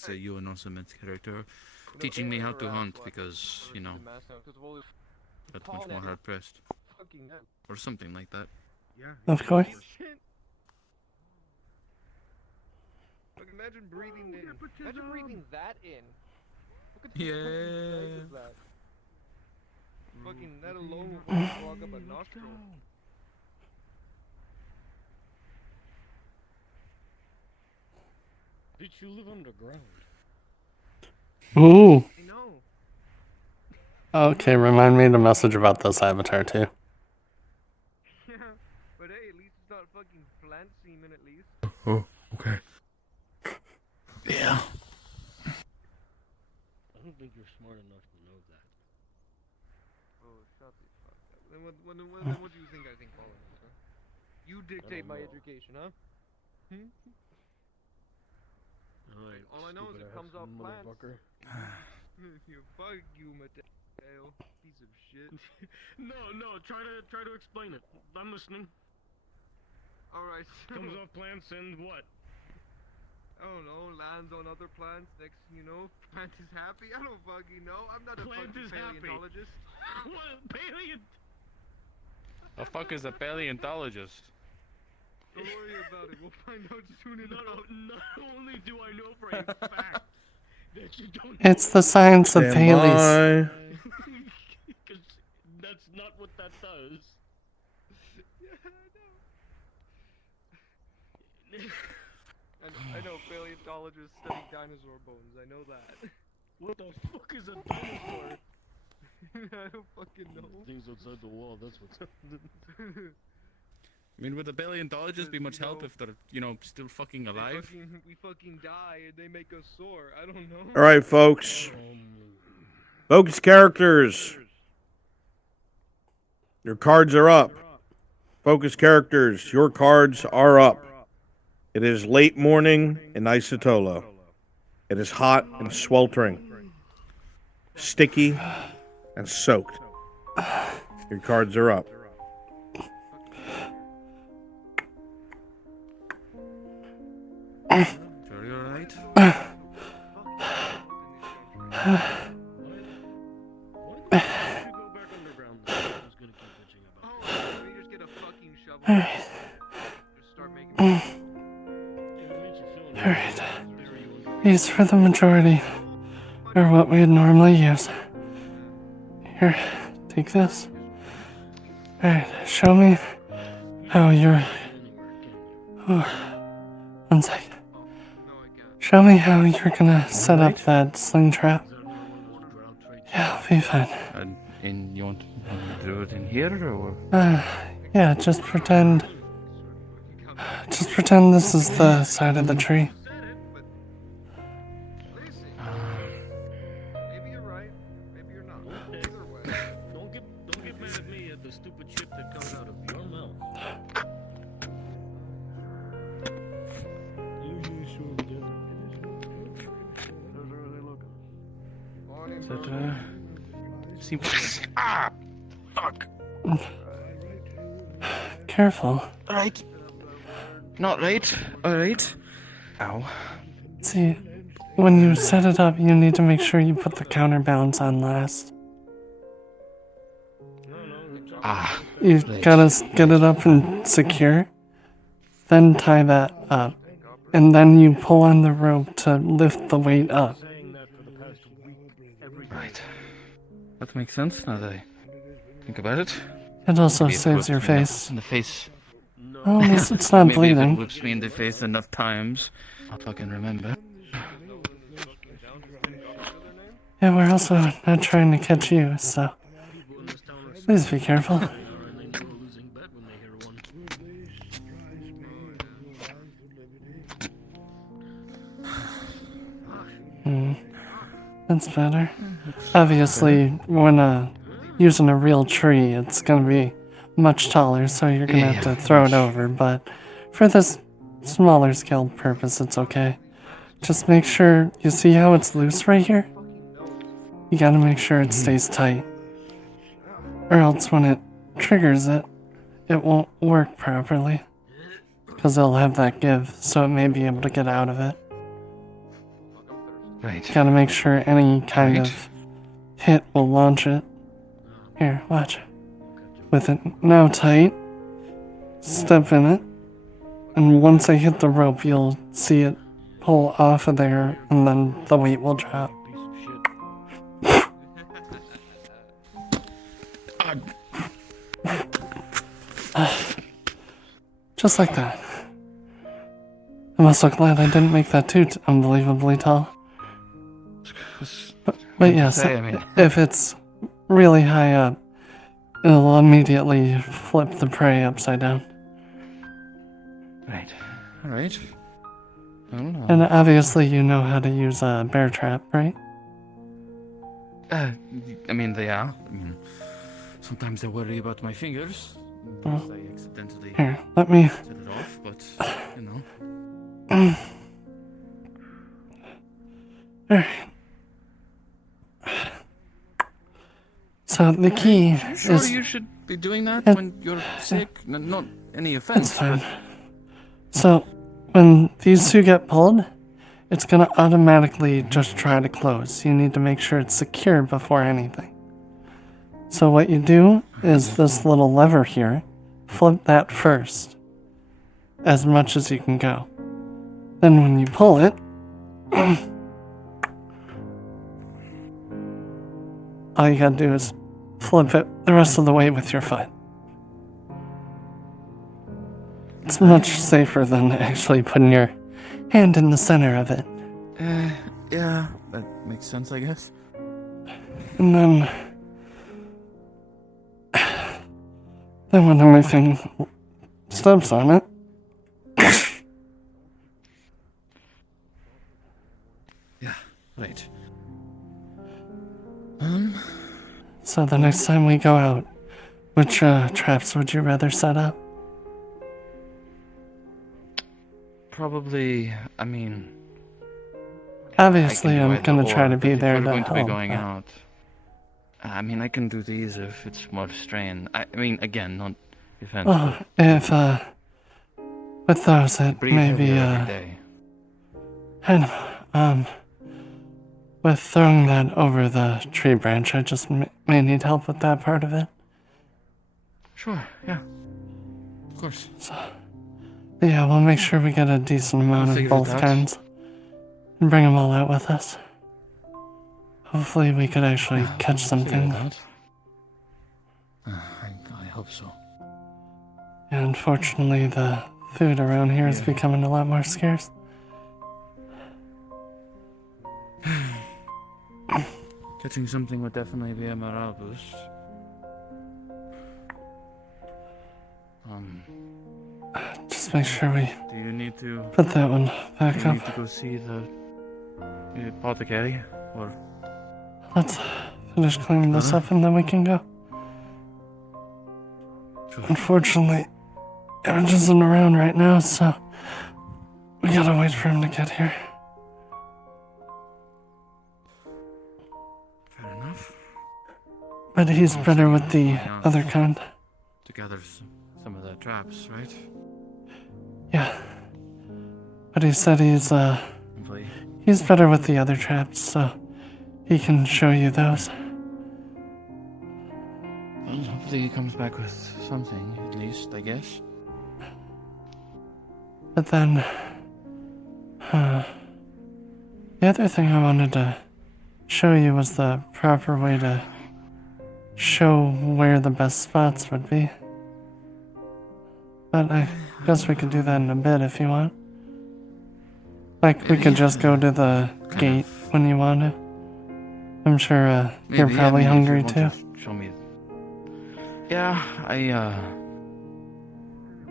say you an awesome character, teaching me how to hunt because, you know, that's much more hard pressed. Or something like that. Of course. Like, imagine breathing in. Imagine breathing that in. Yeah. Fucking that alone will fucking clog up a nostril. Bitch, you live underground. Ooh. I know. Okay, remind me to message about this avatar too. Yeah, but hey, at least it's not fucking plant semen, at least. Oh, okay. Yeah. I don't think you're smart enough to know that. Oh, shut the fuck up. Then what do you think I think all of this, huh? You dictate my education, huh? Alright, All I know is it comes off plants. Fuck you, Mateo. Piece of shit. No, try to explain it. I'm listening. Alright, so... Comes off plants and what? I don't know, lands on other plants, next thing you know, plant is happy? I don't fucking know, I'm not a Plant fucking is happy. paleontologist. What? Paleo? The fuck is a paleontologist? Don't worry about it, we'll find out soon enough. Not only do I know for a fact that you don't know. It's the science of Paleys. Because that's not what that does. Yeah, I know paleontologists study dinosaur bones, I know that. What the fuck is a dinosaur? I don't fucking know. Things outside the wall, that's what's happening. I mean, would the paleontologists be much help if they're, you know, still fucking alive? We fucking die and they make us sore, I don't know. Alright, folks. Focus characters. Your cards are up. Focus characters, your cards are up. It is late morning in Isotolo. It is hot and sweltering, sticky and soaked. Your cards are up. Sure you're alright? Alright. These for the majority are what we'd normally use. Here, take this. Alright, show me how you're... Oh, one sec. Show me how you're gonna set up that sling trap. Yeah, I'll be fine. And you want to do it in here, or...? Yeah, just pretend... Just pretend this is the side of the tree. Maybe you're right, maybe you're not. Either way. Don't get mad at me at the stupid shit that comes out of your mouth. Ah! Fuck! Careful. Right. Not right. Alright. Ow. See, when you set it up, you need to make sure you put the counterbalance on last. Ah. You gotta get it up and secure, then tie that up, and then you pull on the rope to lift the weight up. Right. That makes sense now that I think about it. It also Maybe if it saves whips your me face. in the face. Well, at least it's not Maybe if it bleeding. whips me in the face enough times, I'll fucking remember. Yeah, we're also not trying to catch you, so please be careful. That's better. Obviously, when using a real tree, it's gonna be much taller, so you're gonna have to throw it over, but for this smaller scale purpose, it's okay. Just make sure, you see how it's loose right here? You gotta make sure it stays tight. Or else when it triggers it, it won't work properly. Because it'll have that give, so it may be able to get out of it. Right. Gotta make sure any kind Right. of hit will launch it. Here, watch. With it now tight, step in it, and once I hit the rope, you'll see it pull off of there, and then the weight will drop. Piece of shit. Just like that. I'm also glad I didn't make that too unbelievably tall. But yes, say, I mean- if it's really high up, it'll immediately flip the prey upside down. Right. Alright. I don't know. And obviously you know how to use a bear trap, right? I mean, they are. I mean, sometimes I worry about my fingers. Because I accidentally Here, let me... set it off, but, you know. Alright. So the key Sure, is... you should be doing that Yeah. when you're sick. Not any offense. It's fine. So, when these two get pulled, it's gonna automatically just try to close. You need to make sure it's secure before anything. So what you do is this little lever here, flip that first, as much as you can go. Then when you pull it, all you gotta do is flip it the rest of the way with your foot. It's much safer than actually putting your hand in the center of it. Yeah, that makes sense, I guess. And then when everything steps on it, Yeah, right. so the next time we go out, which traps would you rather set up? Probably, I mean... Obviously, I can do I'm either gonna try or, to but be if there we're to going to be help, going but- out. I mean, I can do these if it's more strain. I mean, again, not offensive. Oh, if with those, it Breathe may be heavier every day. kind of with throwing that over the tree branch, I just may need help with that part of it. Sure, yeah. Of course. Yeah, we'll make sure we get a decent amount of figure it both out. kinds and bring them all out with us. Hopefully, we could actually catch something. I hope so. Yeah, unfortunately, the food around here is becoming a lot more scarce. Catching something would definitely be a morale boost. Just make sure we Do you need to? put that one Do back you up. need to go see the apothecary, or? Let's finish cleaning this up and then we can go. Sure. Unfortunately, Image isn't around right now, so we gotta wait for him to get here. Fair enough. But he's better with the other kind. To gather some of the traps, right? Yeah. But he said Hopefully. he's better with the other traps, so he can show you those. Well, hopefully he comes back with something, at least, I guess. But then, the other thing I wanted to show you was the proper way to show where the best spots would be. But I guess we could do that in a bit if you want. Like, we could just go to the gate when you want to. I'm sure you're Maybe, probably I mean, if you hungry want too. to show me. Yeah, I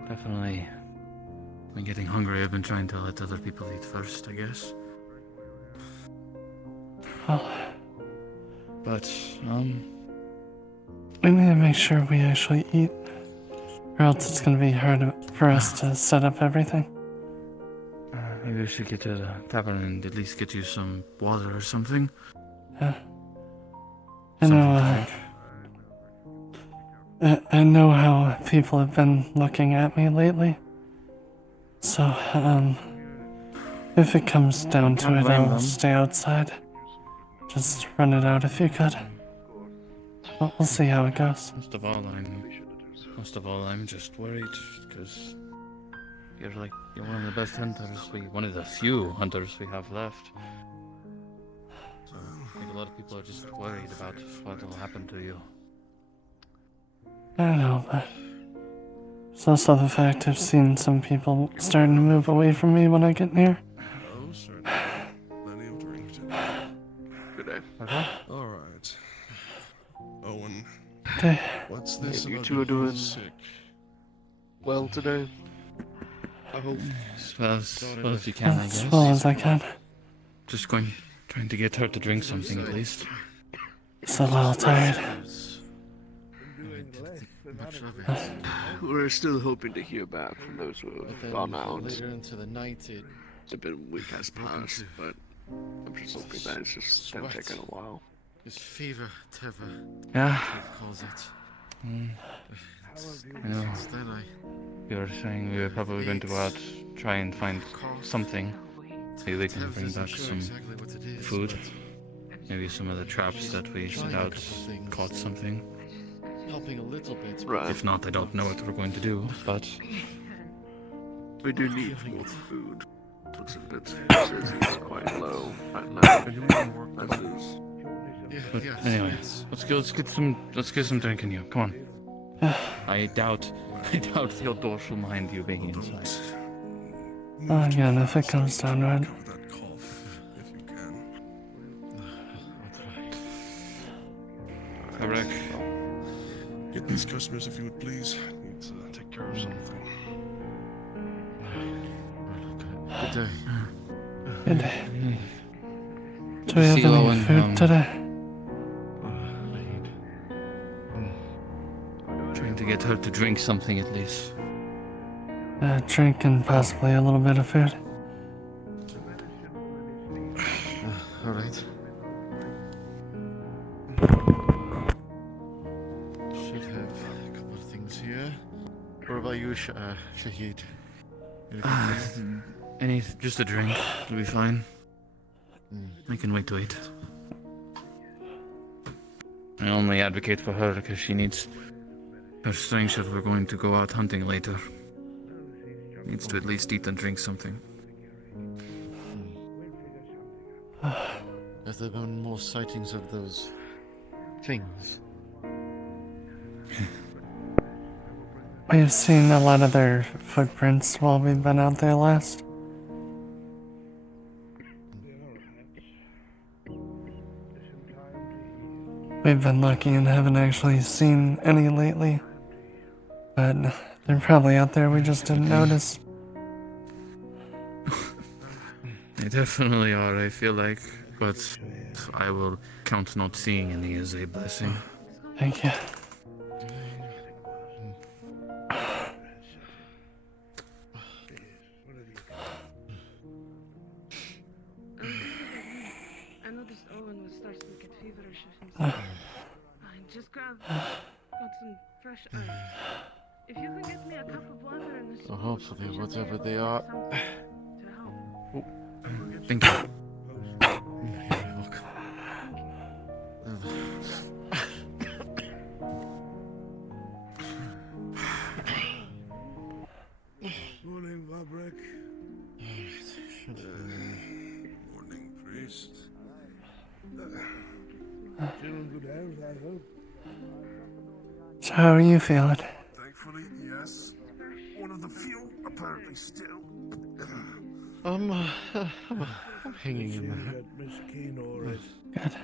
definitely been getting hungry. I've been trying to let other people eat first, I guess. Well, But we need to make sure we actually eat, or else it's gonna be hard for us to set up everything. maybe we should get to the tavern and at least get you some water or something. Yeah. Something to drink. I know how people have been looking at me lately. So, If it comes down to Can't it, blame I'll them. stay outside. Just run it out if you could. But we'll see how it goes. Most of all, I'm just worried because you're one of the best hunters. One of the few hunters we have left. So I think a lot of people are just worried about what will happen to you. I don't know, but it's also the fact I've seen some people starting to move away from me when I get near. Oh, sir. Plenty of drink today. Good day. All right. Owen, Okay. what's this You about two are being doing sick? well today. I hope. As well as you can, I As guess. well as I can. Just trying to get her to drink something at least. Just a little tired. Much of it. We're still hoping to hear back from those who have gone out. Later into the night, It's been a week has passed, but I'm just hoping that it's just gonna take a while. this fever, whatever Yeah. it calls it. I know. Instead, You were saying we were probably going to go out, try and find something. Maybe we can bring back some food. Maybe some of the traps that we set out caught something. helping a little bit. Right. If not, I don't know what we're going to do, but We do need more food. Looks a bit says it's quite low right now. As is. But Yeah, anyway, let's get some drink in you. Come on. I doubt the outdoors will mind you being inside. Again, if it comes down to it. Cover that cough, if you can. Correct. Get these customers, if you would please. Need to take care of something. Good day. Good day. Do we have See you, any Owen. food today? Trying to get her to drink something at least. Drink and possibly a little bit of food. All right. Should have a couple of things here. What about you, Shahid? Just a drink. It'll be fine. Mm. I can wait to eat. I only advocate for her because she needs her strength if we're going to go out hunting later. Needs to at least eat and drink something. Has there been more sightings of those things? We've seen a lot of their footprints while we've been out there last. We've been lucky and haven't actually seen any lately. But they're probably out there, we just didn't notice. They definitely are, I feel like. But I will count not seeing any as a blessing. Thank you. I noticed Owen was starting to get feverish of himself. I just got some fresh air. If you can get me a cup of water and a So spoon, hopefully, I should be whatever able they to are. get something to help. Thank you. You're welcome. Morning, Vabrick. Morning, priest. So how are you feeling? Thankfully, yes. One of the few, apparently still. I'm hanging in there. Good.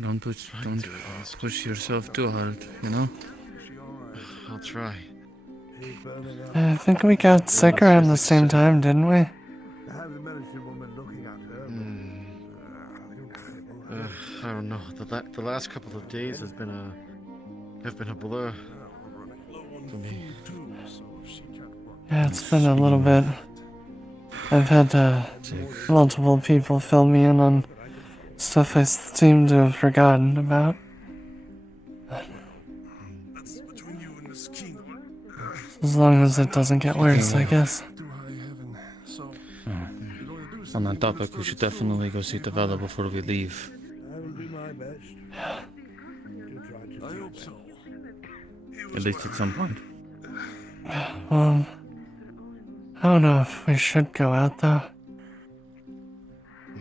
Don't push yourself too hard, you know? I'll try. I think we got sick around the same time, didn't we? I don't know. The last couple of days have been a blur to me. Yeah, it's been a little bit. I've had multiple people fill me in on stuff I seem to have forgotten about. That's between you and this kingdom. As long as it doesn't get worse, I guess. Do I heaven. On that topic, we should definitely go see Tavella before we leave. I will do my best. To try to I do hope that. so. At least at some point. I don't know if we should go out though.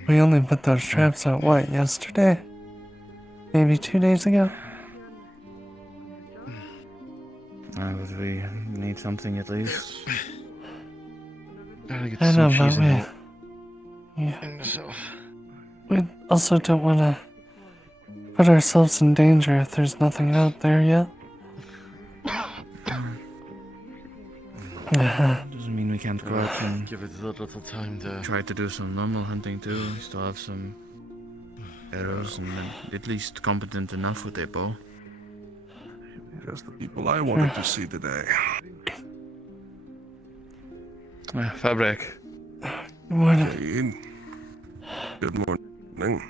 We only put those traps out, what, yesterday? Maybe 2 days ago? Would we need something at least? Gotta get I know, some but cheese in it. yeah, So, we also don't want to put ourselves in danger if there's nothing out there yet. Doesn't mean we can't go out and give it a little time to. try to do some normal hunting too. We still have some arrows and at least competent enough with a bow. Just the people I wanted to see today. Fabric. Morning. Hey, good morning.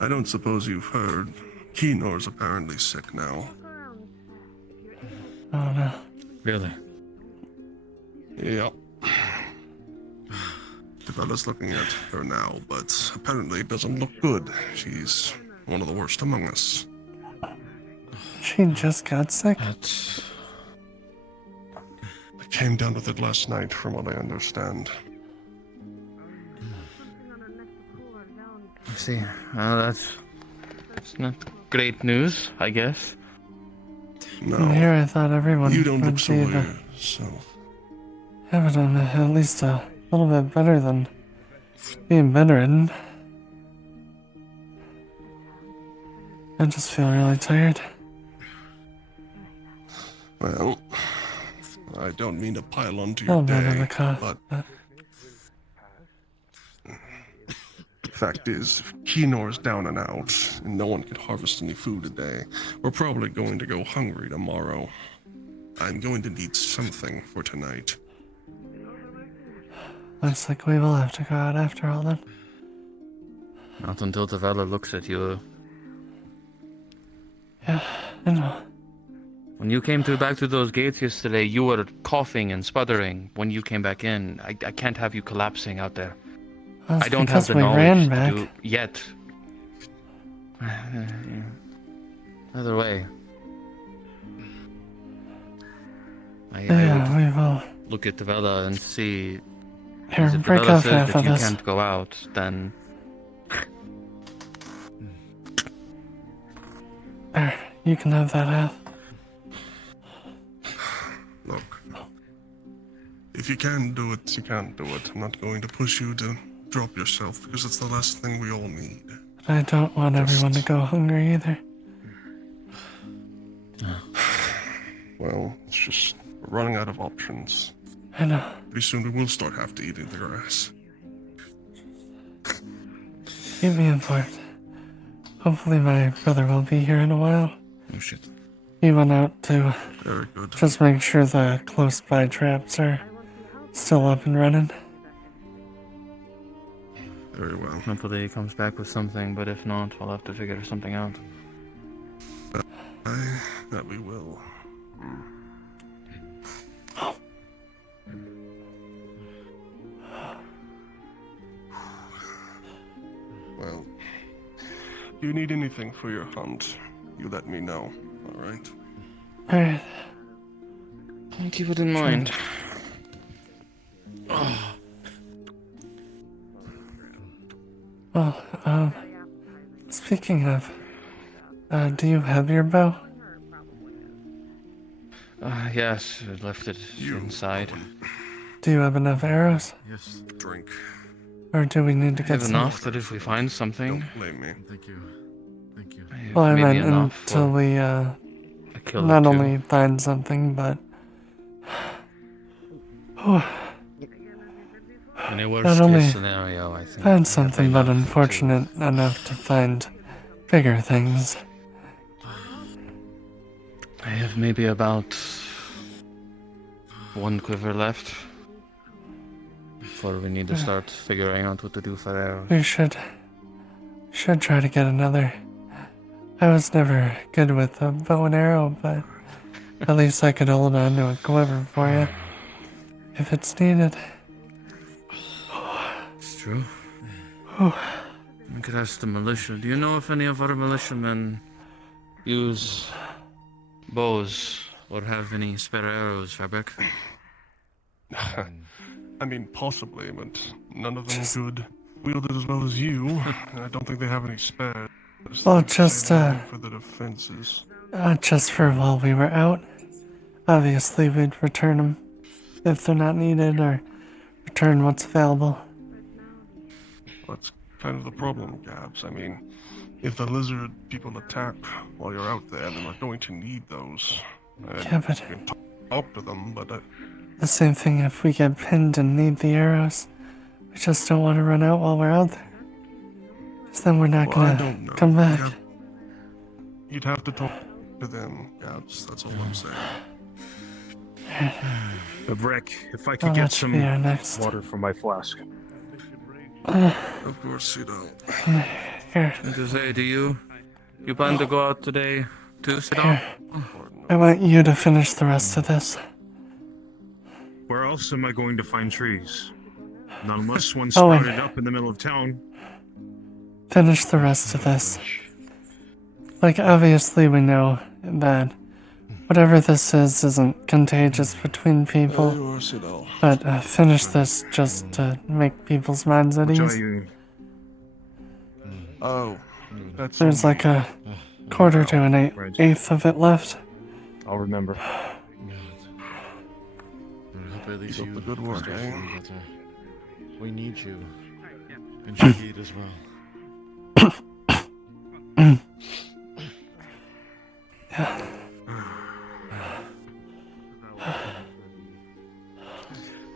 I don't suppose you've heard. Keenor's apparently sick now. Oh no. Really? Yep. Tavella's looking at her now, but apparently it doesn't look good. She's one of the worst among us. She just got sick? That's... I came down with it last night, from what I understand. I see. Well, that's not great news, I guess. And No, here I thought everyone you don't would look so be well yourself. have it on at least a little bit better than being bedridden. I just feel really tired. Well, I don't mean to pile onto Oh, your bit of day, a cough. but fact is, if Keenor's down and out, and no one can harvest any food today, we're probably going to go hungry tomorrow. I'm going to need something for tonight. Looks like we will have to go out after all then. Not until Tavella looks at you. Yeah, I know. When you came back through those gates yesterday, you were coughing and sputtering. When you came back in, I can't have you collapsing out there. That's I don't have because the we knowledge ran to back. do yet. Either way, I Yeah, would we will. look at Tavella and see. Here, If break Tavella off says half that of you this. can't go out, then There, you can have that half. Look, if you can't do it, you can't do it. I'm not going to push you to drop yourself, because it's the last thing we all need. I don't want everyone to go hungry either. Well, it's just we're running out of options. I know. Pretty soon we will start have to eating the grass. Keep me informed. Hopefully my brother will be here in a while. oh shit. He went out to Very good. just make sure the close by traps are still up and running. Very well. Hopefully he comes back with something, but if not, we'll have to figure something out. That we will. Well, if you need anything for your hunt, you let me know, alright? Alright. I'll keep it in mind. Well, speaking of, do you have your bow? Yes, I left it inside. Do you have enough arrows? Yes, Drink. Or do we need to I get have some? enough that if we find something, Don't blame me. thank you. Thank you. I have Well, I maybe meant enough until for we, a kill or not two. only find something, but... Oh, In a worst not only case scenario, I think. I find have something, but enough to- unfortunate enough to find bigger things. I have maybe about one quiver left before we need to start figuring out what to do for arrows. We should try to get another. I was never good with a bow and arrow, but at least I could hold on to a quiver for you. if it's needed. It's true. Oh, We could ask the militia. Do you know if any of our militiamen use bows or have any spare arrows, Fabric? I mean, possibly, but none of them could wield it as well as you. And I don't think they have any spares. Well, They'd save just, them for the defenses. just for while we were out. Obviously, we'd return them if they're not needed, or return what's available. That's kind of the problem, Gabs. I mean, if the lizard people attack while you're out there, then we're going to need those. And Yeah, but you can talk to them, but the same thing if we get pinned and need the arrows. We just don't want to run out while we're out there. Because then we're not well, I gonna don't know. come back. You'd have to talk to them, Gabs. That's all I'm saying. Rick, if I Well, could get that should be our some next. water from my flask. Of course you don't. Here, And to say, do you plan to go out today too, Sidon? here. I want you to finish the rest of this. Where else am I going to find trees? Not unless one Oh, and- sprouted up in the middle of town. Finish the rest of this. Like, obviously we know that whatever this is isn't contagious between people, You are Sidal. but finish this just to make people's minds at Which are ease. you? Oh, that's There's like a quarter to an eighth of it left. I'll remember. I hope at least Keep up you the good work, understand eh? that, we need you. And Shahid as well.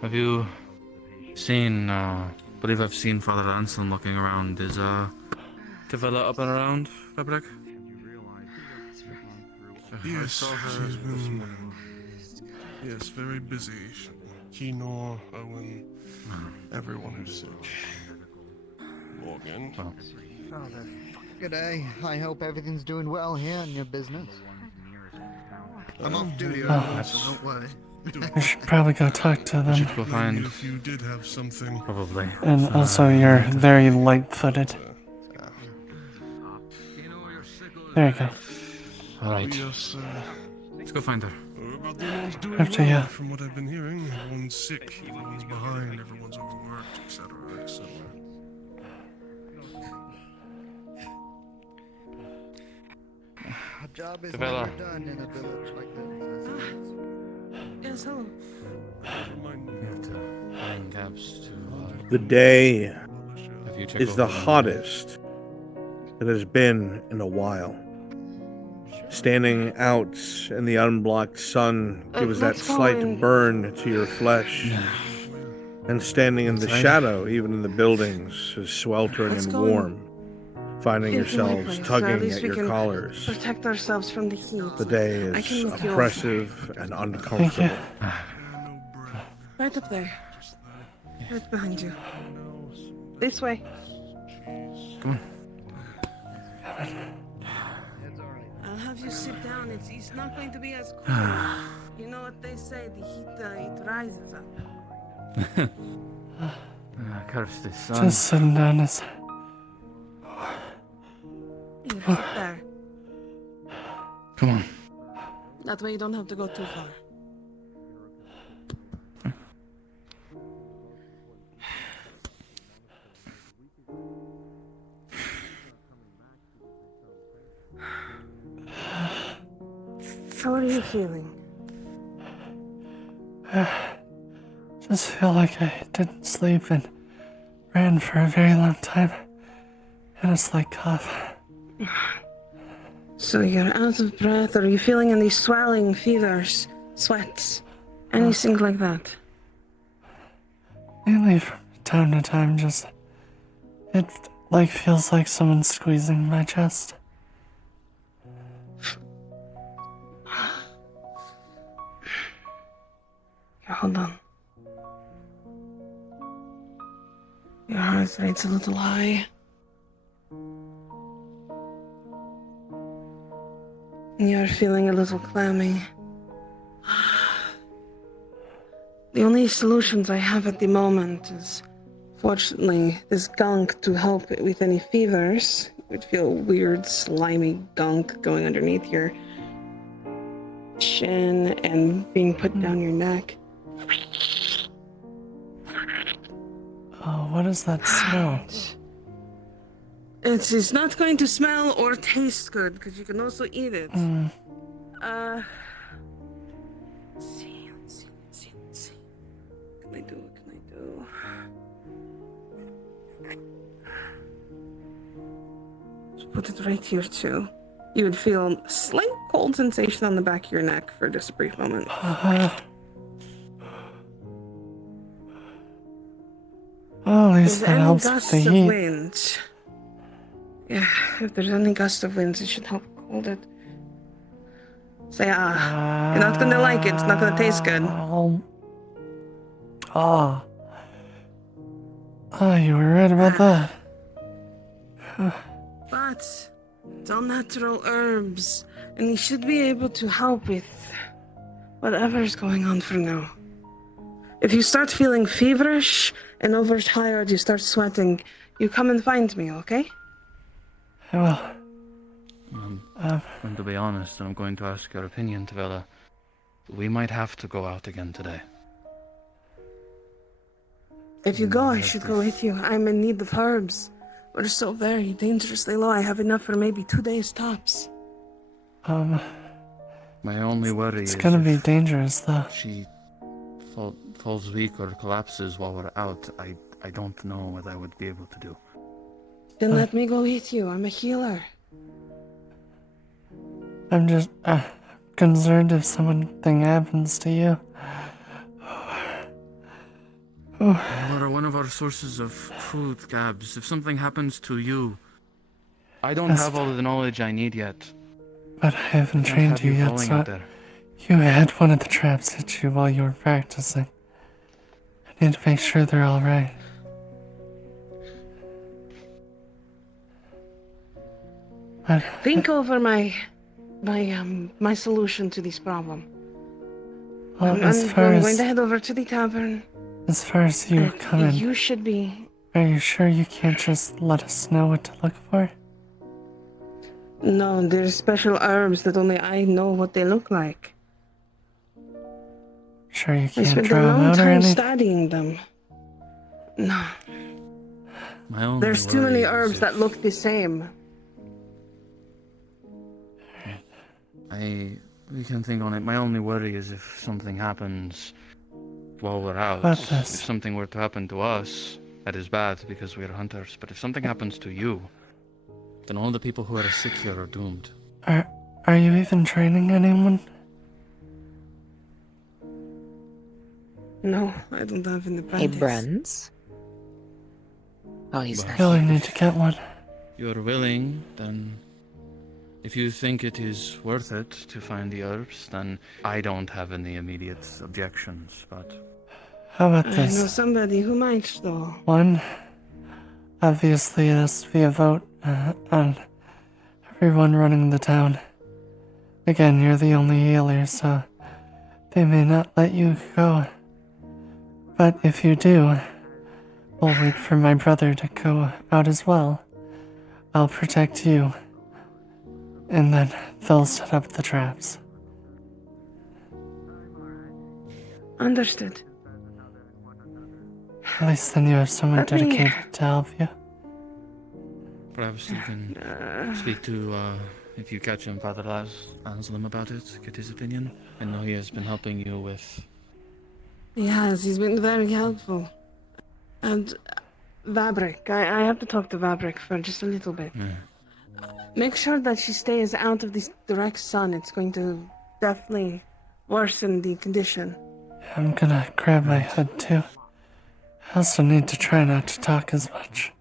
Have you seen, believe I've seen Father Anselm looking around. Is, Tivella up and around, Fabric? Yes, saw her she's this been morning. yes, very busy. Keenor, Owen, everyone who's sick. Morgan. Father, g'day. I hope everything's doing well here in your business. I'm off duty early, so don't worry. We should probably go talk to them. Go find, If you did have something, probably. And also, you're very light-footed. There you go. Alright, yes, let's go find her. we're about the ones doing After well, ya. from what I've been hearing. Everyone's sick, everyone's behind, everyone's overworked, etc., etc. A job is Tivella. never done in a village like this. I suppose. Yes, hello. We have to find Gabs to, The day have you check is the over hottest it has been in a while. Standing out in the unblocked sun gives that let's go slight in. burn to your flesh. And standing in the Inside. shadow, even in the buildings, is sweltering Let's and go in. warm, finding Into my yourselves place, so at tugging least at we your can collars. Protect ourselves from the heat. The day I is can look you over. oppressive and Thank uncomfortable. you. Right up there. Right behind you. This way. Come on. I'll have you sit down. It's not going to be as cold. You know what they say, the heat it rises up. Curse this sun. Just sitting down is. Here, sit there. Come on. That way you don't have to go too far. How are you feeling? Just feel like I didn't sleep and ran for a very long time. And it's like cough. So you're out of breath, or are you feeling any swelling, fevers, sweats, anything like that? Mainly from time to time, just. It like feels like someone's squeezing my chest. Hold on. Your heart rate's a little high. You're feeling a little clammy. The only solutions I have at the moment is, fortunately, this gunk to help with any fevers. You would feel weird, slimy gunk going underneath your chin and being put down your neck. Oh, what does that smell? It is not going to smell or taste good because you can also eat it. Let's see. What can I do? Just put it right here too. You would feel a slight cold sensation on the back of your neck for just a brief moment. Oh, at least If that any helps with gusts the of heat. wind. Yeah, if there's any gust of wind, it should help cool it. Say ah. You're not gonna like it. It's not gonna taste good. Oh, you were right about that. But it's all natural herbs, and you should be able to help with whatever's going on for now. If you start feeling feverish and overtired, you start sweating, you come and find me, okay? Well, I'm going to be honest, and I'm going to ask your opinion, Tavella. We might have to go out again today. If you go, I should go with you. I'm in need of herbs. We're so very dangerously low. I have enough for maybe 2 days tops. My only worry it's is gonna be if dangerous, though. she falls weak or collapses while we're out. I don't know what I would be able to do. Then let me go with you. I'm a healer. I'm just concerned if something happens to you. You are one of our sources of food, Gabs. If something happens to you, I don't have all of the knowledge I need yet. But I haven't trained you yet, falling so out there. you had one of the traps hit you while you were practicing. I need to make sure they're all right. But Think over my solution to this problem. well, I'm as far going as to head over to the tavern. as far as you coming, You should be. are you sure you can't just let us know what to look for? No, there's special herbs that only I know what they look like. Sure you I can't spent a draw them long out or time anything? studying them. No, My only there's too many worry is herbs if that look the same. We can think on it. My only worry is if something happens while we're out. About If this? something were to happen to us, that is bad because we're hunters. But if something happens to you, then all the people who are sick here are doomed. Are you even training anyone? No, I don't have an Hey, apprentice. Bruns. Oh, he's not Really here. need to get one. You're willing, then if you think it is worth it to find the herbs, then I don't have any immediate objections, but How about I know this? somebody who might, though. One, obviously it has to be a vote on everyone running the town. Again, you're the only healer, so they may not let you go. But if you do, we'll wait for my brother to go out as well. I'll protect you. And then they'll set up the traps. Understood. At least then you have someone Let me- dedicated to help you. perhaps you can speak to, if you catch him, Father Anselm about it, get his opinion. I know he has been helping you with... Yes, he's been very helpful. And Vabrik, I have to talk to Vabrik for just a little bit. Yeah. Make sure that she stays out of the direct sun. It's going to definitely worsen the condition. I'm gonna grab my hood too. I also need to try not to talk as much.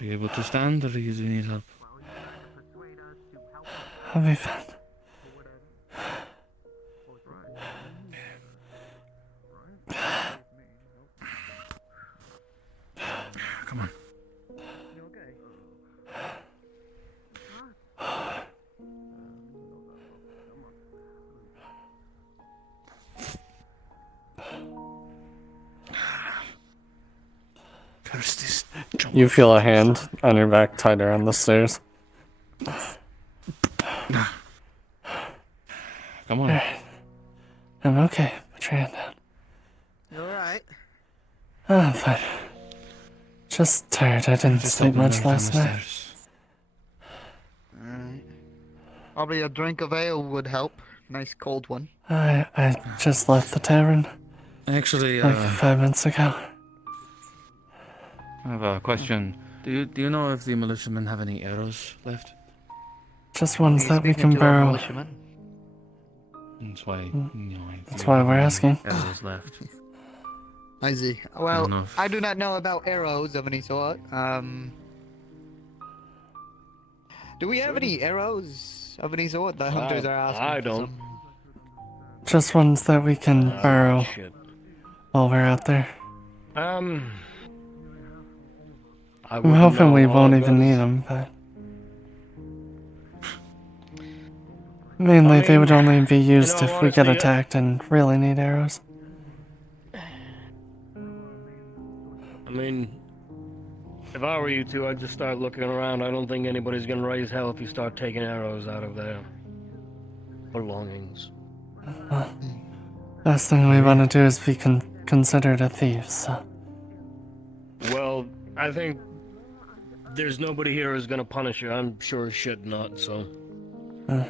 Are you able to stand, or do you need help? I'll be fine. Come on. Where's this? You feel a hand on your back tighter on the stairs. Come on. I'm okay. Put your hand down. You alright? I'm fine. Just tired. I didn't sleep much last night. Alright. Probably a drink of ale would help. Nice cold one. I just left the tavern Actually, like 5 minutes ago. I have a question. Do you know if the militiamen have any arrows left? Just ones that we Speaking can to a borrow. militiaman. That's why. That's why we're asking. Arrows left. I see. Well, Enough. I do not know about arrows of any sort. Do we have any arrows of any sort? The hunters are asking. I for don't. some. Just ones that we can borrow Shit. while we're out there. I I'm wouldn't hoping know we all won't of even those. need them, but mainly they would only be used all if we get honesty, attacked and really need arrows. I mean, if I were you two, I'd just start looking around. I don't think anybody's gonna raise hell if you start taking arrows out of their belongings. Last thing we want to do is be considered a thief, so. Well, I think there's nobody here who's gonna punish you. I'm sure as shit not, so. Well,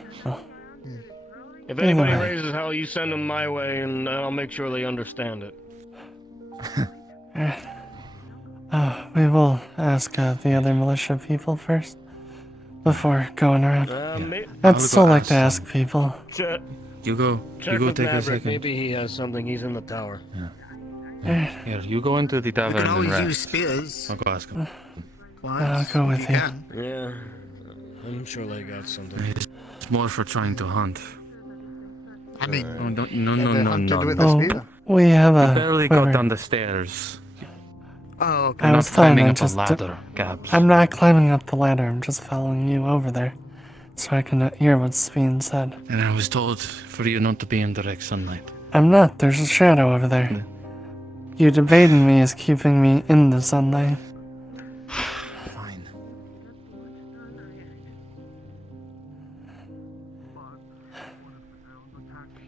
If anybody Anyway. raises hell, you send them my way, and I'll make sure they understand it. we will ask the other militia people first before going around. I'd still like to ask people. Check, You go check with take a Maverick. second. Maybe he has something. He's in the tower. Here, you go into the We tavern can and always rest. use spears. I'll go ask him. I'll go with you. Can. Yeah, I'm sure they got something. It's more for trying to hunt. I mean, Oh, no, ever hunted with a Oh, spear? we have a Barely quiver. got down the stairs. Oh, okay. I You're was not fine, climbing I up a just ladder, Gabs. I'm not climbing up the ladder. I'm just following you over there, so I can hear what's being said. And I was told for you not to be in direct sunlight. I'm not. There's a shadow over there. You debating me is keeping me in the sunlight. Fine.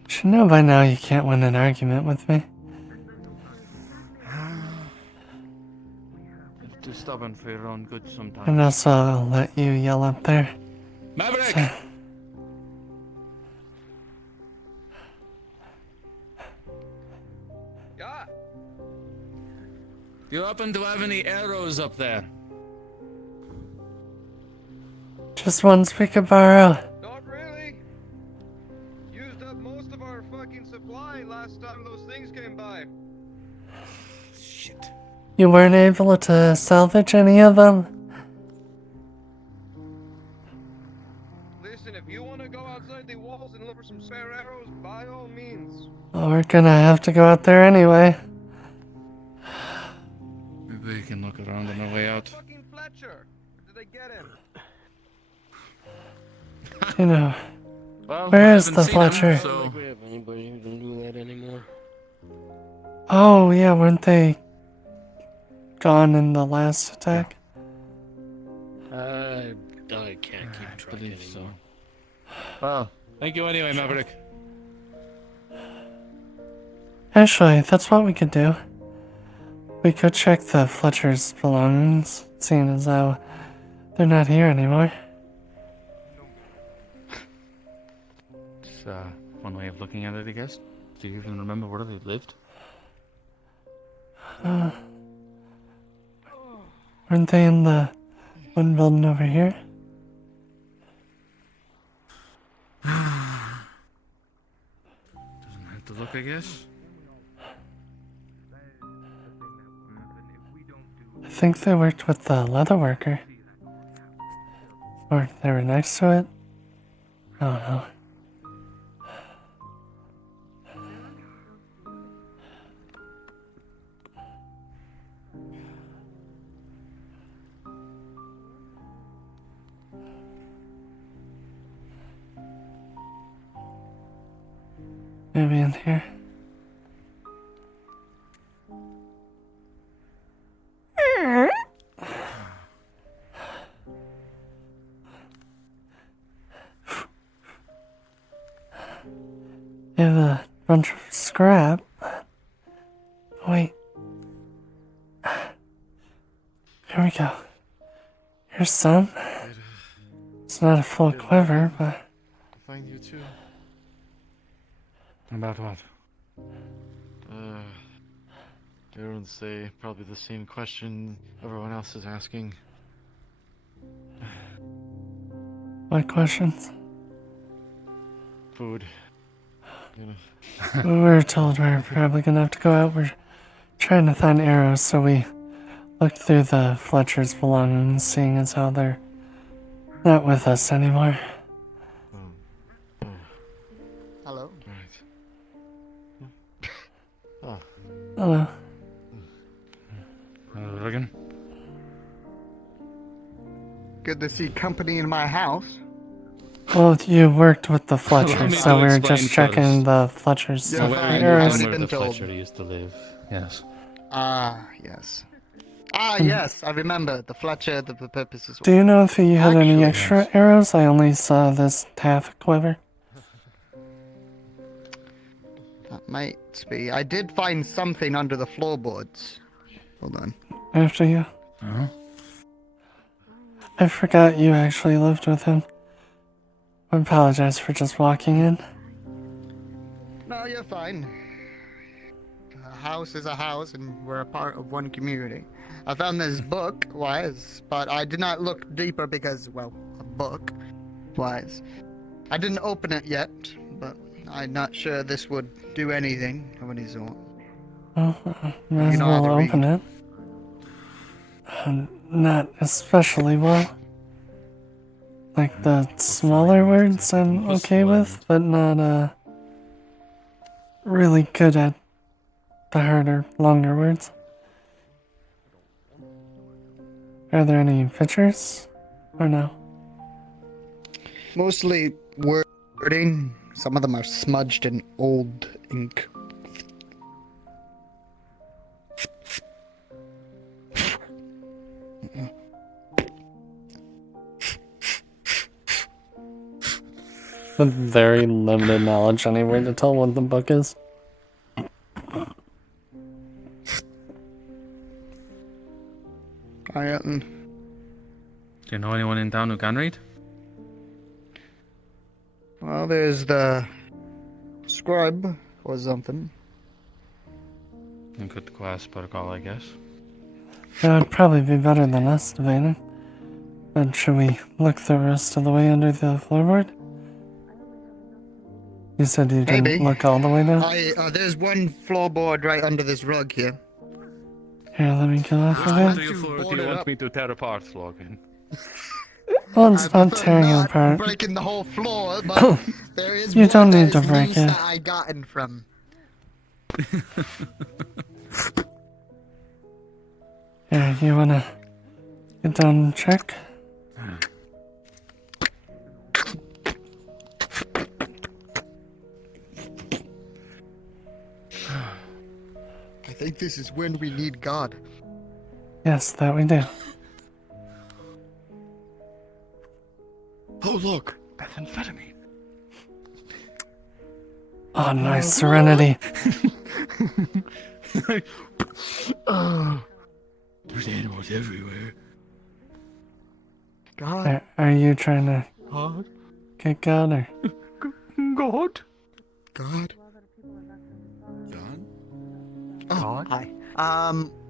Should know by now you can't win an argument with me. You're too stubborn for your own good sometimes. And also, I'll let you yell up there. Maverick! So, Yeah. Do you happen to have any arrows up there? just ones we could borrow. Not really. Used up most of our fucking supply last time those things came by. Shit. You weren't able to salvage any of them? Listen, if you want to go outside the walls and look for some spare arrows, by all means. Well, we're gonna have to go out there anyway. Maybe we can look around on our way out. Fucking Fletcher. Did they get him? You know, Well, Where I is haven't the seen him, Fletcher? I so don't think we have anybody who can do that anymore. oh yeah, weren't they gone in the last attack? I can't keep track believe anymore. so. Well, thank you anyway, Maverick. Actually, that's what we could do. We could check the Fletcher's belongings, seeing as though they're not here anymore. It's one way of looking at it, I guess. Do you even remember where they lived? Weren't they in the one building over here? Doesn't have to look, I guess. I think they worked with the leather worker. Or they were next to it. I don't know. Maybe in here. You have a bunch of scrap. Wait. Here we go. Here's some. It's not a full quiver, but... Find you too. About what? Everyone say probably the same question everyone else is asking. What questions? Food. You know. We were told we were probably gonna have to go out. We're trying to find arrows, so we looked through the Fletcher's belongings, seeing as how they're not with us anymore. Hello. Right. Oh. Hello. Looking? Good to see company in my house. Well, you worked with the Fletchers, me so to we were explain just checking first. the Fletchers Yeah, stuff. well, for I arrows. already Where been the told. Fletcher used to live. Yes. Yes. Yes, I remember. The Fletcher, the purposes. Do you know if he had any Actually, extra yes. arrows? I only saw this half quiver. That might be. I did find something under the floorboards. Hold on. After you. Uh-huh. I forgot you actually lived with him. I apologize for just walking in. No, you're fine. A house is a house, and we're a part of one community. I found this book, but I did not look deeper because, well, a book, I didn't open it yet, but I'm not sure this would do anything of any sort. Well, might as know how well to open it. Not especially well. Like the smaller words I'm okay with, but not really good at the harder, longer words. Are there any pictures? Or no? Mostly wording. Some of them are smudged in old ink. With very limited knowledge anyway to tell what the book is. Do you know anyone in town who can read? Well, there's the scribe or something. A good class protocol, I guess. That would probably be better than us debating. But should we look the rest of the way under the floorboard? You said you didn't Maybe. look all the way down? There's one floorboard right under this rug here. Here, let me get off of What it. do you want me to tear apart, Logan? Well, it's not prefer tearing it not apart. breaking the whole floor, but there is You one don't that need to is break loose it. that I gotten from. Here, you wanna get down and check? I think this is when we need God. Yes, that we do. Oh look, methamphetamine. Oh, nice serenity. There's animals everywhere. God. Are you trying to God. get God or? God. God. God. Oh, hi.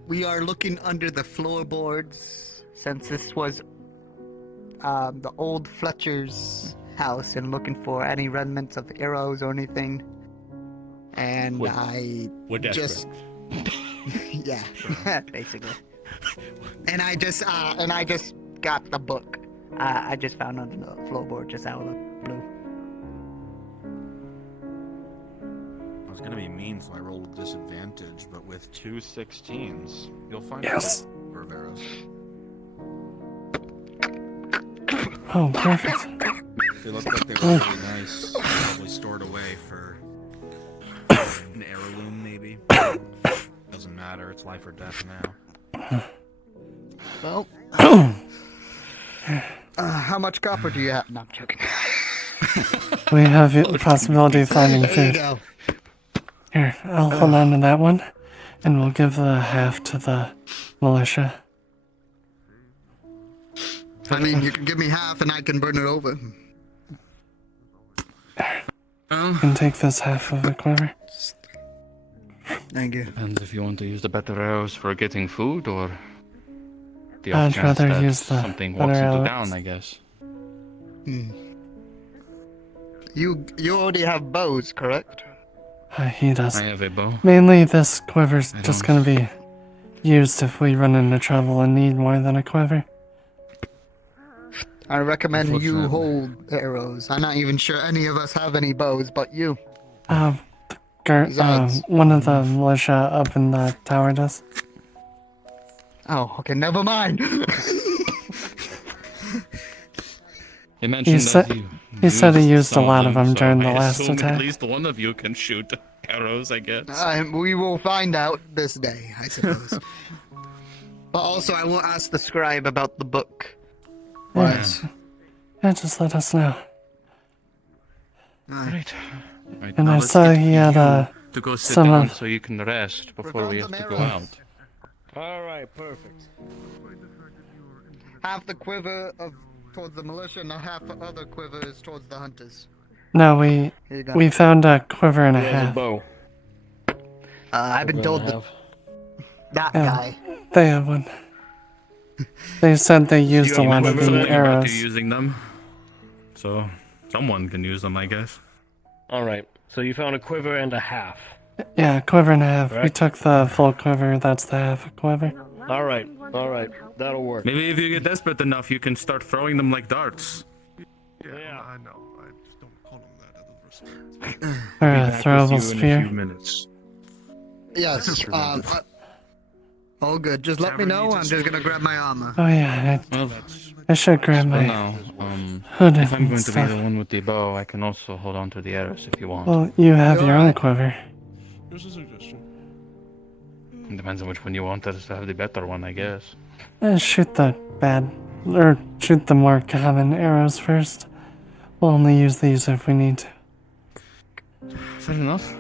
We are looking under the floorboards since this was the old Fletcher's house and looking for any remnants of arrows or anything. And We're desperate. just yeah, basically. And I just got the book. I just found on the floorboard just out of the blue. I was gonna be mean, so I rolled with disadvantage, but with 2 16s, you'll find Yes. a number of arrows. Oh, perfect. They look like they were really nice, probably stored away for an heirloom, maybe. Doesn't matter, it's life or death now. Well, how much copper do you have? No, I'm joking. we have the possibility of finding There you food. go. Here, I'll hold on to that one, and we'll give the half to the militia. I mean, you can give me half and I can burn it over. You can take this half of the quiver. Thank you. Depends if you want to use the better arrows for getting food or the I'd off chance rather that use the something better walks into arrows. town, I guess. You already have bows, correct? He does. I have a bow. Mainly, this quiver's I just don't. gonna be used if we run into trouble and need more than a quiver. I recommend you Unfortunately. hold arrows. I'm not even sure any of us have any bows but you. Besides- One of the militia up in the tower does. Oh, okay, never mind. He mentioned said- that you he said he used a some lot of them so during the I last assume attack. At least one of you can shoot arrows, I guess. We will find out this day, I suppose. But also, I will ask the scribe about the book. Yeah. Yeah, just let us know. Right, And now I let's saw get he had you to go sit some down of- so you can rest before we have to go out. Alright, perfect. Half the quiver towards the militia and half the other quiver is towards the hunters. No, Here you go. we found a quiver and a He has a half. bow. I've been told that that Yeah. guy. They have one. They said they used a You lot of remember the something about arrows. you using them, so someone can use them, I guess. Alright, so you found a quiver and a half. Yeah, quiver and a half. We Correct. took the full quiver. That's the half a quiver. Alright, that'll work. Maybe if you get desperate enough, you can start throwing them like darts. Yeah, I know. I just don't call them that out of respect. Or Be a back throwable with you in a spear. few minutes. Yes. All good. Just let me know. I'm just gonna grab my armor. Oh yeah, Well, I should grab well my now, hood if I'm and going to be stuff. the one with the bow, I can also hold on to the arrows if you want. Well, you have You're your own right. quiver. Here's a suggestion. It depends on which one you want. That is to have the better one, I guess. Shoot the shoot the more common arrows first. We'll only use these if we need to. Fair enough.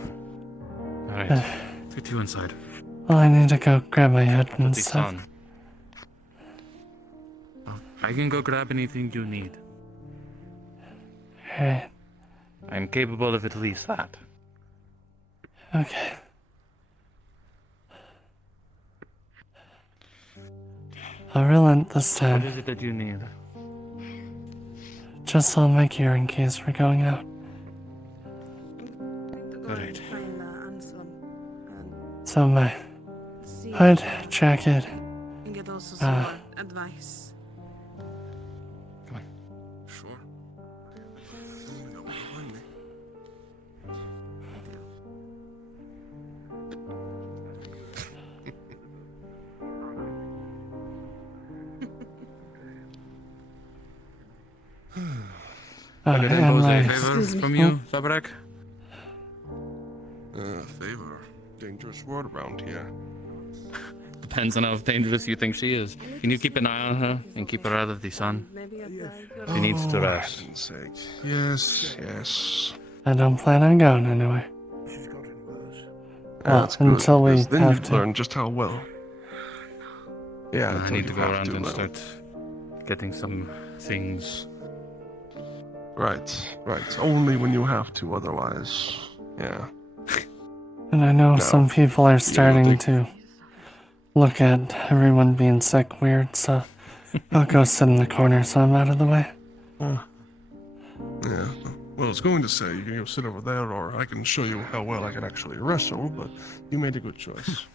Alright, let's get you inside. Well, I need to go grab my hood With and the stuff. sun. I can go grab anything you need. Alright, I'm capable of at least that. okay. I'll relent this What time. is it that you need? Just all my gear in case we're going out. Alright. So my hood, jacket, And get also some more advice. Sure. Let me know when you find me. Can I and impose a my favor from you, Zabrak? Favor. Dangerous word around here. Depends on how dangerous you think she is. Can you keep an eye on her and keep her out of the sun? She needs to rest. For heaven's sake. Yes, yes. I don't plan on going anywhere. Well, That's good, until we because then have you to. learn just how well. Yeah, I until need to you go have around and well. start getting some things. Right, right. Only when you have to, otherwise. Yeah. And I know No. some people are starting think- to look at everyone being sick weird, so I'll go sit in the corner so I'm out of the way. Yeah. Well, I was going to say you can go sit over there, or I can show you how well I can actually wrestle, but you made a good choice.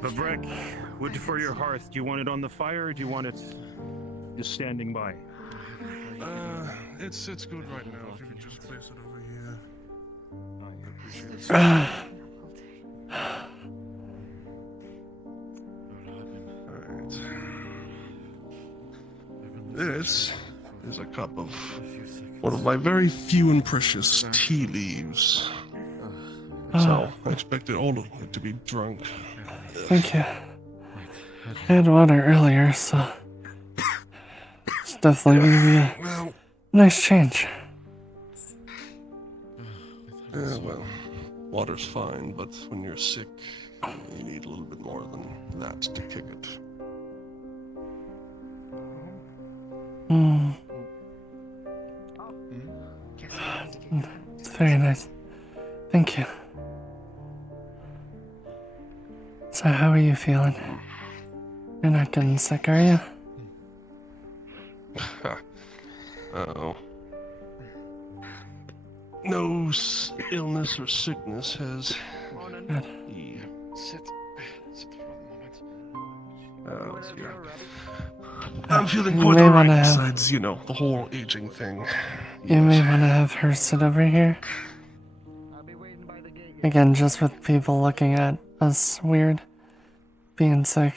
But Breck, wood for your hearth. Do you want it on the fire, or do you want it just standing by? It's good right now. If you could just place it over here. I appreciate it. Alright. This is a cup of one of my very few and precious tea leaves. So I expected all of it to be drunk. Thank you. I had water earlier, so definitely gonna be a Well, nice change. yeah, well, water's fine, but when you're sick, you need a little bit more than that to kick it. Hmm. It's very nice. Thank you. So how are you feeling? You're not getting sick, are you? Uh-oh. No illness or sickness has... Good. Sit for a moment. Oh, dear. I'm feeling You quite may alright, wanna have- besides, you know, the whole aging thing. You may want to have her sit over here. Again, just with people looking at us weird. Being sick.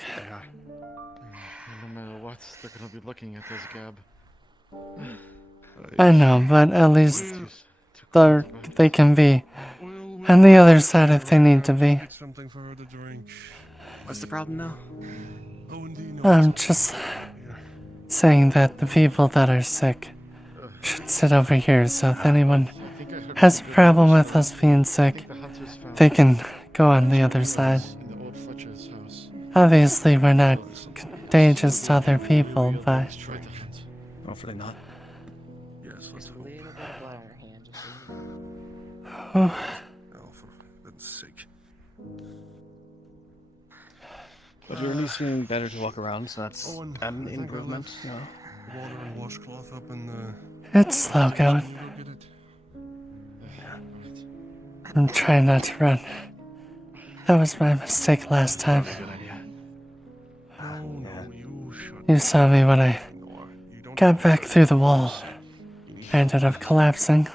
No matter what, they're gonna be looking at us, Gab. I know, but at least they can be on the other side if they need to be. Something for her to drink. What's the problem now? I'm just saying that the people that are sick should sit over here, so if anyone has a problem with us being sick, they can go on the other side. In the old Fletcher's house. Obviously, we're not contagious to other people, but Try the hunt. Hopefully not. Yes, let's hope. oh, Oh, for goodness sake. But you're at least feeling better to walk around, so that's Oh, and an I think I improvement. left No. water and washcloth up in the... it's slow going. Go get it. I'm trying not to run. That was my mistake last time. Good idea. No, you should. You saw me when I You don't got back through the wall. I ended up collapsing.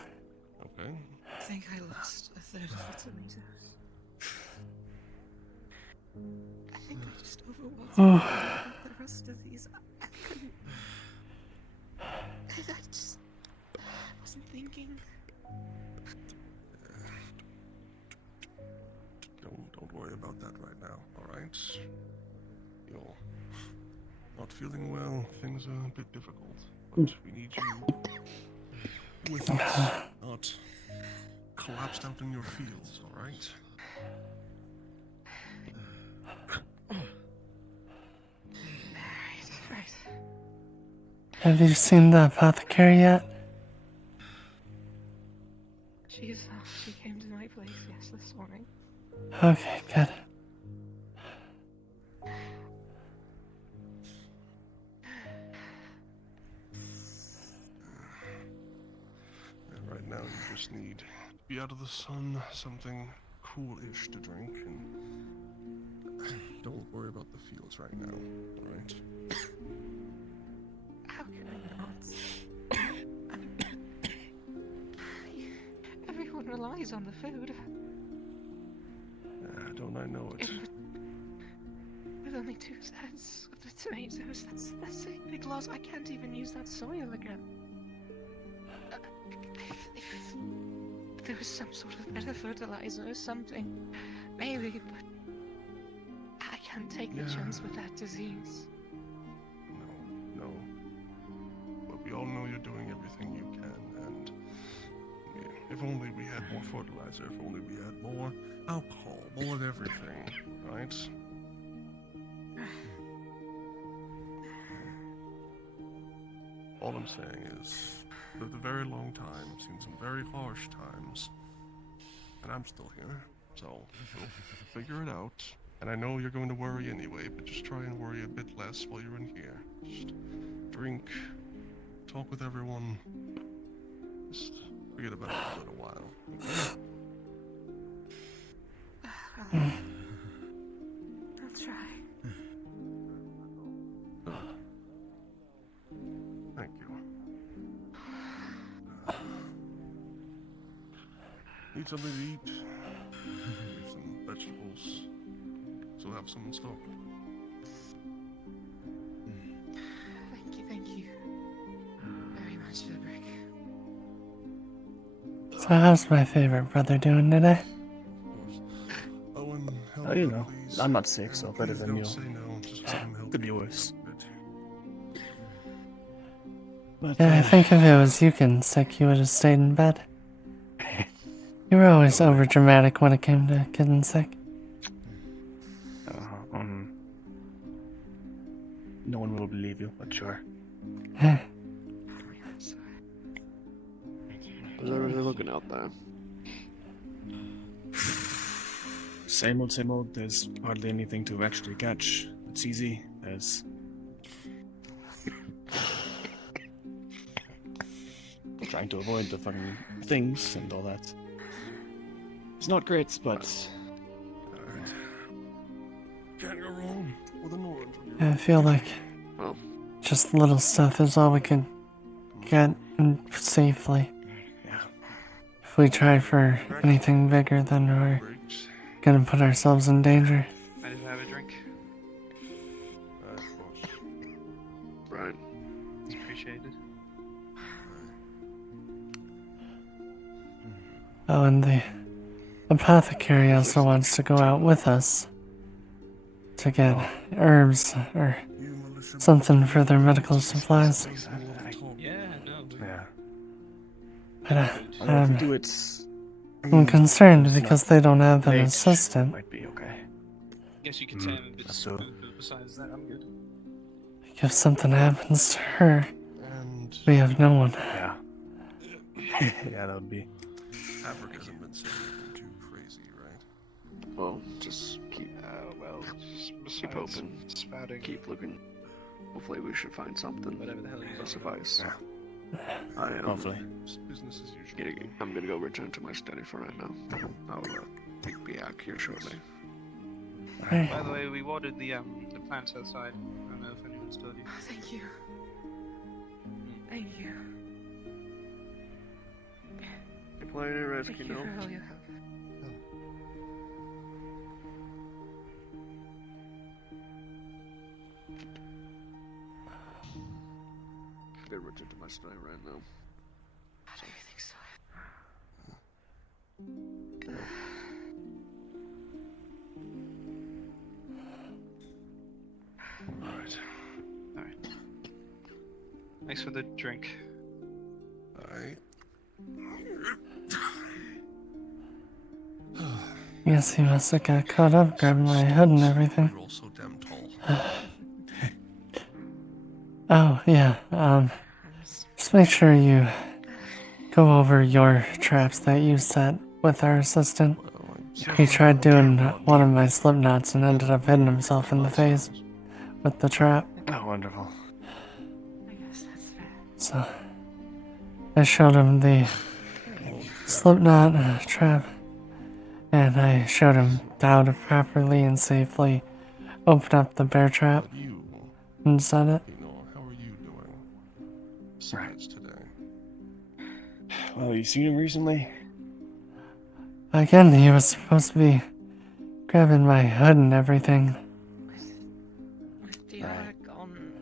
Okay. I think I lost a third of the tomatoes. I think I just overwatered the rest of these. I couldn't. I just wasn't thinking. Don't worry about that right now, alright? You're not feeling well, things are a bit difficult. But we need you with us, not collapsed out in your fields, alright? Right. Have you seen the apothecary yet? She came to my place, yes, this morning. Okay, good. And right now you just need to be out of the sun, something cool-ish to drink, and don't worry about the fields right now, alright? How can I not? Everyone relies on the food. Don't I know it? With only 2 sets of the tomatoes, that's a big loss. I can't even use that soil again. If there was some sort of better fertilizer or something, maybe, but I can't take the chance with that disease. No. But we all know you're doing everything you can, and if only we had more fertilizer, if only we had more alcohol, more of everything, right? All I'm saying is, lived a very long time, seen some very harsh times, and I'm still here, so we'll figure it out. And I know you're going to worry anyway, but just try and worry a bit less while you're in here. Just drink, talk with everyone, just forget about it for a little while. Okay? I'll try. Thank you. Need something to eat? Need some vegetables. Still have some in stock. Thank you. Very much, Fabric. So how's my favorite brother doing today? Owen, help Oh, you her, know, please. I'm not sick, so And better please than don't you. say no, just let him help Could be you worse. a bit. But, Yeah, I think if it was you getting sick, you would have stayed in bed. You were always overdramatic when it came to getting sick. no one will believe you, but sure. How's everything looking out there? Same old. There's hardly anything to actually catch. It's easy. There's trying to avoid the fucking things and all that. It's not great, but Can't go wrong with an orange. I feel like just little stuff is all we can get safely. Yeah. If we try for anything bigger, then we're gonna put ourselves in danger. I just have a drink. Right. It's appreciated. Oh, and the apothecary also wants to go out with us to get herbs or something for their medical supplies. Yeah, no. yeah. But I'll do it. I'm concerned because they don't have an assistant. Might be okay. Guess you could say I'm a bit smooth, but besides that, I'm good. If something happens to her, we have no one. Yeah. Yeah, that would be. Africa hasn't been saying anything too crazy, right? Well, just keep keep open. Spouting. Keep looking. Hopefully we should find something. Whatever the hell you suffice. Yeah. Hopefully. Business as usual. I'm gonna go return to my study for right now. I'll be back here shortly. By the way, we watered the plants outside. I don't know if anyone's told you. Thank you. Thank you. You play any rescue, Thank you no? for all you have. I'm gonna return to my study right now. How do you think so? Alright. Thanks for the drink. Alright. Yes, he must have got caught up grabbing my hood and everything. You're all so damn tall. Oh, yeah, just make sure you go over your traps that you set with our assistant. He tried doing one of my slip knots and ended up hitting himself in the face with the trap. Oh, wonderful. I guess that's fair. So, I showed him the slip knot trap, and I showed him how to properly and safely open up the bear trap and set it. How are you doing? Besides today. Well, you seen him recently? Again, he was supposed to be grabbing my hood and everything. With the work on,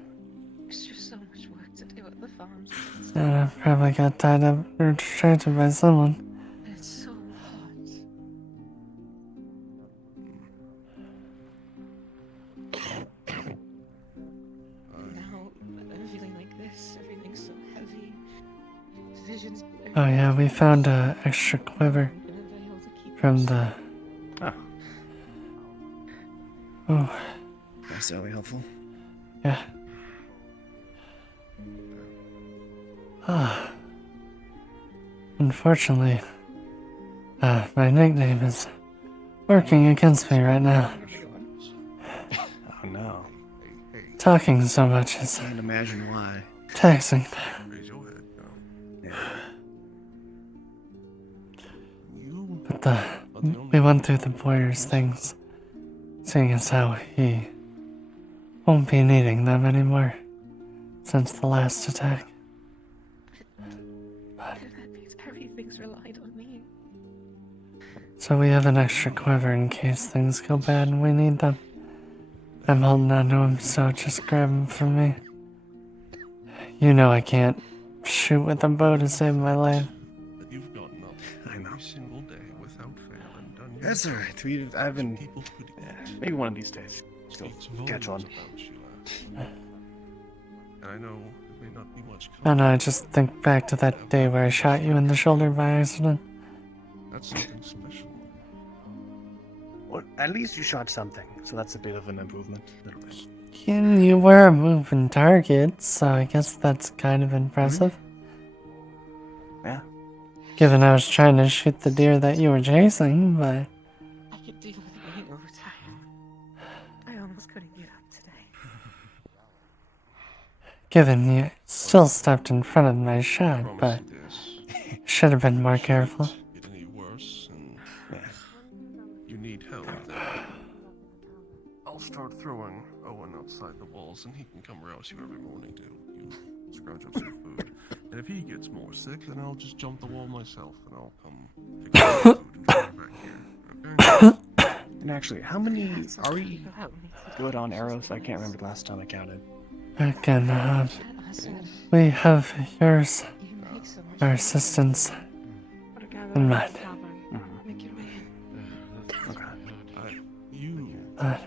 it's just so much work to do at the farms. And I probably got tied up or distracted by someone. It's so hot. Now I'm feeling like this. Everything's so heavy. Vision's blurred. Oh yeah, we found a extra quiver from the... Oh, That's really helpful. yeah. Unfortunately, my nickname is working against me right now. Oh no. Talking so much is Can't imagine why. taxing. Raise your head. But we went through the Boyer's things, seeing as how he won't be needing them anymore since the last attack. That means everything's relied on me. So we have an extra quiver in case things go bad and we need them. I'm holding on to him, so just grab him from me. You know I can't shoot with a bow to save my life. That you've gotten up every single day without fail and done your That's alright. I've been. people could eat. Maybe one of these days. Still Speaks catch on. volumes about you, lad. And I know may not be much I comfort. know, I just think back to that day where I shot you in the shoulder by accident. That's something special. Well, at least you shot something, so that's a bit of an improvement. A little bit. And you were a moving target, so I guess that's kind of impressive. Yeah. Given I was trying to shoot the deer that you were chasing, but... I could deal with being overtired. I almost couldn't get up today. Given you still stepped in front of my shot, but... should have been more careful. Get any worse, and you need help. Then I'll start throwing Owen outside the walls, and he can come rouse you every morning to you scrounge up some food. And if he gets more sick, then I'll just jump the wall myself, and I'll come pick up some food and bring it back here. Okay? And actually, how many are we good on arrows? I can't remember the last time I counted. Again, we have yours, our assistance, and mine. But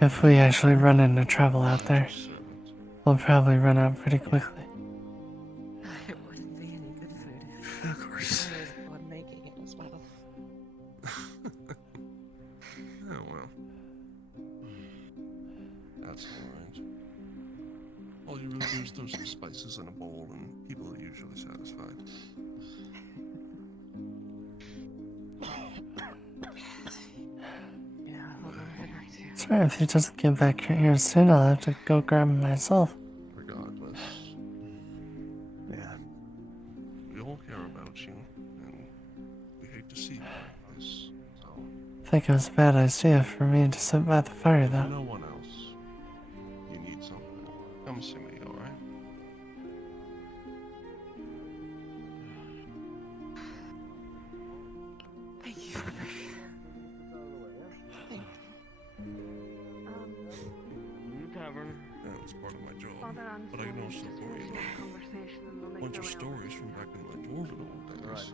if we actually run into trouble out there, we'll probably run out pretty quickly. It wouldn't be any good food. Of course. One making it as well. Oh well. That's alright. All you really do is throw some spices in a bowl, and people are usually satisfied. Sorry, if he doesn't get back here soon, I'll have to go grab him myself. Regardless. Yeah. We all care about you, and we hate to see you like this, so... I think it was a bad idea for me to sit by the fire, though. No one else. You need something. Come see me, alright? Thank you. Yeah, it's part of my job. But I can also tell you a bunch of stories from back in my dwarven old days.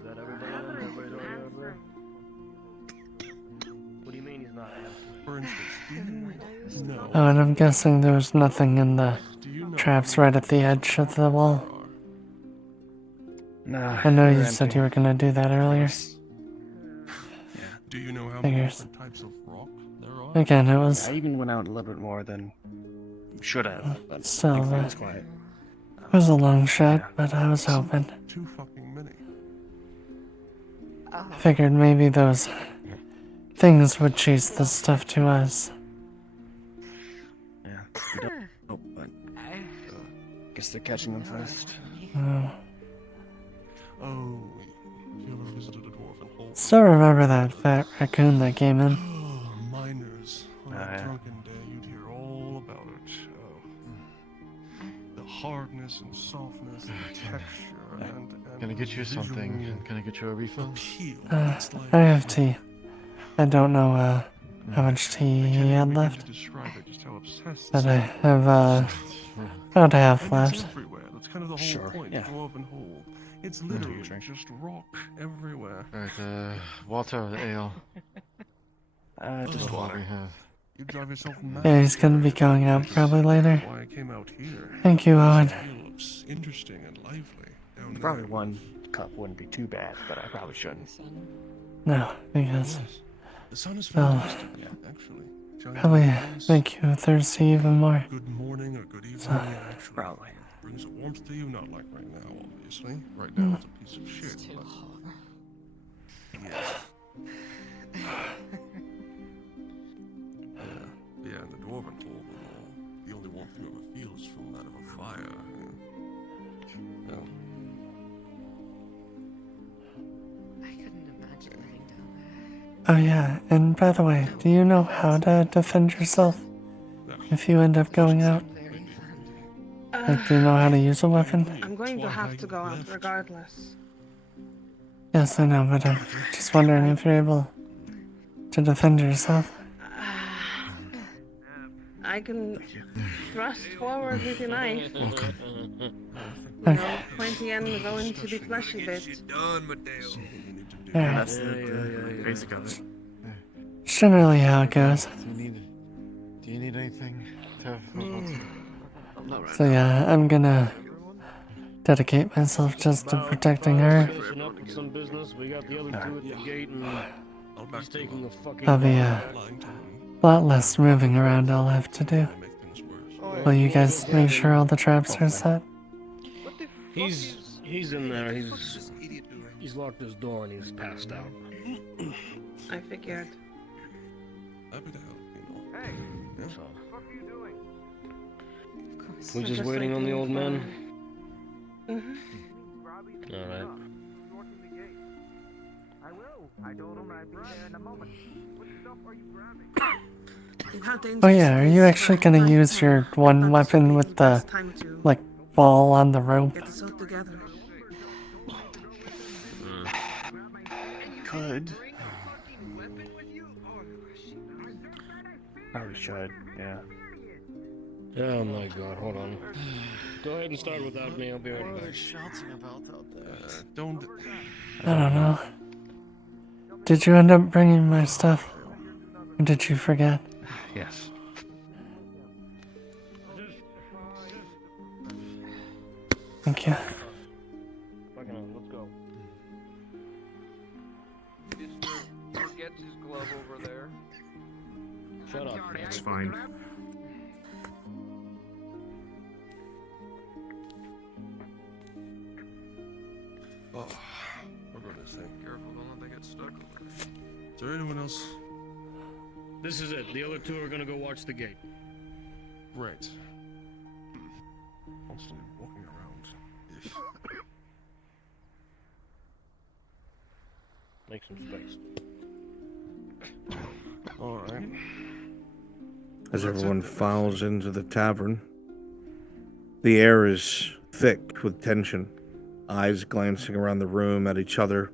What do you mean he's not answering? For instance, no. Oh, and I'm guessing there was nothing in the traps right at the edge of the wall. Nah, I know they're you said empty. you were gonna do that earlier. Do you know how many Figures. different types of rock there are? Again, it was... I even went out a little bit more than should have, but Still, thankfully it was quiet. It was a long shot, but I was hoping. Too fucking many. I figured maybe those things would chase the stuff to us. Yeah, we don't know, but guess they're catching them first. Oh. Oh, you ever visited a dwarven hole? Still remember that fat raccoon that came in. Miners. On a yeah. drunken day, you'd hear all about it. Oh. The hardness and softness and texture and Can I get you something? visual Can I get you a refill? appeal. It's like I have tea. I don't know how much tea I he can't had begin left, to describe it, just how obsessed but this I is. have about half And left. it's everywhere. That's kind of the whole Sure, point. yeah. Dwarven hole. It's Do literally your drink. just rock everywhere. Alright, water, ale. Just Oh, water. We have. You drive yourself mad. Yeah, he's gonna be going out probably later. Why I came out here. Thank you, Owen. It looks interesting and lively down there. Probably one cup wouldn't be too bad, but I probably shouldn't. No, because The sun is well, fantastic, actually. Giant probably mountains, make you thirsty even more. good morning or good evening, So- actually. Probably. Brings a warmth to you, not like right now, obviously. Right now it's a piece of shit, but... Yes. Yeah, in the dwarven hole, the only warmth you ever feel is from that of a fire. Yeah. I couldn't imagine living down Oh yeah, and by the way, do you know how to defend yourself if you end up going out? Like, do you know how to use a weapon? I'm going to have to go out regardless. Yes, I know, but I'm just wondering if you're able to defend yourself. I can thrust forward with a knife. Okay. Pointy end go into the fleshy bit. Done, Mateo. Alright. That's the basic of it. It's generally how it goes. Do you need anything to Not right So yeah, I'm gonna dedicate myself just to protecting her. Finishing up with some business. We got the other two at the gate, and he's taking a fucking I'll be bomb. a lot less moving around I'll have to do. Will you guys make sure all the traps are set? He's in there. He's locked his door and he's passed out. I figured. Happy to help, you know. Hey, Yeah. So, what the fuck are you doing? we're just waiting on the old man. Mm-hmm. All right. I will. I told him I'd be there in a moment. What stuff are you grabbing? Oh yeah, are you actually gonna use your one weapon with the, like, ball on the rope? Get this all together. Could. Probably should, yeah. Oh my god, hold on. Go ahead and start without me, I'll be right What are they back. shouting about out there? Don't. I don't know. Did you end up bringing my stuff? Or did you forget? Yes. Thank you. Fucking hell, let's go. Mr. forgets his glove over there. Shut up. It's fine. Oh, we're going to say. Careful, don't let that get stuck. Is there anyone else? This is it. The other two are gonna go watch the gate. Right. Constantly walking around. Make some space. Alright. As everyone files into the tavern, the air is thick with tension, eyes glancing around the room at each other,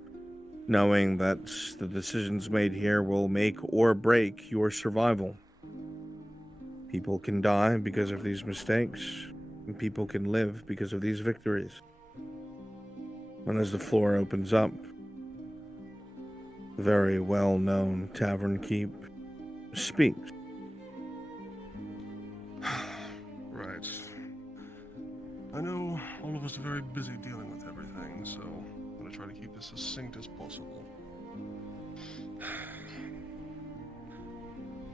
knowing that the decisions made here will make or break your survival. People can die because of these mistakes, and people can live because of these victories. And as the floor opens up, the very well-known Tavern Keep speaks. Right. I know all of us are very busy dealing with everything, so I'm going to try to keep this as succinct as possible.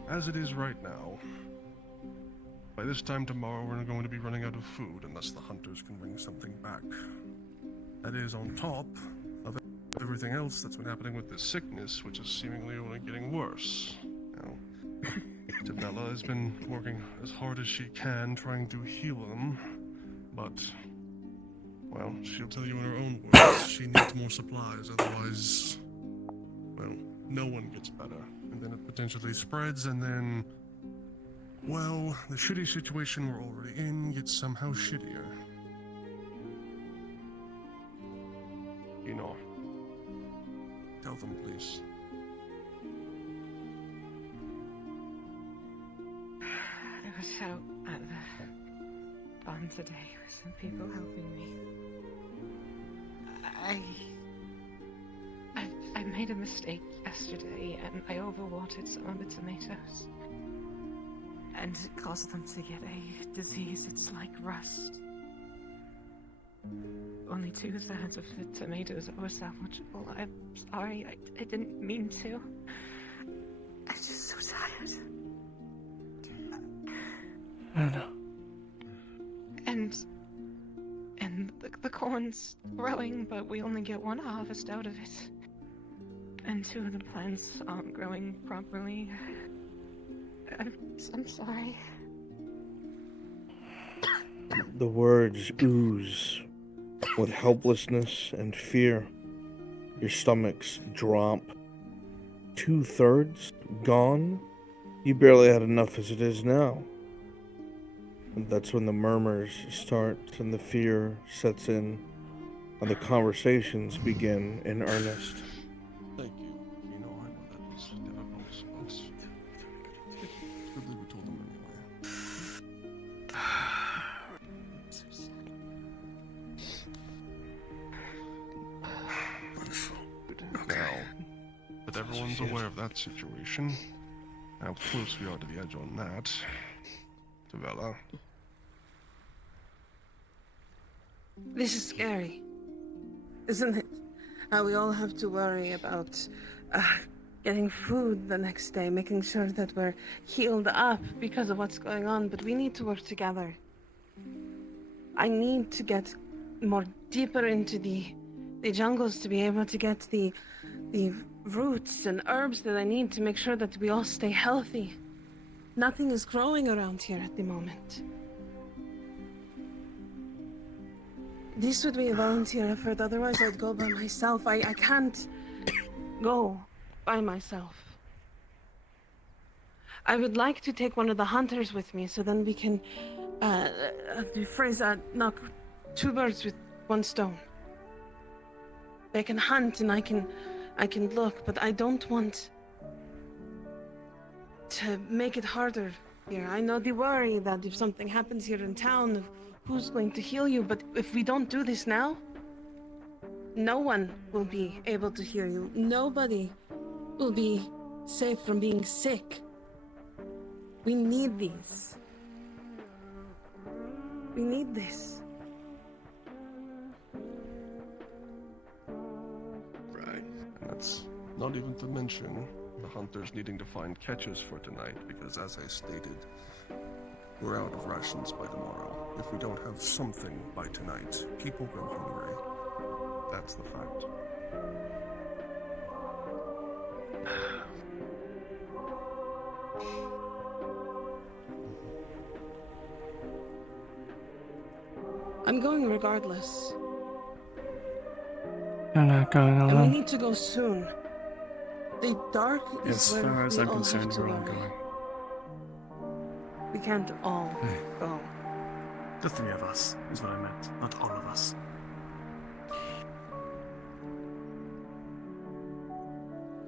As it is right now, by this time tomorrow we're going to be running out of food unless the hunters can bring something back. That is on top of everything else that's been happening with this sickness, which is seemingly only getting worse. Now, Tabella has been working as hard as she can trying to heal them, but, well, she'll tell you in her own words, she needs more supplies, otherwise, well, no one gets better. And then it potentially spreads, and then, well, the shitty situation we're already in gets somehow shittier. You know. Tell them, please. I was out at the barn today with some people helping me. I made a mistake yesterday and I overwatered some of the tomatoes. And it caused them to get a disease. It's like rust. Only 2/3 of the tomatoes are salvageable. I'm sorry, I didn't mean to. I'm just so tired. I don't know. And the corn's growing, but we only get one harvest out of it. And 2 of the plants aren't growing properly. I'm sorry. The words ooze with helplessness and fear. Your stomachs drop. 2/3 gone? You barely had enough as it is now. And that's when the murmurs start and the fear sets in and the conversations begin in earnest. Thank you. You know, I know that was difficult, but good that we told them anyway. Now, that everyone's aware of that situation, how close we are to the edge on that, Tavella, This is scary, isn't it? How we all have to worry about getting food the next day, making sure that we're healed up because of what's going on, but we need to work together. I need to get more deeper into the jungles to be able to get the roots and herbs that I need to make sure that we all stay healthy. Nothing is growing around here at the moment. This would be a volunteer effort, otherwise I'd go by myself. I can't go by myself. I would like to take one of the hunters with me, so then we can, knock two birds with one stone. They can hunt and I can look, but I don't want to make it harder here. I know the worry that if something happens here in town, who's going to heal you? But if we don't do this now, no one will be able to heal you. Nobody will be safe from being sick. We need these. We need this. Right. And that's not even to mention the hunters needing to find catches for tonight, because as I stated, we're out of rations by tomorrow. If we don't have something by tonight, people go hungry. That's the fact. I'm going regardless. You're not going And we alone. need to go soon. The dark is As where far as we I'm all have concerned, to we're all worry. going. We can't all go. The three of us is what I meant, not all of us.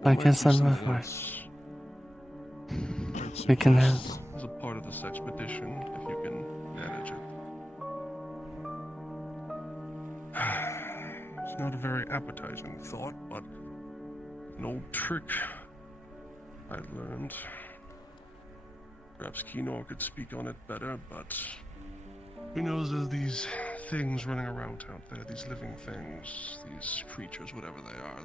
Like I said before, we can have. As a part of this expedition, if you can manage it. It's not a very appetizing thought, but an old trick I learned. Perhaps Kinor could speak on it better, but who knows, there's these things running around out there, these living things, these creatures, whatever they are,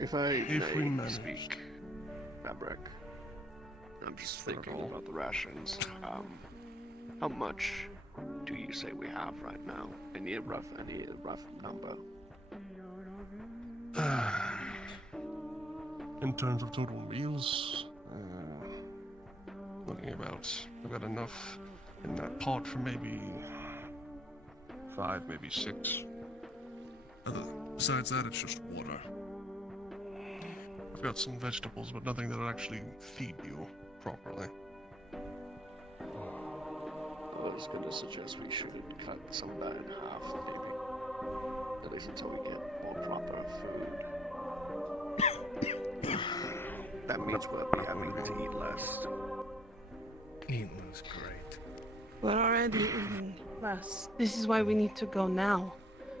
If I we may manage. speak, Fabric, I'm just thinking about the rations. How much do you say we have right now? Any rough number? In terms of total meals, looking about, I've got enough in that pot for maybe 5, maybe 6. Besides that, it's just water. I've got some vegetables, but nothing that'll actually feed you properly. I was gonna suggest we should cut some of that in half, maybe. At least until we get more proper food. That means we'll be having to eat less. Eating was great. We're already eating less. This is why we need to go now.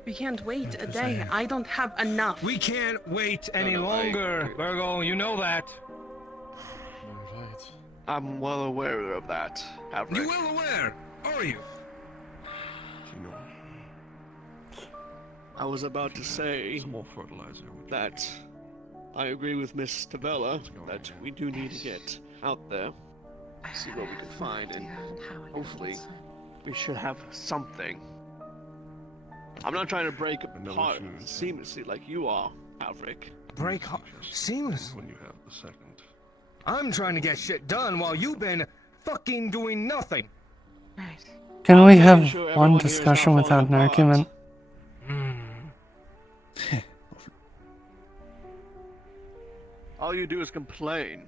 We can't wait a day. I don't have enough. We can't wait any longer, Virgo. You know that. I'm well aware of that, Havric. You well aware, are you? I was about to say some more fertilizer that I agree with Miss Tavella that we do need to get out there, see what we can find, and hopefully we should have something. I'm not trying to break apart seamlessly like you are, Havric. Break seamless. When you have the second. I'm trying to get shit done while you've been fucking doing nothing. Can we have one discussion without an argument? All you do is complain.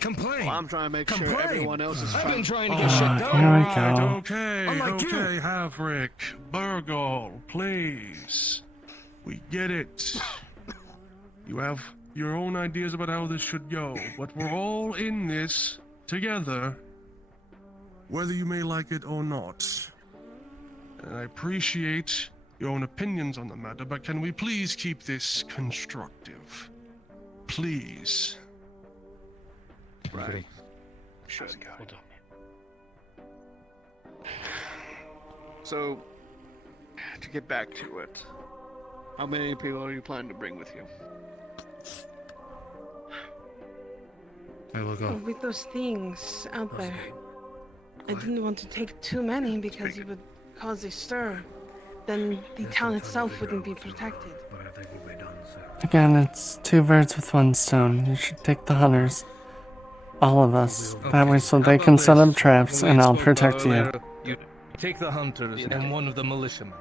Complain. Well, I'm trying to make sure everyone else is I've been trying to Oh, get shit done. here we go. Okay, Unlike you. okay, Havric, Burgle, please. We get it. You have your own ideas about how this should go, but we're all in this together, whether you may like it or not. And I appreciate your own opinions on the matter, but can we please keep this constructive? Please. Right. Sure. So, to get back to it, how many people are you planning to bring with you? I will go. With those things out there, I didn't want to take too many because it would cause a stir. Then the town itself wouldn't be protected. Again, it's 2 birds with 1 stone. You should take the hunters. All of us. That way so they can set up traps and I'll protect you. You take the hunters and one of the militiamen.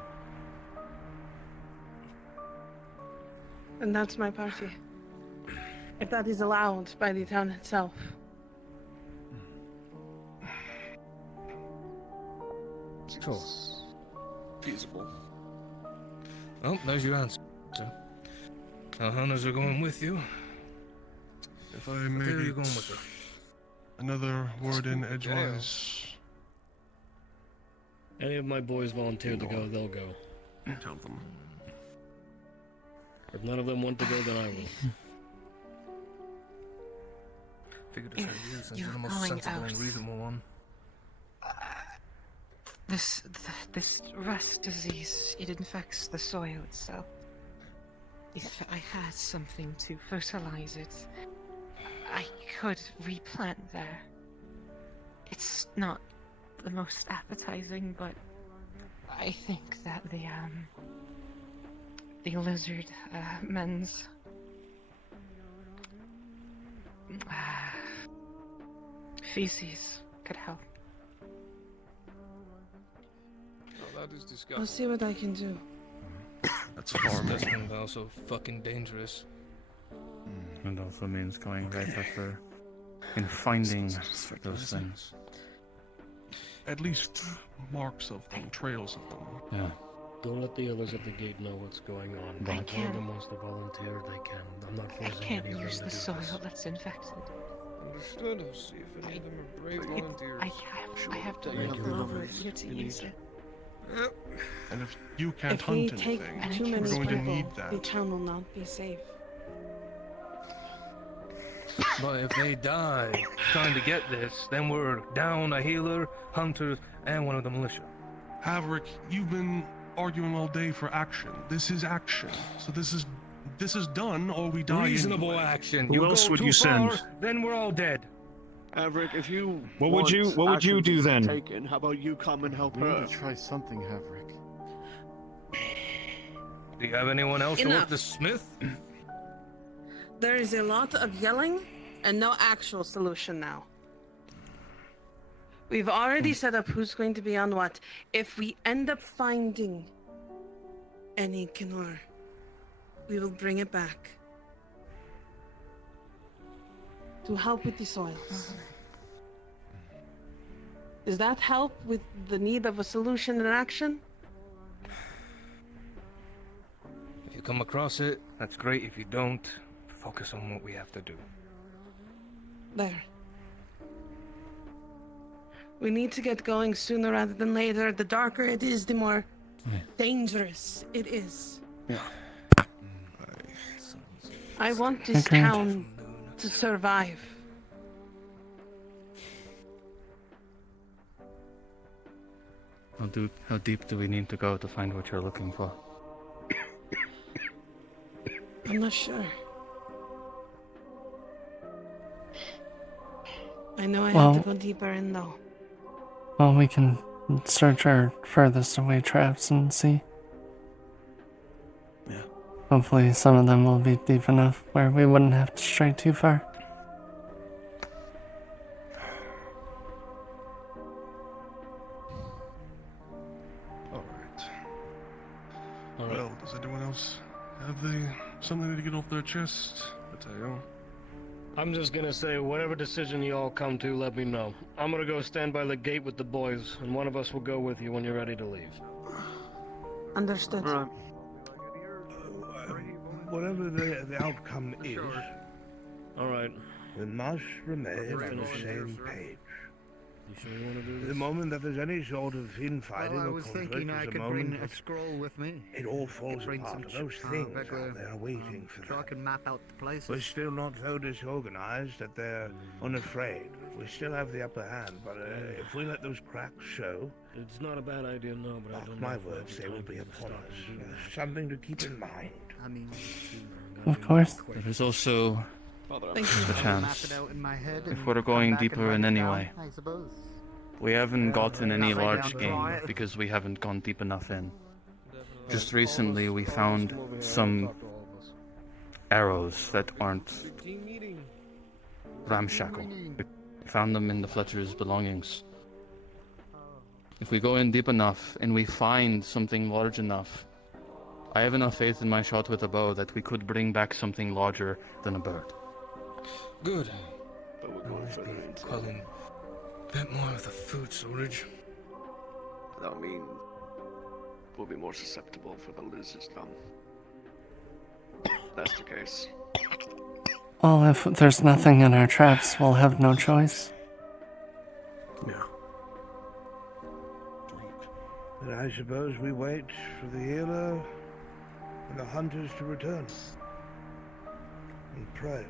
And that's my party. If that is allowed by the town itself. Sure. Feasible. Well, there's your answer. The hunters are going with you. If I Where are may you get going with it? another word in edgewise, Any of my boys volunteer to go, they'll go. tell them. If none of them want to go, then I will. Figured this idea since you're you're the most going sensible out. and reasonable one. This rust disease, it infects the soil itself. If I had something to fertilize it, I could replant there. It's not the most appetizing, but I think that the lizard men's feces could help. Oh, that is I'll disgusting. see what I can do. That's farming. Disgusting, but also fucking dangerous. And also means going right after and finding those things. At least marks of them, trails of them. Yeah. Don't let the others at the gate know what's going on. If one of them wants to volunteer, they can. I'm not I forcing can't any of them use to the do soil this. that's infected. Understood. I'll see if any of them are brave volunteers. I have to Thank look you. over it here to use it. Yep. And if you can't If we hunt take anything, too we're many going to people, need the that. town will not be safe. But if they die trying to get this, then we're down a healer, hunters, and one of the militia. Havrick, you've been arguing all day for action. This is action. So this is done or we die Reasonable anyway. action. Who You else go would too you send? far, then we're all dead. Averick, if you What would you action do to be then? Taken, how about you come and help We need her? to try something, Havrick. Do you have anyone else to Enough. work the smith? There is a lot of yelling and no actual solution now. We've already set up who's going to be on what. If we end up finding any Kenor, we will bring it back to help with the soils. Does that help with the need of a solution and action? If you come across it, that's great. If you don't, focus on what we have to do. There. We need to get going sooner rather than later. The darker it is, the more dangerous it is. Yeah. I want this Agreed. town to survive. How deep do we need to go to find what you're looking for? I'm not sure. I know I have Well- to go deeper in though. Well, we can search our furthest away traps and see. Yeah. Hopefully some of them will be deep enough where we wouldn't have to stray too far. Alright. All right. Well, does anyone else have something to get off their chest? Mateo? I'm just gonna say, whatever decision you all come to, let me know. I'm gonna go stand by the gate with the boys, and one of us will go with you when you're ready to leave. Understood. Right. Whatever the outcome is, All right. we must remain on the Finish it. same page. You sure you want to do this? The moment that there's any sort of infighting Well, I or was conflict thinking I is a could moment bring a of scroll with me. it all falls Bring apart. some Those things regular, are there waiting for so I that. can map out the places. We're still not so disorganized that they're unafraid. We still have the upper hand, but if we let those cracks show, It's not a bad idea, no, but I don't know. my if we'll words, have they will time be to upon stop us. and do that. Something to keep in mind. I mean, Of course. There is also thank you. the I'll map chance, it out in my head if and we're come going back and deeper write in it any down, way. I suppose. We haven't gotten any Not right large down game to it. because we haven't gone deep enough in. Just recently we found some arrows that aren't ramshackle. We found them in the Fletcher's belongings. If we go in deep enough and we find something large enough, I have enough faith in my shot with a bow that we could bring back something larger than a bird. Good. But we're going further into Quelling a bit more of the food shortage. That'll mean we'll be more susceptible for the lizards then. That's the case. Well, if there's nothing in our traps, we'll have no choice. Yeah. Then I suppose we wait for the healer and the hunters to return. And pray.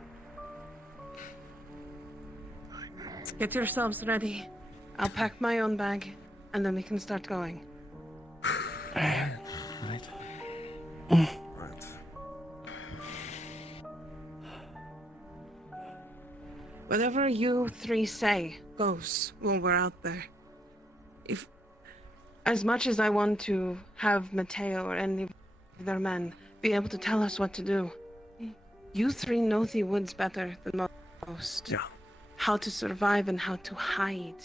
Get yourselves ready. I'll pack my own bag, and then we can start going. Right. Right. Whatever you three say goes when we're out there. If, as much as I want to have Mateo or any of their men be able to tell us what to do, you three know the woods better than most. Yeah. How to survive and how to hide.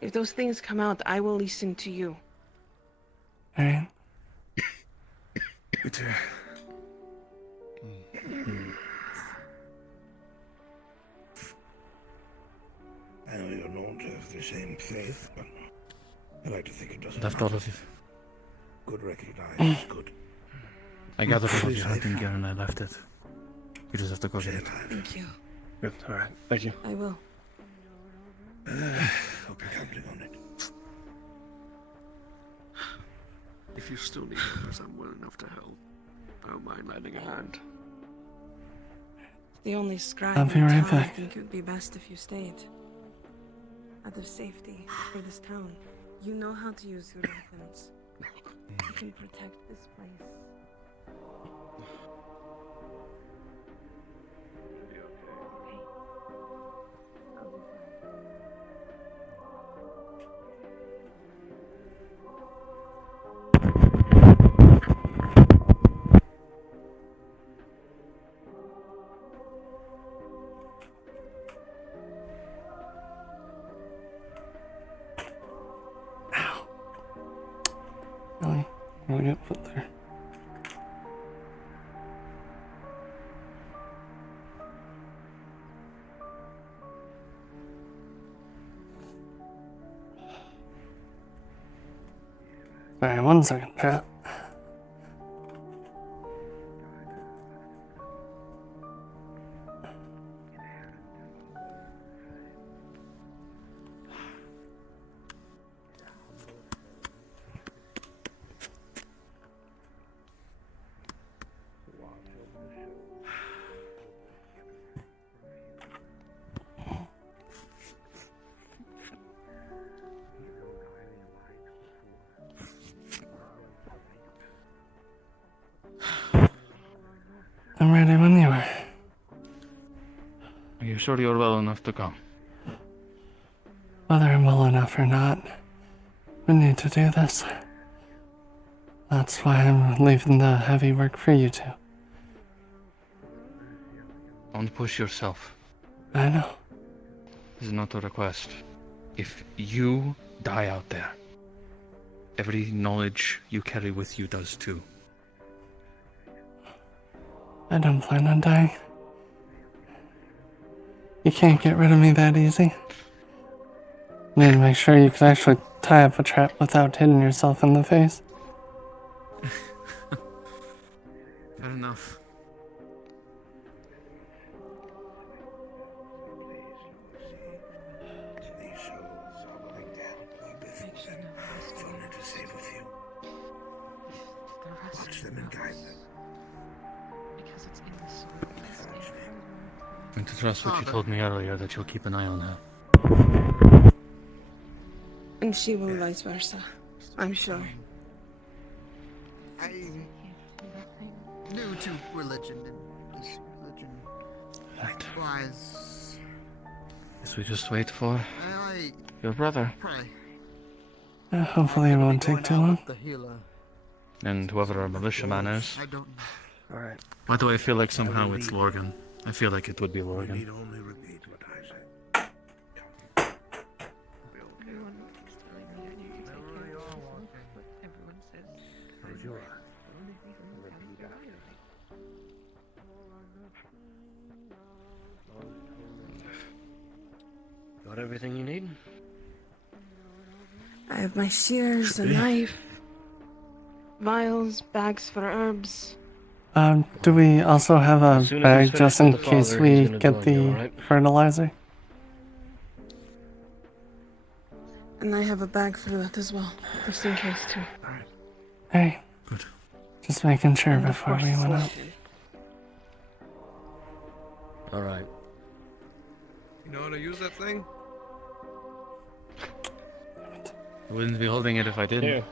If those things come out, I will listen to you. Alright. Me too. I know you're known to have the same faith, but I like to think it doesn't Left all of you. Good recognized is good. I gathered all of Be your safe. hunting gear and I left it. You just have to go get it. Thank you. Good. All right. Thank you. I will. I'll be counting on it. If you still need others, I'm willing enough to help. I don't mind lending a hand. The only scribe I'll be in right town, I back. think it would be best if you stayed. Out of safety for this town. You know how to use your weapons. You can protect this place. Really? Really get put there. Alright, 1 second, chat. I'm ready when you are. Are you sure you're well enough to come? Whether I'm well enough or not, we need to do this. That's why I'm leaving the heavy work for you two. Don't push yourself. I know. This is not a request. If you die out there, every knowledge you carry with you does too. I don't plan on dying. You can't get rid of me that easy. You need to make sure you can actually tie up a trap without hitting yourself in the face. Fair enough. These souls are willing to help you before them. It's only to save a few. Watch them and guide them. Because it's in the soil. Forge me. I'm going to trust what you told me earlier, that you'll keep an eye on her. And she will vice versa, I'm sure. I'm new to religion, and this religion Right. wise. Guess we just wait for I your brother. pray. Hopefully it won't take too long. The healer. And whoever our militiaman is. I don't know. Alright. Why do I feel like somehow it's Lorgan? I feel like it would be You need Lorgan. only repeat what I say. Close your eyes. Got everything you need? I have my shears, a knife, vials, bags for herbs. Do we also have a As soon as bag he's just finished in with the case father, he's we gonna get join you, the alright? fertilizer? And I have a bag for that as well, just in case too. Hey. Good. Just making sure And of before course, we went out. lotion. Alright. You know how to use that thing? I wouldn't be holding it if I didn't. Here.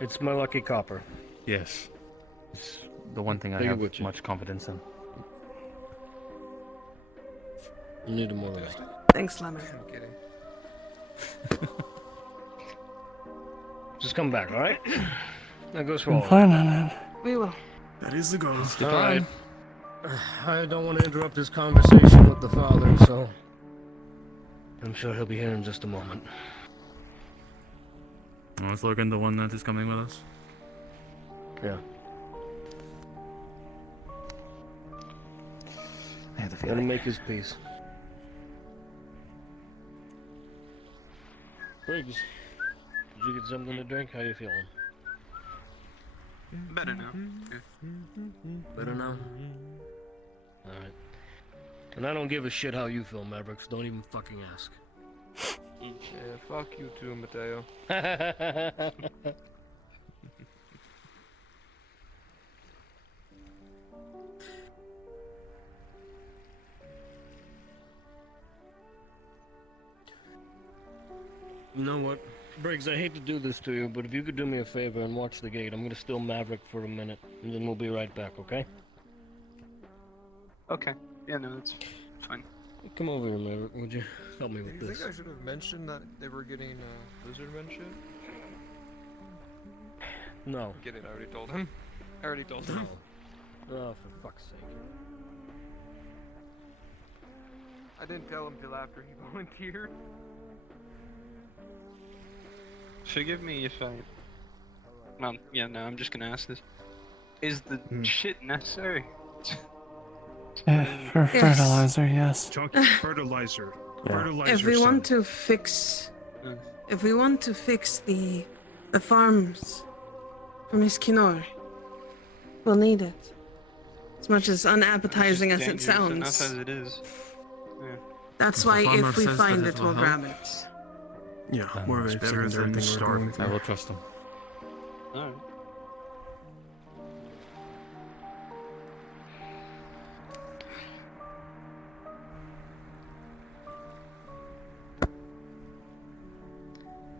It's my lucky copper. Yes. It's the one thing I Take it have with you. much confidence in. You need more than Thanks, Lemon. I'm kidding. Just come back, alright? That goes for I'm all of us. planning on it. We will. That is the goal. Alright. I don't want to interrupt this conversation with the father, so I'm sure he'll be here in just a moment. Oh, is Lorgan the one that is coming with us? Yeah. I had the Let him feeling. make his peace. Briggs, did you get something to drink? How you feeling? Better now. Better now? Alright. And I don't give a shit how you feel, Mavericks. Don't even fucking ask. Yeah, fuck you too, Mateo. You know what? Briggs, I hate to do this to you, but if you could do me a favor and watch the gate, I'm gonna steal Maverick for a minute, and then we'll be right back, okay? Okay. Yeah, no, that's fine. Come over here, Maverick, would you? Help me Do with you this. think I should have mentioned that they were getting lizardmen shit? No. Get it, I already told him. I already told him. No. Oh, for fuck's sake. I didn't tell him till after he volunteered. Forgive me if I... Well, yeah, no, I'm just gonna ask this. Is the shit necessary? Yeah, for Yes. fertilizer, yes. Talking fertilizer. Fertilizer. If we son. want to fix, if we want to fix the farms for Miss Kinor, we'll need it. As much as unappetizing as it Dangerous enough sounds. as it is. Yeah. That's If the why farmer if we says find that it, it we'll will grab help. it. Yeah, more of It's a better secondary than thing we're starving. going I for. will trust him. Alright.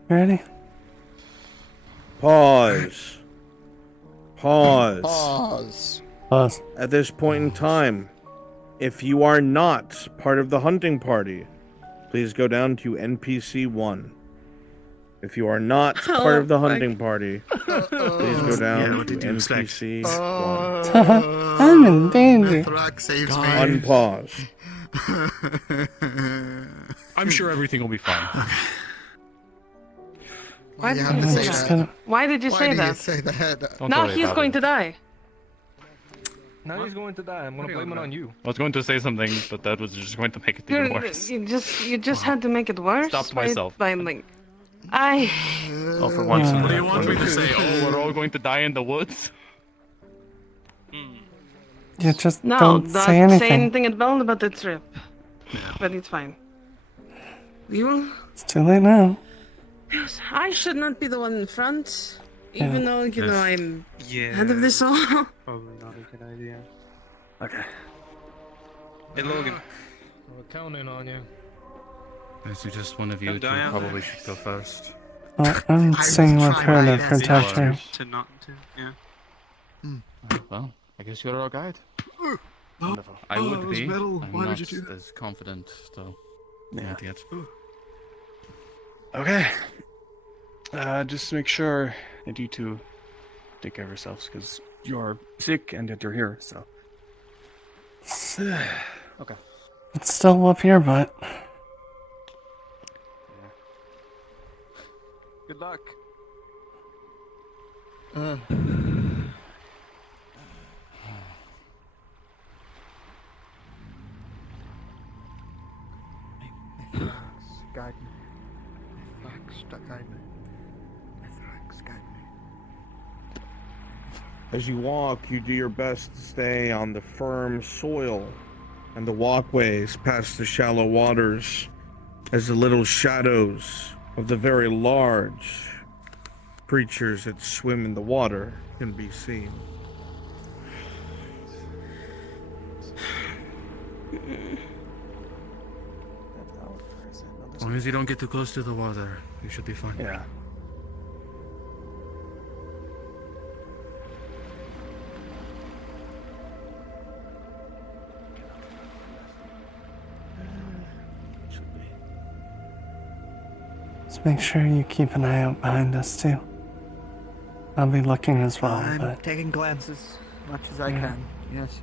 Ready? Pause. Pause. Pause. Pause. At this point in time, if you are not part of the hunting party, please go down to NPC 1. If you are not part of the hunting party, please go down what to did you expect? NPC 1. I'm in danger. Mithrak saves me. Unpause. I'm sure everything will be fine. Why You did have you to say say that? that. Why did you Why say do that? you say that? Don't Now worry he's about going it. to die. Now he's going to die. I'm gonna blame it on you. I was going to say something, but that was just going to make it even worse. You just had to make it worse. Stopped by- myself. By like, I. Oh, for once. What in do my you life, want me to when say? Oh, we're all going to die in the woods. You just No, don't say anything. at all about the trip. But it's fine. We will. It's too late now. Yes, I should not be the one in front, even Yeah. though Yes. I'm Yeah. head of this all. Probably not a good idea. Okay. Hey, Logan. We're counting on you. I suggest one of you two Diane. probably should go first. Well, I'm staying with her to protect her. To not to, yeah. Well, I guess you're our guide. Oh, Wonderful. I it would was be. metal. I'm Why not did you do that? as confident, though. Yeah. Not yet. Okay. Just make sure that you two take care of yourselves, because you're sick and yet you're here, so. Okay. It's still up your butt. Good luck. Guide me. Guide me. Mithrax, guide me. As you walk, you do your best to stay on the firm soil and the walkways past the shallow waters, as the little shadows of the very large creatures that swim in the water can be seen. As long as you don't get too close to the water, you should be fine. Yeah. Just make sure you keep an eye out behind us, too. I'll be looking as well, I'm but... taking glances as much as I can. Yes.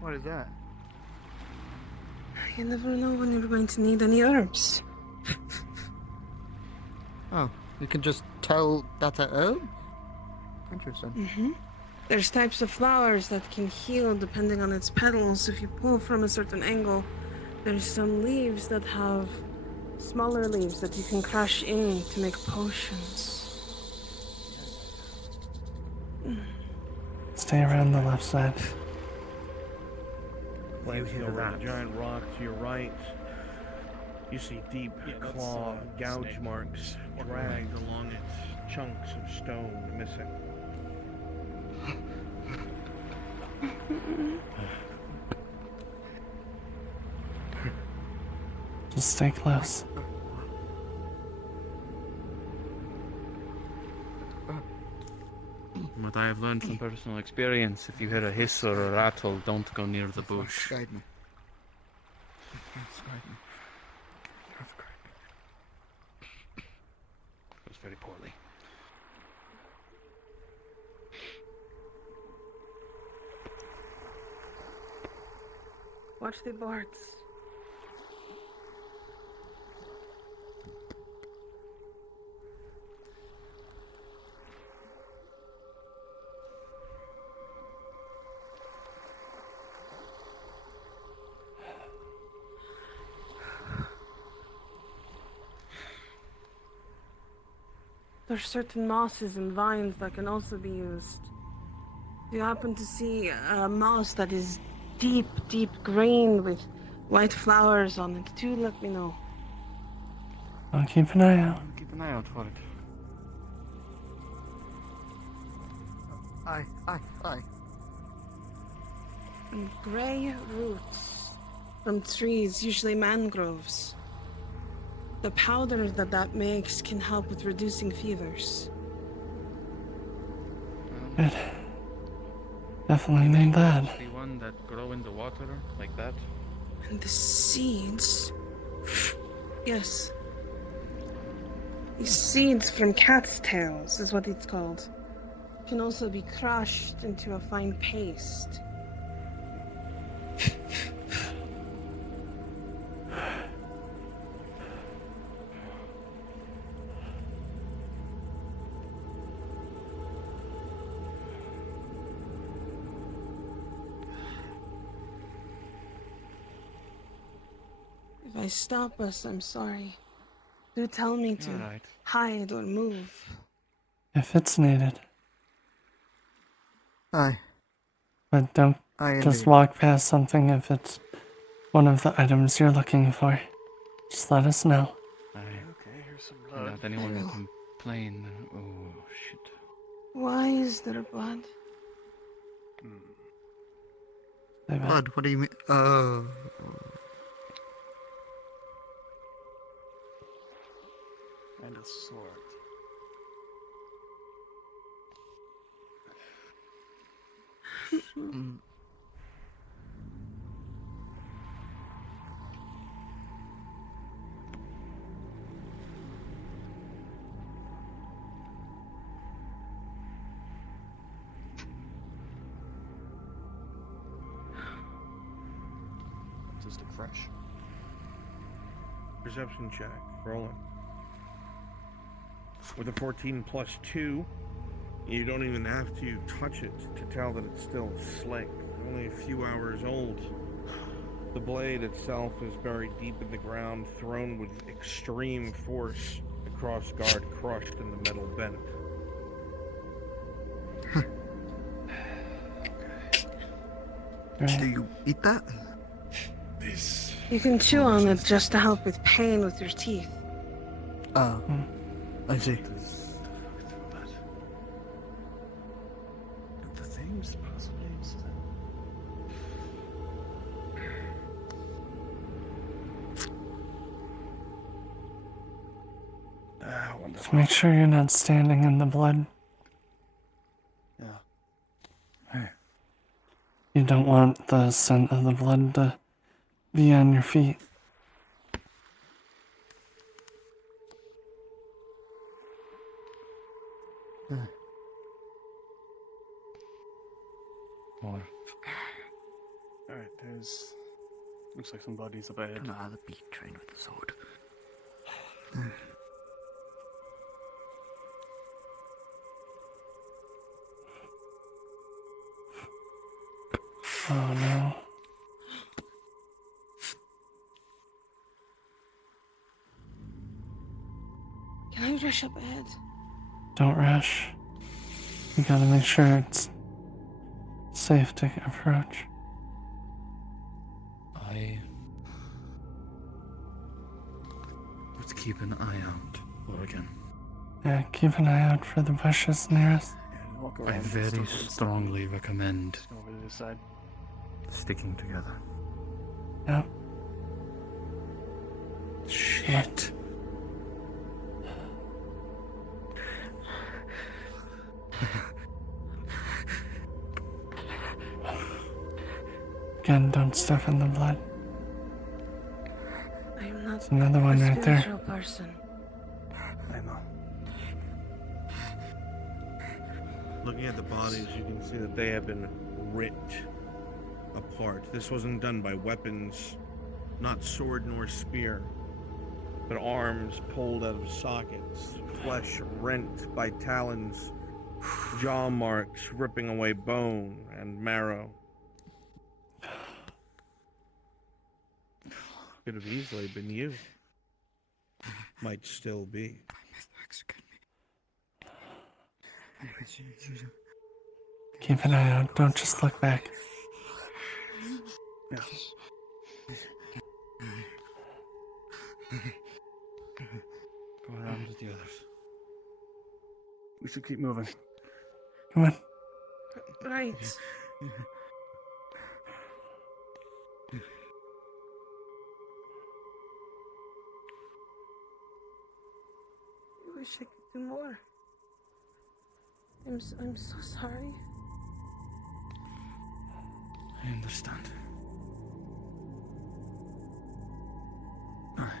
What is that? You never know when you're going to need any herbs. Oh, you can just tell that's a herb? Interesting. Mm-hmm. There's types of flowers that can heal depending on its petals. If you pull from a certain angle, there's some leaves that have smaller leaves that you can crush in to make potions. Stay around the left side. Glancing over the giant rock to your right, you see deep claw gouge marks dragged along it, chunks of stone missing. Just stay close. What I have learned from personal experience, if you hear a hiss or a rattle, don't go near the bush. Guide me. Goes very poorly. Watch the boards. There's certain mosses and vines that can also be used. If you happen to see a moss that is deep, deep green with white flowers on it, do let me know. I'll keep an eye out. Keep an eye out for it. Aye. And gray roots from trees, usually mangroves. The powder that makes can help with reducing fevers. Good. Definitely need that. The one that grow in the water like that. And the seeds. Yes. These seeds from cat's tails is what it's called. Can also be crushed into a fine paste. If I stop us, I'm sorry. Do tell me to Alright. hide or move. If it's needed. Aye. But don't Aye, just indeed. walk past something if it's one of the items you're looking for. Just let us know. Aye. Okay, here's some Without anyone will complain. Oh shit. Why is there blood? Blood, what do you mean? Oh. And a sword. Does it look fresh? Perception check. Rolling. With a 14 plus 2, you don't even have to touch it to tell that it's still slick. Only a few hours old. The blade itself is buried deep in the ground, thrown with extreme force. The cross guard crushed and the metal bent. Do you eat that? You can chew on it just to help with pain with your teeth. Oh. I see. The themes, possibly. Just make sure you're not standing in the blood. Yeah. You don't want the scent of the blood to be on your feet. More. Alright, there's. Looks like some bodies up ahead. the beat train with the sword. Oh no. Can I rush up ahead? Don't rush. You gotta make sure it's safe to approach. Let's keep an eye out. Oregon. Yeah, keep an eye out for the bushes near us. Walk I around. very strongly recommend Go over to this side. sticking together. Yep. Shit. Again, don't step in the blood. I am not There's another one a right there. spiritual person. I know. Looking at the bodies, you can see that they have been ripped apart. This wasn't done by weapons, not sword nor spear, but arms pulled out of sockets, flesh rent by talons, jaw marks ripping away bone and marrow. Could have easily been you. Might still be. Keep an eye out. Don't just look back. Yeah. Go around with the others. We should keep moving. Come on. Right. I wish I could do more. I'm so sorry. I understand. Alright.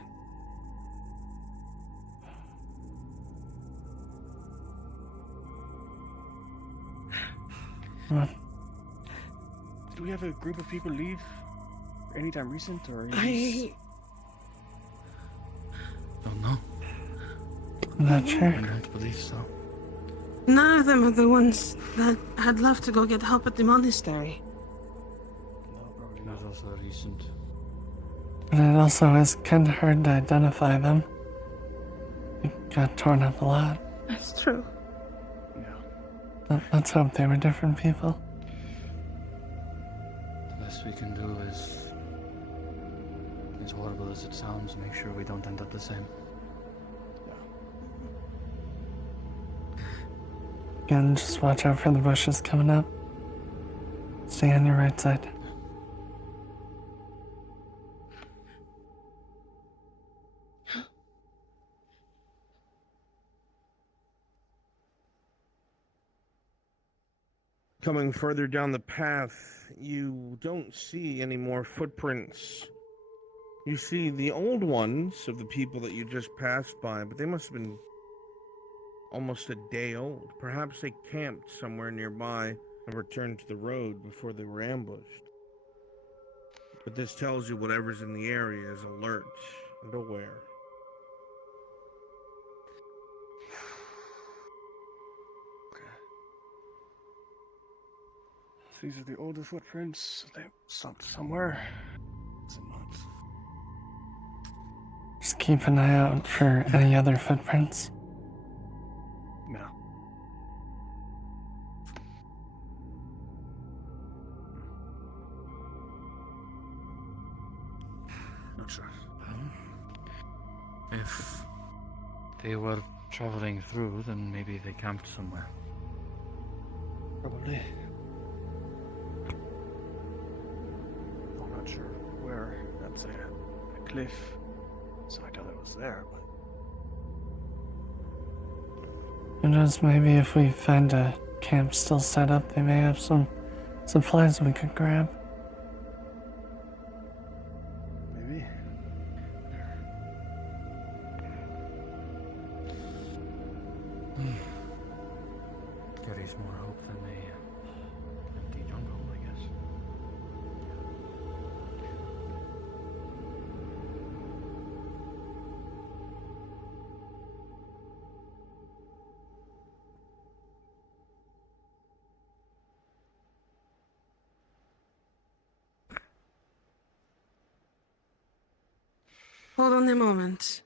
What? Did we have a group of people leave anytime recent, or I Don't know. I'm not sure. I don't believe so. None of them are the ones that had left to go get help at the monastery. Not also recent. But it also is kind of hard to identify them. It got torn up a lot. That's true. Let's hope they were different people. The best we can do is, as horrible as it sounds, make sure we don't end up the same. Again, just watch out for the bushes coming up. Stay on your right side. Coming further down the path, you don't see any more footprints. You see the old ones of the people that you just passed by, but they must have been almost a day old. Perhaps they camped somewhere nearby and returned to the road before they were ambushed. But this tells you whatever's in the area is alert and aware. These are the older footprints. They stopped somewhere. Is it not? Just keep an eye out for any other footprints. No. Not sure. If they were traveling through, then maybe they camped somewhere. Probably. I'm not sure where. That's a cliff. So I thought it was there, but Who knows, maybe if we find a camp still set up, they may have some supplies we could grab. maybe. Carries more hope than the empty jungle, I guess. Hold on a moment.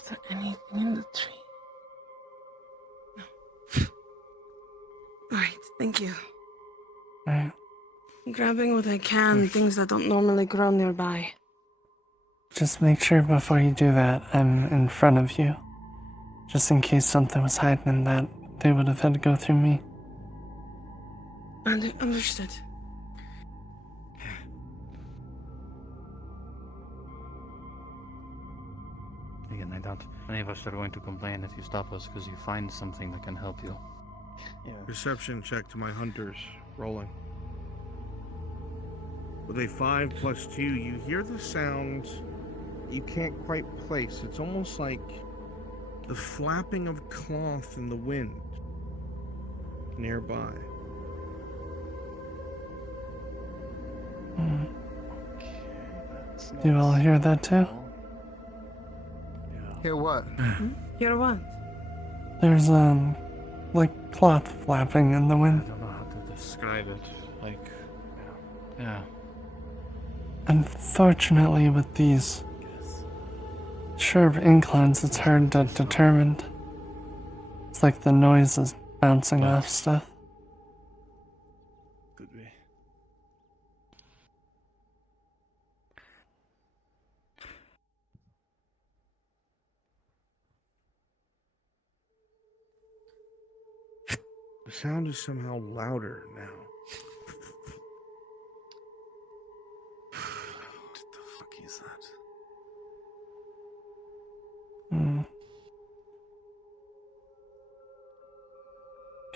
Is there anything in the tree? No. Alright, thank you. Alright. Grabbing what I can, things that don't normally grow nearby. Just make sure before you do that, I'm in front of you. Just in case something was hiding in that, they would have had to go through me. Understood. Again, I doubt any of us are going to complain if you stop us because you find something that can help you. Yeah. Perception check to my hunters. Rolling. With a 5 plus 2, you hear the sound you can't quite place. It's almost like the flapping of cloth in the wind nearby. Do you all hear that too? Hear what? Hear what? There's, like cloth flapping in the wind. I don't know how to describe it. Like, yeah. Unfortunately, with these sharp inclines, it's hard to determine. It's like the noise is bouncing off stuff. Could be. The sound is somehow louder now.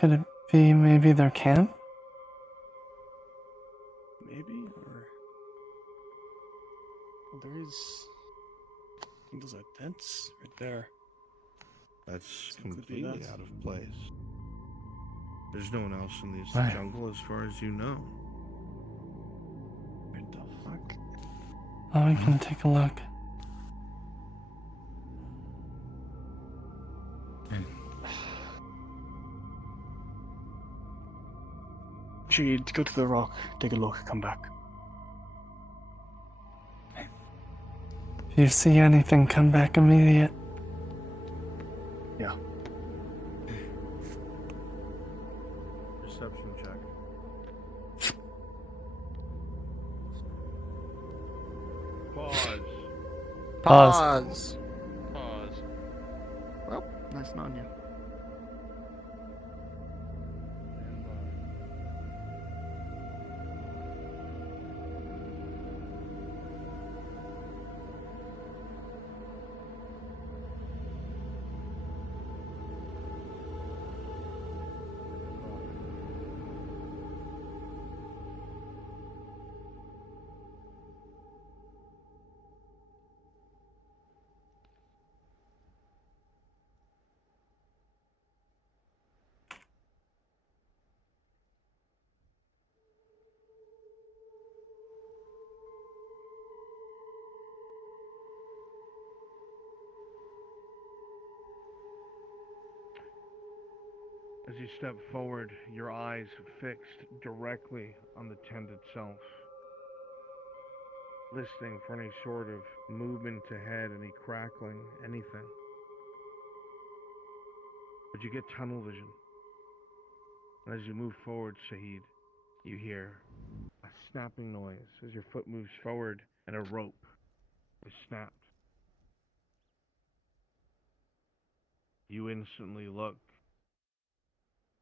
Could it be maybe their camp? Maybe, or well, there is. I think those are tents right there. That's So it could be completely that. out of place. There's no one else in this Right. jungle as far as you know. What the fuck? Oh, we can take a look. She'd go to the rock, take a look, come back. If you see anything, come back immediate. Yeah. Perception check. Pause. Pause. Pause. Well, that's not you. As you step forward, your eyes fixed directly on the tent itself, listening for any sort of movement ahead, any crackling, anything. But you get tunnel vision. And as you move forward, Shahid, you hear a snapping noise as your foot moves forward and a rope is snapped. You instantly look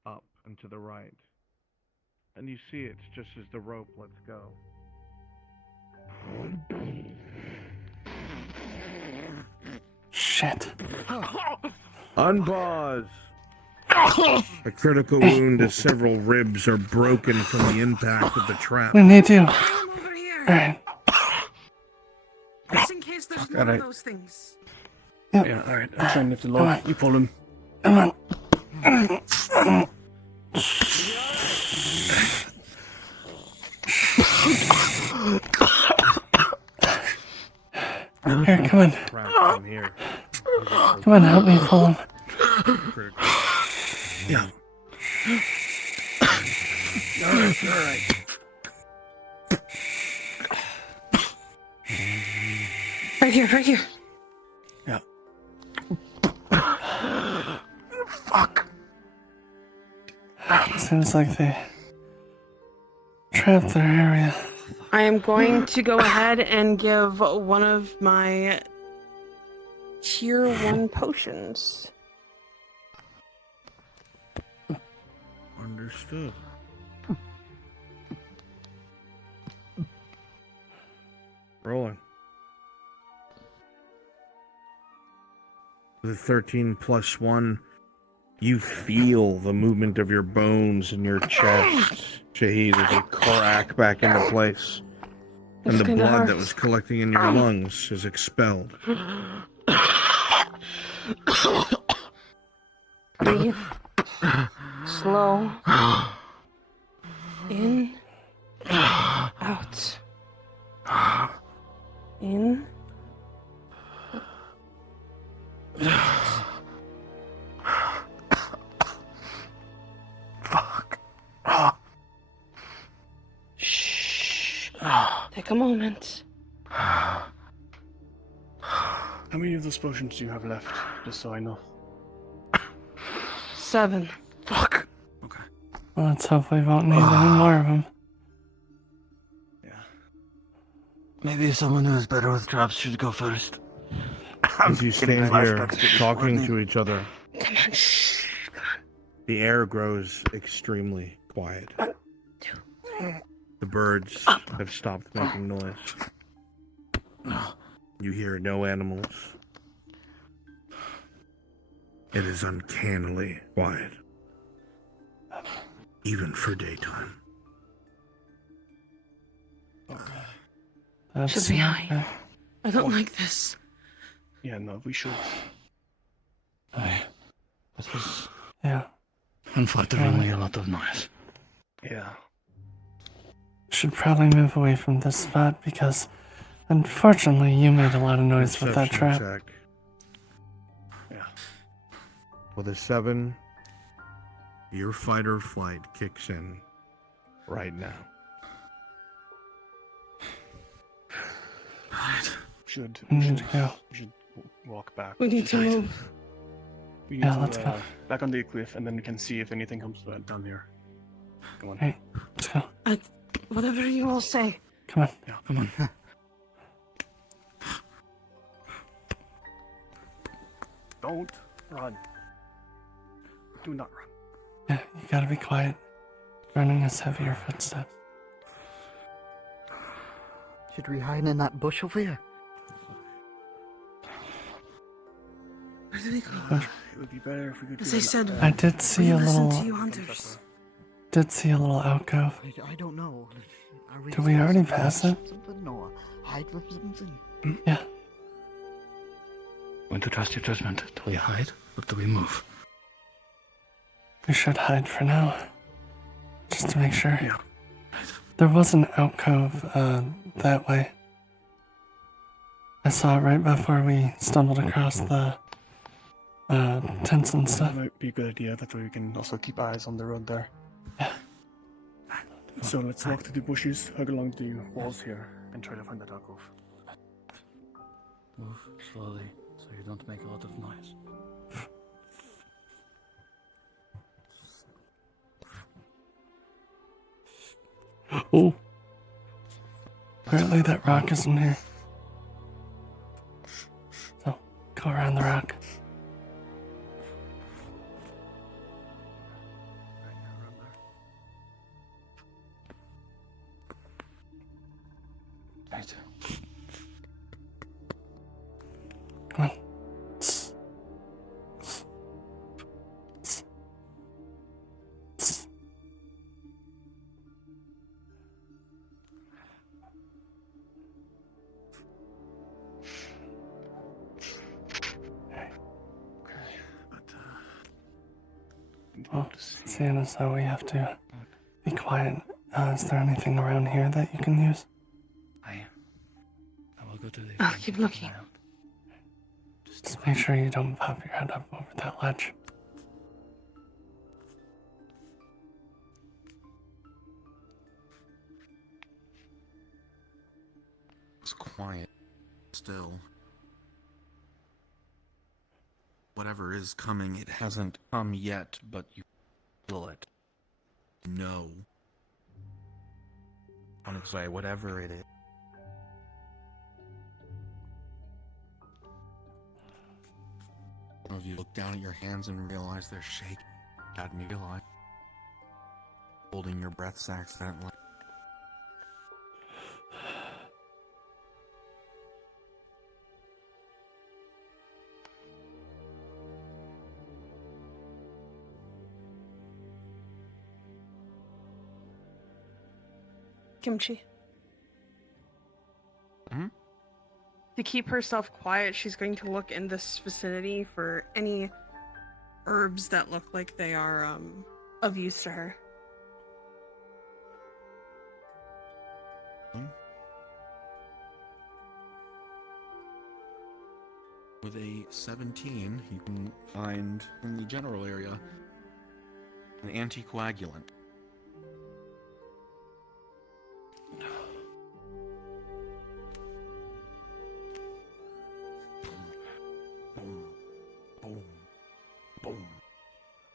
up and to the right, and you see it's just as the rope lets go. Shit. Unpause. A critical wound as several ribs are broken from the impact of the trap. We need you. Come over here. Alright. Just in case there's Fuck, more of alright. those things. Yep. Yeah, alright, I'm trying to lift the Come log. on. You pull him. Come on. Here, come on. Trap from here. Come on, help me pull him. Critical. Yeah. Alright. Right here, right here. Yeah. Fuck. Seems like they trapped their area. I am going to go ahead and give one of my tier 1 potions. Understood. Rolling. With a 13 plus 1, you feel the movement of your bones in your chest, Shahid, as they crack back into place. And the kinda blood that hurts. was collecting in your lungs is expelled. Breathe. Slow. In. Out. In. Shh. Take a moment. How many of those potions do you have left? Just so I know. 7. Fuck. Well, let's hope we won't need any more of them. Maybe someone who's better with traps should go first. As you Getting stand here, flashbacks to this talking morning. to each other, Come on, shh. the air grows extremely quiet. 1, 2. The birds have stopped making noise. You hear no animals. It is uncannily quiet. even for daytime. That's Should we not hide? good. I don't like this. Yeah, no, we should. This was Yeah. unflatteringly a lot of noise. Yeah. Should probably move away from this spot because, unfortunately, you made a lot of noise with that Perception trap. check. Yeah. With a 7, your fight or flight kicks in right now. Should We need to go. We should walk back. We need to move. We need Yeah, to, let's go. Back on the cliff, and then we can see if anything comes down here. Come on. Hey, let's go. Whatever you all say. Come on. Yeah. Come on. Don't run. Do not run. Yeah, you gotta be quiet. Running is heavier footsteps. Should we hide in that bush over here? Where do we go? It would be better if we could. As I said, I did see we a listen little. to you hunters. Did see a little alcove. I don't know. Are Did we already pass it? Something or hide from something? Yeah. Going to trust your judgment. Do we hide or do we move? We should hide for now. Just to make sure. Yeah. There was an alcove that way. I saw it right before we stumbled across the tents and stuff. That might be a good idea. That way we can also keep eyes on the road there. Yeah. So let's walk through the bushes, hug along the walls here, and try to find that alcove. Move slowly so you don't make a lot of noise. Oh. Apparently that rock isn't here. So, go around the rock. Right. Come on. Well, seeing as though we have to be quiet, is there anything around here that you can use? I will go to the. I'll keep looking. Just make sure you don't pop your head up over that ledge. It's quiet. Still. Whatever is coming, it hasn't come yet, but you feel it. No. On its way, whatever it is. Some of you look down at your hands and realize they're shaking. Had me realize. Holding your breaths accidentally. Kimchi. Hmm? To keep herself quiet, she's going to look in this vicinity for any herbs that look like they are of use to her. With a 17, you can find in the general area an anticoagulant.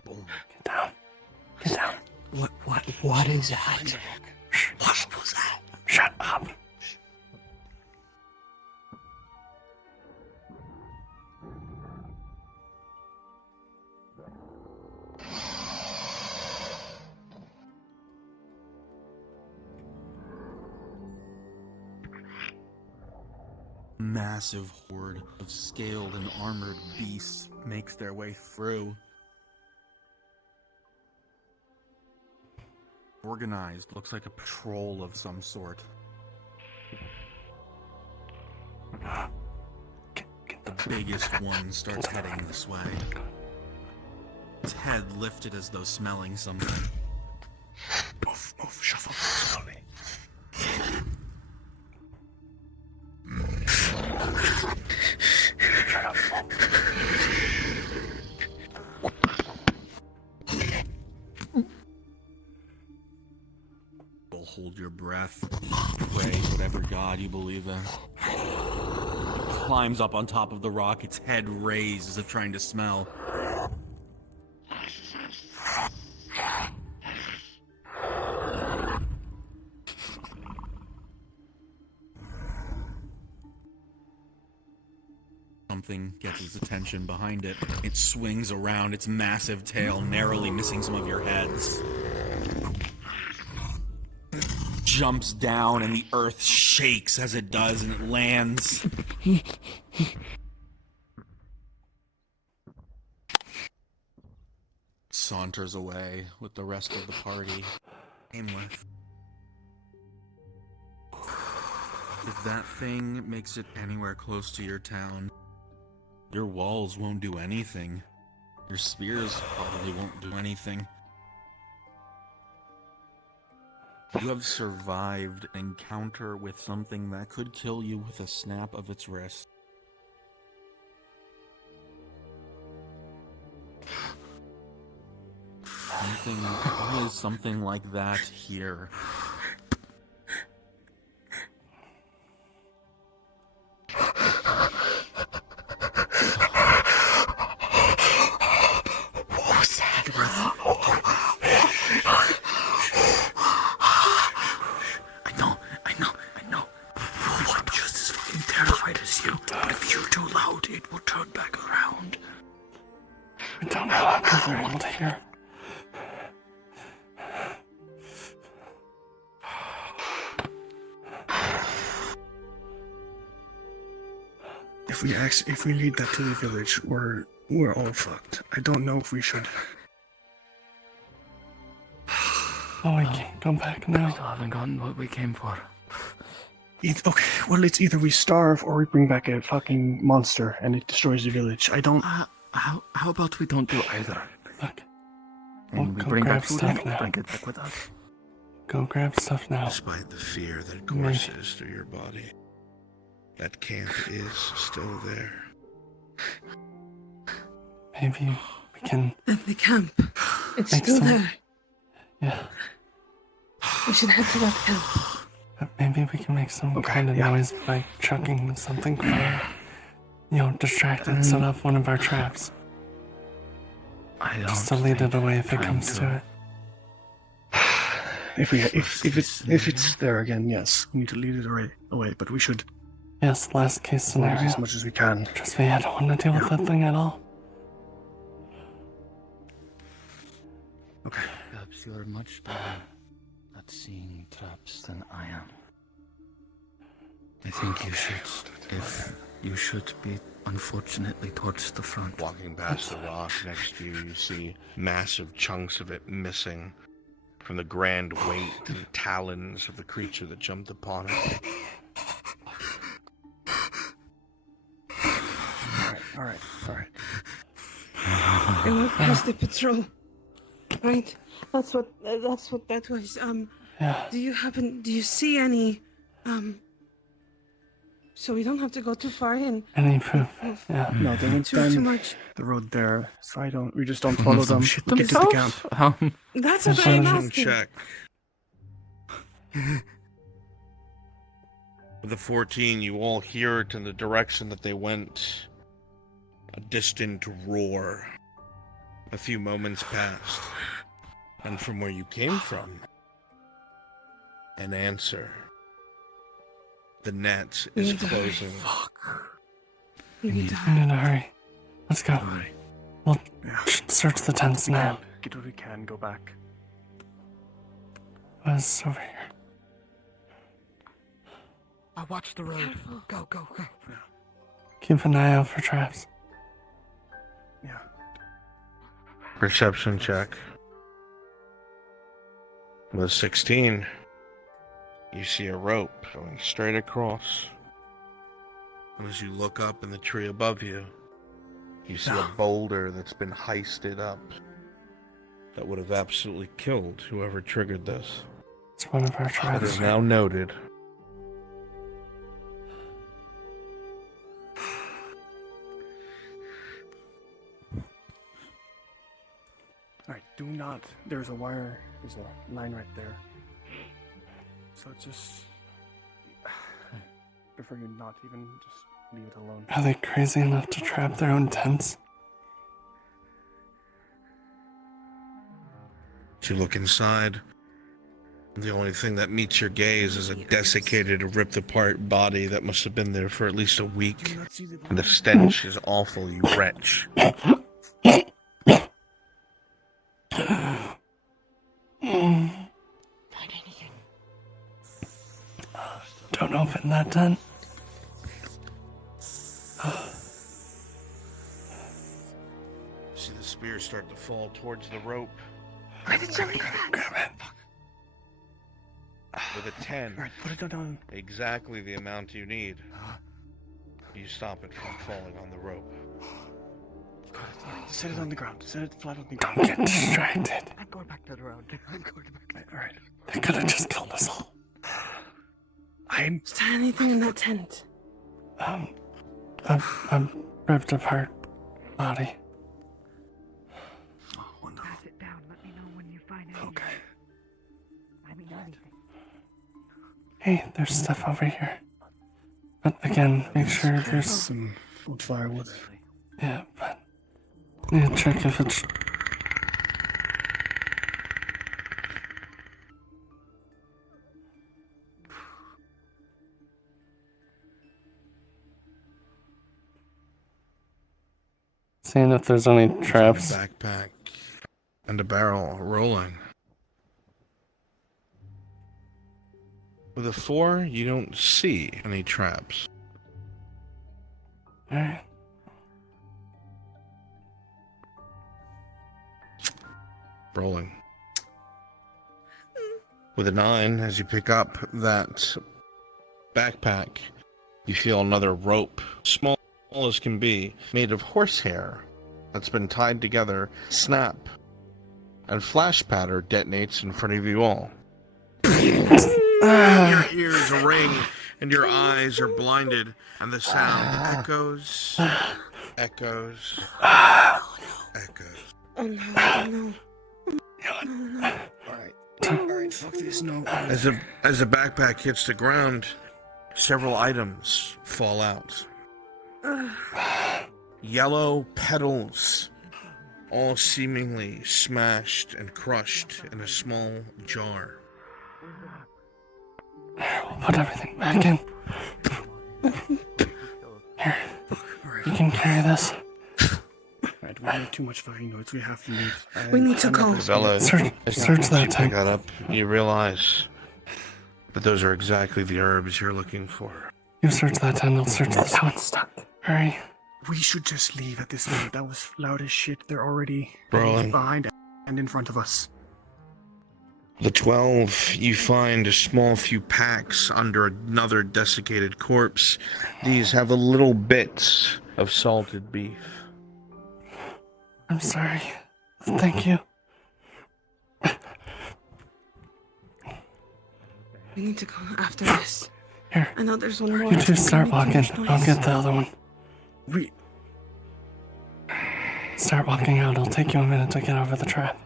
Get down. Get down. What is that? What was that? Shut up. Massive horde of scaled and armored beasts makes their way through. Organized. Looks like a patrol of some sort. The biggest one starts heading this way. Its head lifted as though smelling something. Move, shuffle slowly. Shut up. Hold your breath. Pray to whatever god you believe in. It climbs up on top of the rock, its head raised as if trying to smell. Something gets its attention behind it. It swings around, its massive tail narrowly missing some of your heads. Jumps down and the earth shakes as it does and it lands. Saunters away with the rest of the party. Came with. If that thing makes it anywhere close to your town, your walls won't do anything. Your spears probably won't do anything. You have survived an encounter with something that could kill you with a snap of its wrist. Why is something like that here? What was that? Take a breath. I know. I'm just as fucking terrified as you. But if you're too loud, it will turn back around. I don't know how people are able to hear. If we lead that to the village, we're all fucked. I don't know if we should. Oh, we can't go back now. We still haven't gotten what we came for. Okay, well, it's either we starve or we bring back a fucking monster and it destroys the village. I don't. How about we don't do either? Look. And we Go bring grab back food stuff and now. bring it back with us. Go grab stuff now. Despite the fear that courses through your body, that camp is still there. Maybe we can. And the camp. It's Make still some- there. Yeah. We should head to that camp. But maybe we can make some kind of noise by chucking something fire. Distract it, set off one of our traps. Just to lead it away if it comes to it. If it's there again, yes, we need to lead it away. But we should. Yes, last case scenario. As much as we can. Trust me, I don't want to deal with that thing at all. Okay. Perhaps you're much better at seeing traps than I am. I think you should be, unfortunately, towards the front. Walking past the rock next to you, you see massive chunks of it missing from the grand weight and talons of the creature that jumped upon it. All right. And we're past the patrol. Right? That's what that was. Yeah. Do you see any, so we don't have to go too far in. Any proof? Yeah. No, they went Too down much. the road there, so we just don't follow them. We get to the camp. That's what I'm asking. Check. With the 14, you all hear it in the direction that they went. A distant roar. A few moments passed. And from where you came from, an answer. The net is closing. We need to We need to hurry. Let's go. We'll search the tents now. Get what we can, go back. What's over here? I watch the road. Go. Keep an eye out for traps. Yeah. Perception check. With a 16, you see a rope going straight across. And as you look up in the tree above you, you see a boulder that's been heisted up that would have absolutely killed whoever triggered this. It's one of our It traps. is now noted. Alright, do not. There's a wire. There's a line right there. So just. Prefer you not even just leave it alone. Are they crazy enough to trap their own tents? As you look inside, the only thing that meets your gaze is a desiccated, ripped-apart body that must have been there for at least a week. And the stench is awful, you wretch. Don't open that tent. See the spear start to fall towards the rope. Why did somebody grab it? With a 10, Alright, put it down. exactly the amount you need, you stop it from falling on the rope. Alright, set it on the ground. Set it flat on the Don't ground. get distracted. I'm going back to the road. I'm going back. Alright. They could have just killed us all. Is there anything in that tent? A ripped apart body. Pass it down. Let me know when you find anything. Okay. I mean anything. Hey, there's stuff over here. But again, make sure there's some old firewood. Yeah, but yeah, check if it's. Seeing if there's any traps. Backpack and a barrel rolling. With a 4, you don't see any traps. Alright. Rolling. With a 9, as you pick up that backpack, you feel another rope, small as can be, made of horsehair, that's been tied together, snap, and flash patter detonates in front of you all. Your ears ring, and your eyes are blinded, and the sound echoes, echoes, echoes. Oh no, Alright, fuck this, no. As the backpack hits the ground, several items fall out. Yellow petals, all seemingly smashed and crushed in a small jar. We'll put everything back in. Here, you can carry this. Alright, we hear too much firing noise. We have to leave. We need to go. Isabella, Search as that you pick tank. that up, you realize that those are exactly the herbs you're looking for. You search that tent, I'll search this one. Hurry. We should just leave at this moment. That was loud as shit. They're already Rolling. behind and in front of us. The 12, you find a small few packs under another desiccated corpse. These have a little bits of salted beef. I'm sorry. Thank you. We need to go after this. Here. I know there's one more. You two start Making walking. too much I'll noise. get the other one. We. Start walking out. It'll take you a minute to get over the trap.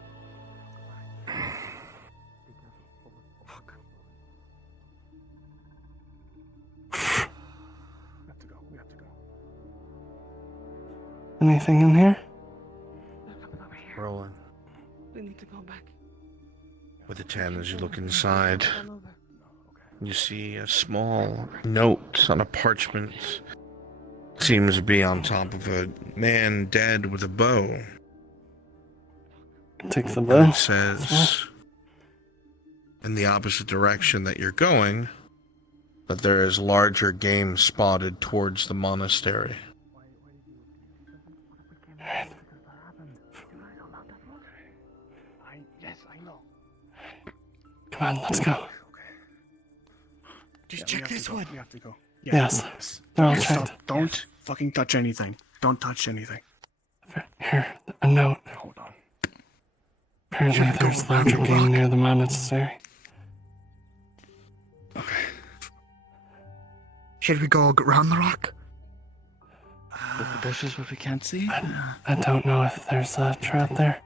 Anything in here? Rolling. We need to go back. With a 10, as you look inside, you see a small note on a parchment. Seems to be on top of a man dead with a bow. Take the And bow. it says, in the opposite direction that you're going, that there is larger game spotted towards the monastery. Yes, I know. Come on, let's go. Just Yeah, check we have this to go. one. We have to go. Yes. They're all Stop. checked. Don't fucking touch anything. Don't touch anything. Here, a note. Hold on. Apparently Should we go there's around the larger game rock? near the monastery. Okay. Should we go around the rock? With the bushes where we can't see? I don't know if there's a trap there.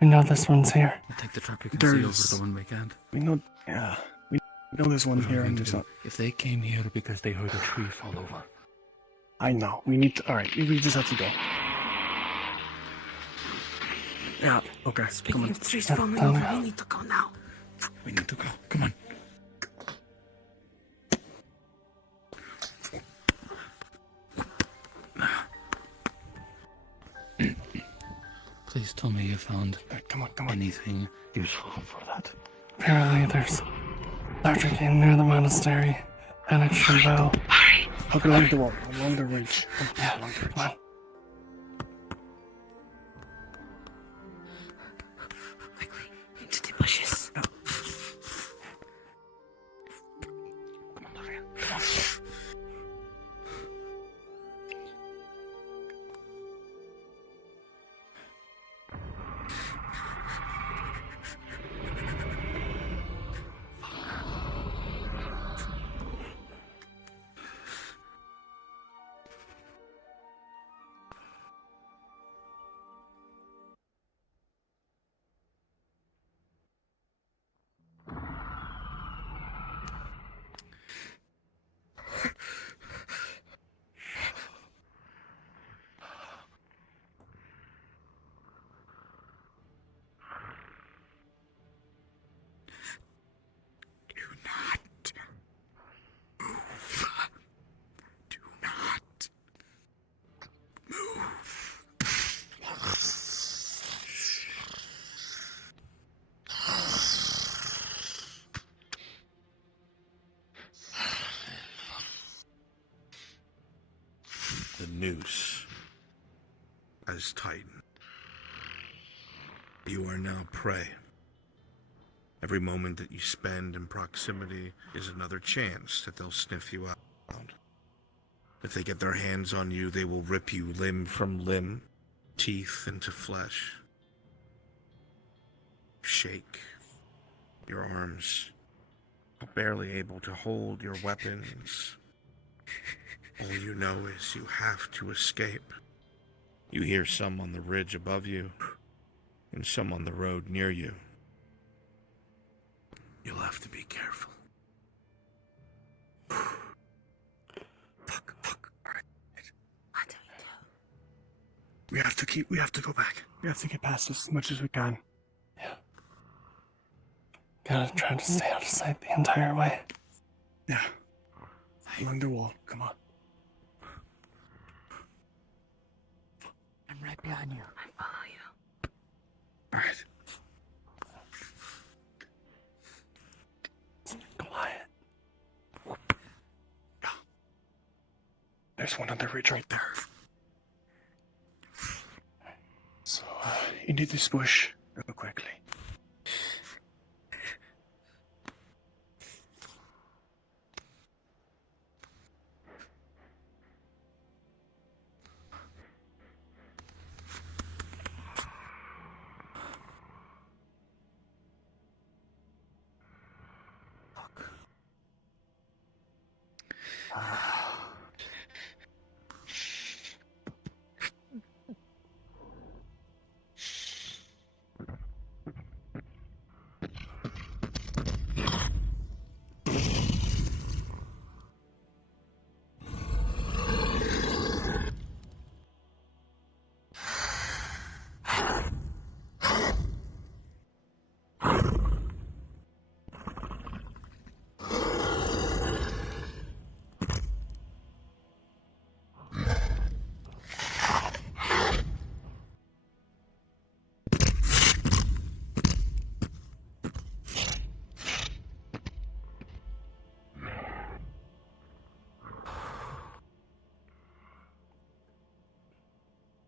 We know this one's here. We'll take the trap we can see over There's- the one we can't. We know. Yeah. We know there's one What are we here going and to there's do? not. If they came here because they heard a tree fall over. I know. We need to. All right. We just have to go. Yeah. Okay. Come Speaking on. of trees falling over, we need to go now. We need to go. Come on. Please tell me you found Come on. anything useful for that. Apparently there's larger game near the monastery. An extra bow. Hook along the wall, along the ridge. Yeah, Along the ridge. come on. Quickly, into the bushes. The noose has tightened. You are now prey. Every moment that you spend in proximity is another chance that they'll sniff you out. If they get their hands on you, they will rip you limb from limb, teeth into flesh. Shake. Your arms are barely able to hold your weapons. All you know is you have to escape. You hear some on the ridge above you, and some on the road near you. You'll have to be careful. Fuck. All right. What do we do? We have to go back. We have to get past this as much as we can. Gotta try to stay out of sight the entire way. Yeah. Along the wall. Come on. I'm right behind you. I follow you. All right. Quiet. There's one on the ridge right there. So, into this bush real quickly.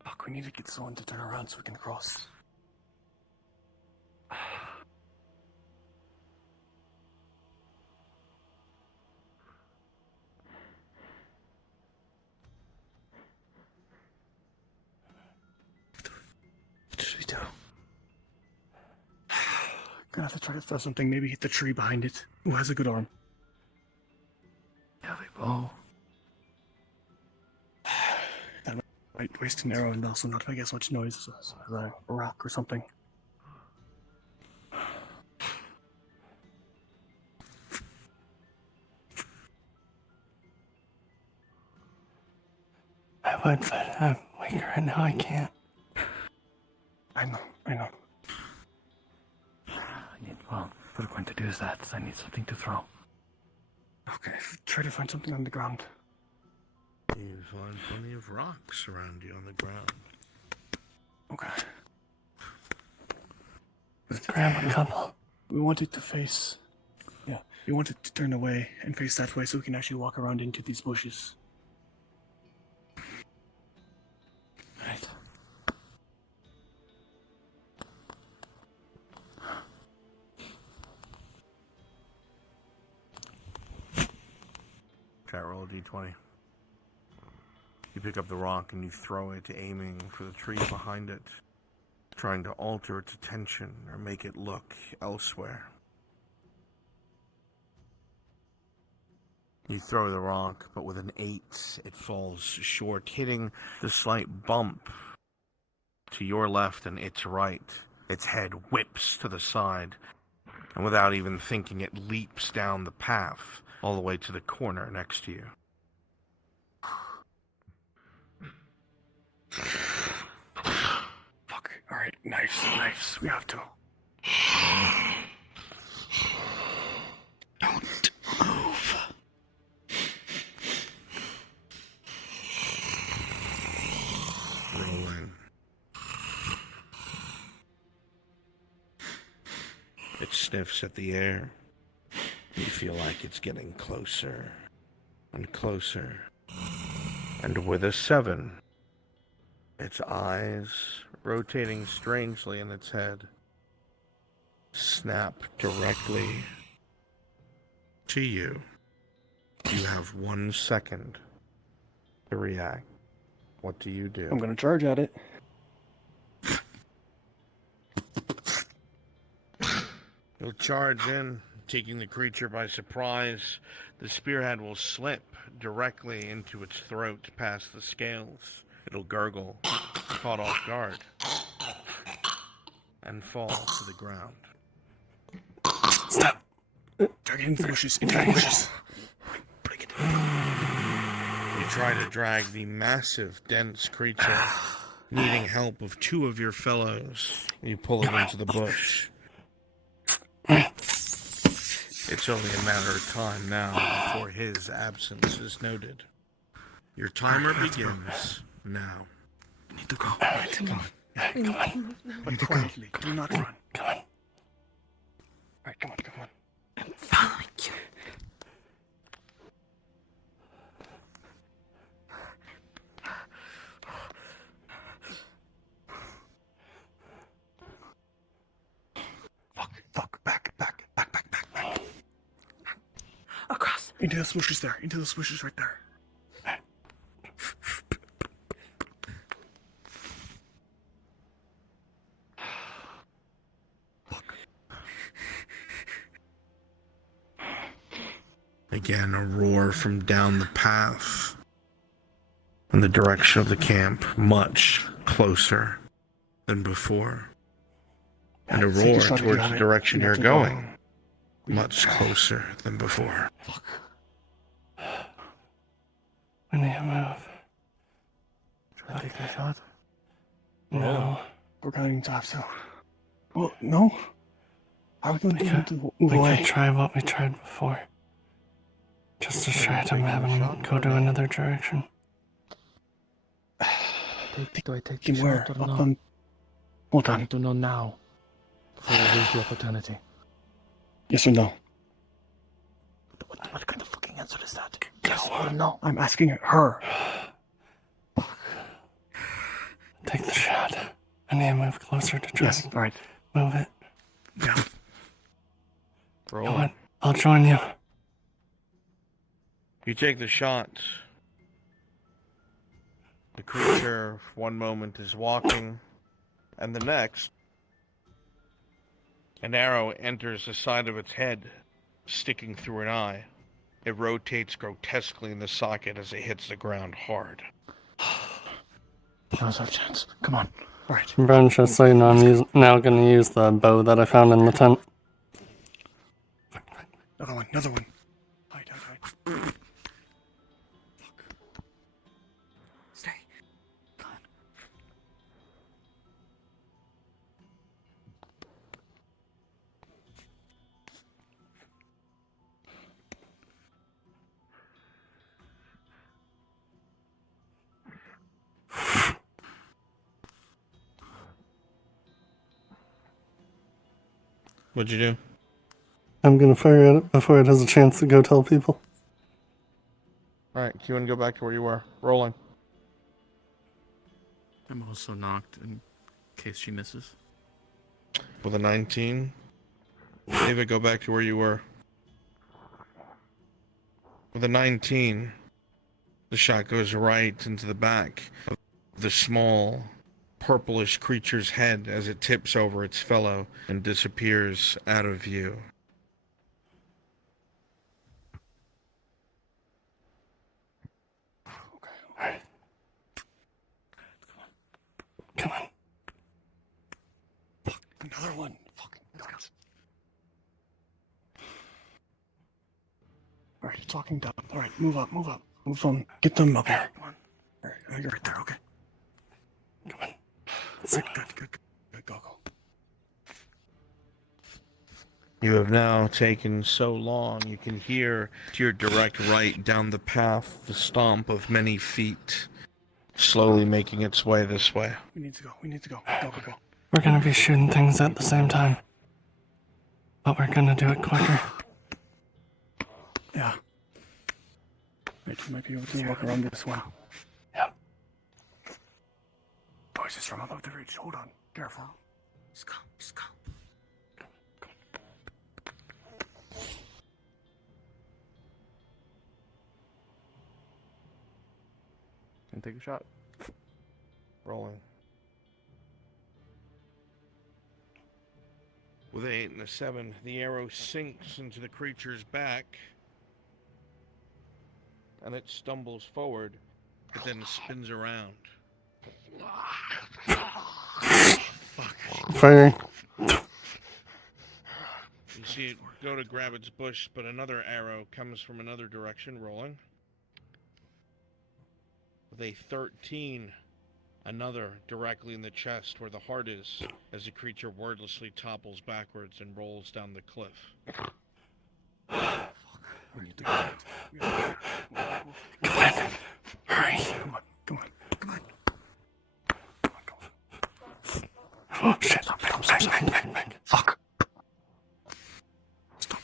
Fuck, we need to get someone to turn around so we can cross. gonna have to try to throw something, maybe hit the tree behind it. Who has a good arm? Yeah, they bow. That might waste an arrow and also not make as much noise as a rock or something. I would, but I'm weak right now. I can't. I know. Well, what we're going to do is that I need something to throw. Okay, try to find something on the ground. You find plenty of rocks around you on the ground. Okay. Grab a couple. We want it to face... Yeah, we want it to turn away and face that way so we can actually walk around into these bushes. Right. Chat, roll a d20. You pick up the rock and you throw it, aiming for the tree behind it, trying to alter its attention or make it look elsewhere. You throw the rock, but with an 8, it falls short, hitting the slight bump to your left and its right. Its head whips to the side, and without even thinking, it leaps down the path all the way to the corner next to you. Fuck. Alright, knives. We have to. Don't move. Rolling. It sniffs at the air. You feel like it's getting closer and closer. And with a 7, its eyes, rotating strangely in its head, snap directly to you. You have 1 second to react. What do you do? I'm gonna charge at it. You'll charge in, taking the creature by surprise. The spearhead will slip directly into its throat past the scales. It'll gurgle, caught off guard, and fall to the ground. Stop! Drag it into the bushes. Into the bushes. You try to drag the massive, dense creature, needing help of 2 of your fellows. You pull it into the bush. It's only a matter of time now before his absence is noted. Your timer begins now. We need to go. Come on. Come on. But quietly. Do not run. Come on. Alright, come on. I'm following you. Fuck. Back. Across. Into those bushes there. Into those bushes right there. Again, a roar from down the path in the direction of the camp, much closer than before. And a roar towards the direction you're going, much closer than before. Fuck. We need to move. Should I take that shot? No. We're going to have to. Well, no. How are we going to move We away? could try what we tried before. Just distract him, have him go to another direction. Do I take In the where? shot or Up not? on... Hold I on. need to know now, before we lose the opportunity. Yes or no? What kind of fucking answer is that? Yes or no? I'm asking her. Take the shot. I need to move closer to try Yes, to alright. move it. Yeah. You know what? I'll join you. You take the shot. The creature, for one moment, is walking, and the next, An arrow enters the side of its head, sticking through an eye. It rotates grotesquely in the socket as it hits the ground hard. Now's our chance. Come on. Alright. Brun, just so you know, I'm now going to use the bow that I found in the tent. Another one, another one. Hide. Stay. What'd you do? I'm going to fire at it before it has a chance to go tell people. Alright, Q and go back to where you were. Rolling. I'm also knocked in case she misses. With a 19. David, go back to where you were. With a 19, the shot goes right into the back of the small, purplish creature's head as it tips over its fellow and disappears out of view. Alright. Come on. Fuck, another one. Fucking nuts. Alright, it's walking down. Alright, move up. Move on. Get them up here. Come on. Alright, you're right there, okay. Come on. Good. Go. You have now taken so long, you can hear to your direct right down the path the stomp of many feet, slowly making its way this way. We need to go. Go. We're going to be shooting things at the same time. But we're going to do it quicker. Yeah. Right, you might be able to walk around this one. Yep. Voices from above the ridge. Hold on. Careful. Just go. And take a shot. Rolling. With an 8 and a 7, the arrow sinks into the creature's back, and it stumbles forward, but then spins around. Fuck. Firing. You see it go to grab its bush, but another arrow comes from another direction, rolling. With a 13, another directly in the chest where the heart is, as the creature wordlessly topples backwards and rolls down the cliff. We need to go. Come on. Hurry. Come on. Oh, shit. Back. Fuck. Stop.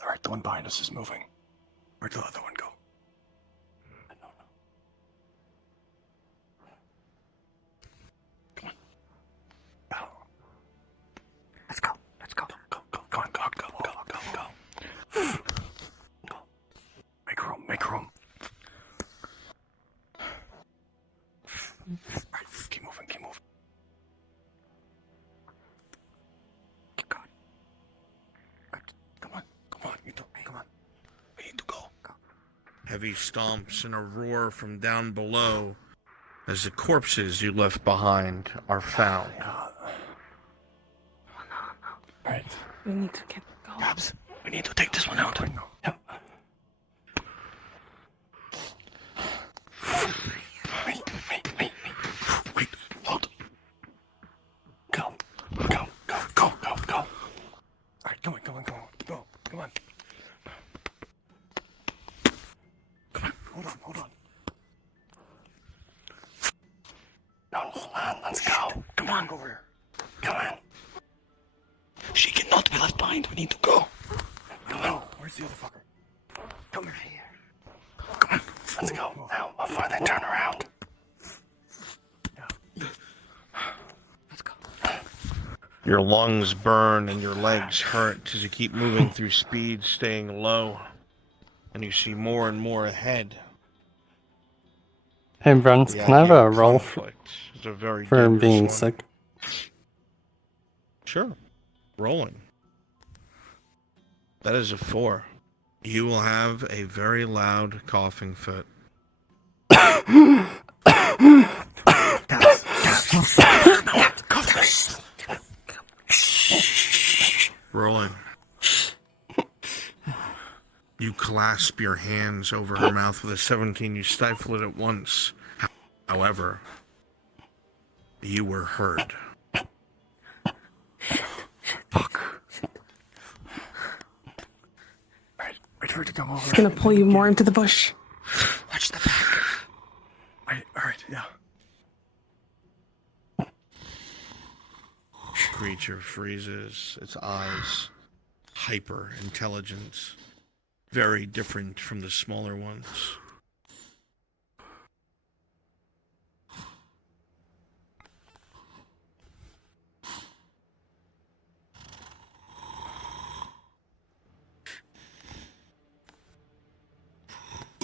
Alright, the one behind us is moving. Where'd the other one go? I don't know. Come on. Oh. Let's go. Go. Make room. Alright, keep moving. Keep going. Come on. Come on. We need to go. Heavy stomps and a roar from down below as the corpses you left behind are found. Alright. We need to get going. Babs, we need to take this one out. Yep. Wait. Hold. Go. Alright, go. Come on. Hold on. No, hold on. Let's go. Come on, over here. Come on. She cannot be left behind. We need to go. Come on. Where Where's the other fucker? Come here. Come on, let's go now before they turn around. Your lungs burn and your legs hurt as you keep moving through speed, staying low. And you see more and more ahead. Hey, Bruns, The can I have idea a of roll conflict is a very for dangerous being one. sick? Sure. Rolling. That is a 4. You will have a very loud coughing fit. Rolling. You clasp your hands over her mouth with a 17. You stifle it at once. However, you were heard. Fuck. Wait for it to come over. It's gonna pull you more into the bush. Watch the back. Alright, yeah. Creature freezes, its eyes hyper intelligent, very different from the smaller ones.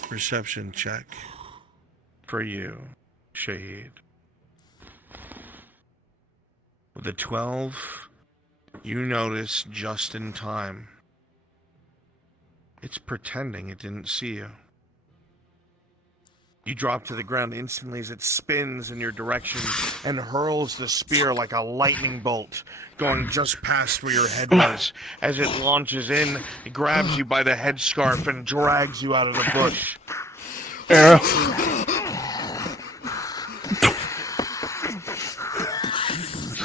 Perception check for you, Shahid. With a 12, you notice just in time. It's pretending it didn't see you. You drop to the ground instantly as it spins in your direction and hurls the spear like a lightning bolt, going just past where your head was. As it launches in, it grabs you by the headscarf and drags you out of the bush. Arrow.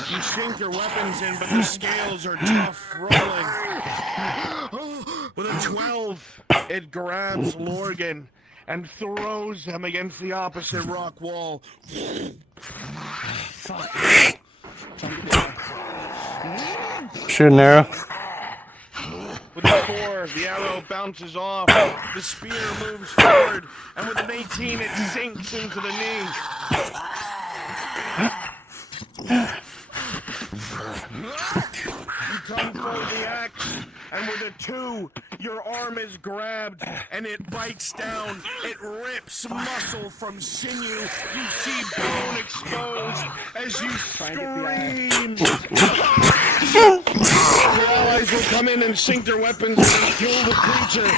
You sink your weapons in, but the scales are tough, rolling. With a 12, it grabs Lorgan and throws him against the opposite rock wall. Shoot an arrow. With a 4, the arrow bounces off, the spear moves forward, and with an 18, it sinks into the knee. You come for the axe, and with a 2, your arm is grabbed, and it bites down. It rips muscle from sinew. You see bone exposed as you scream. Your allies will come in and sink their weapons and kill the creature.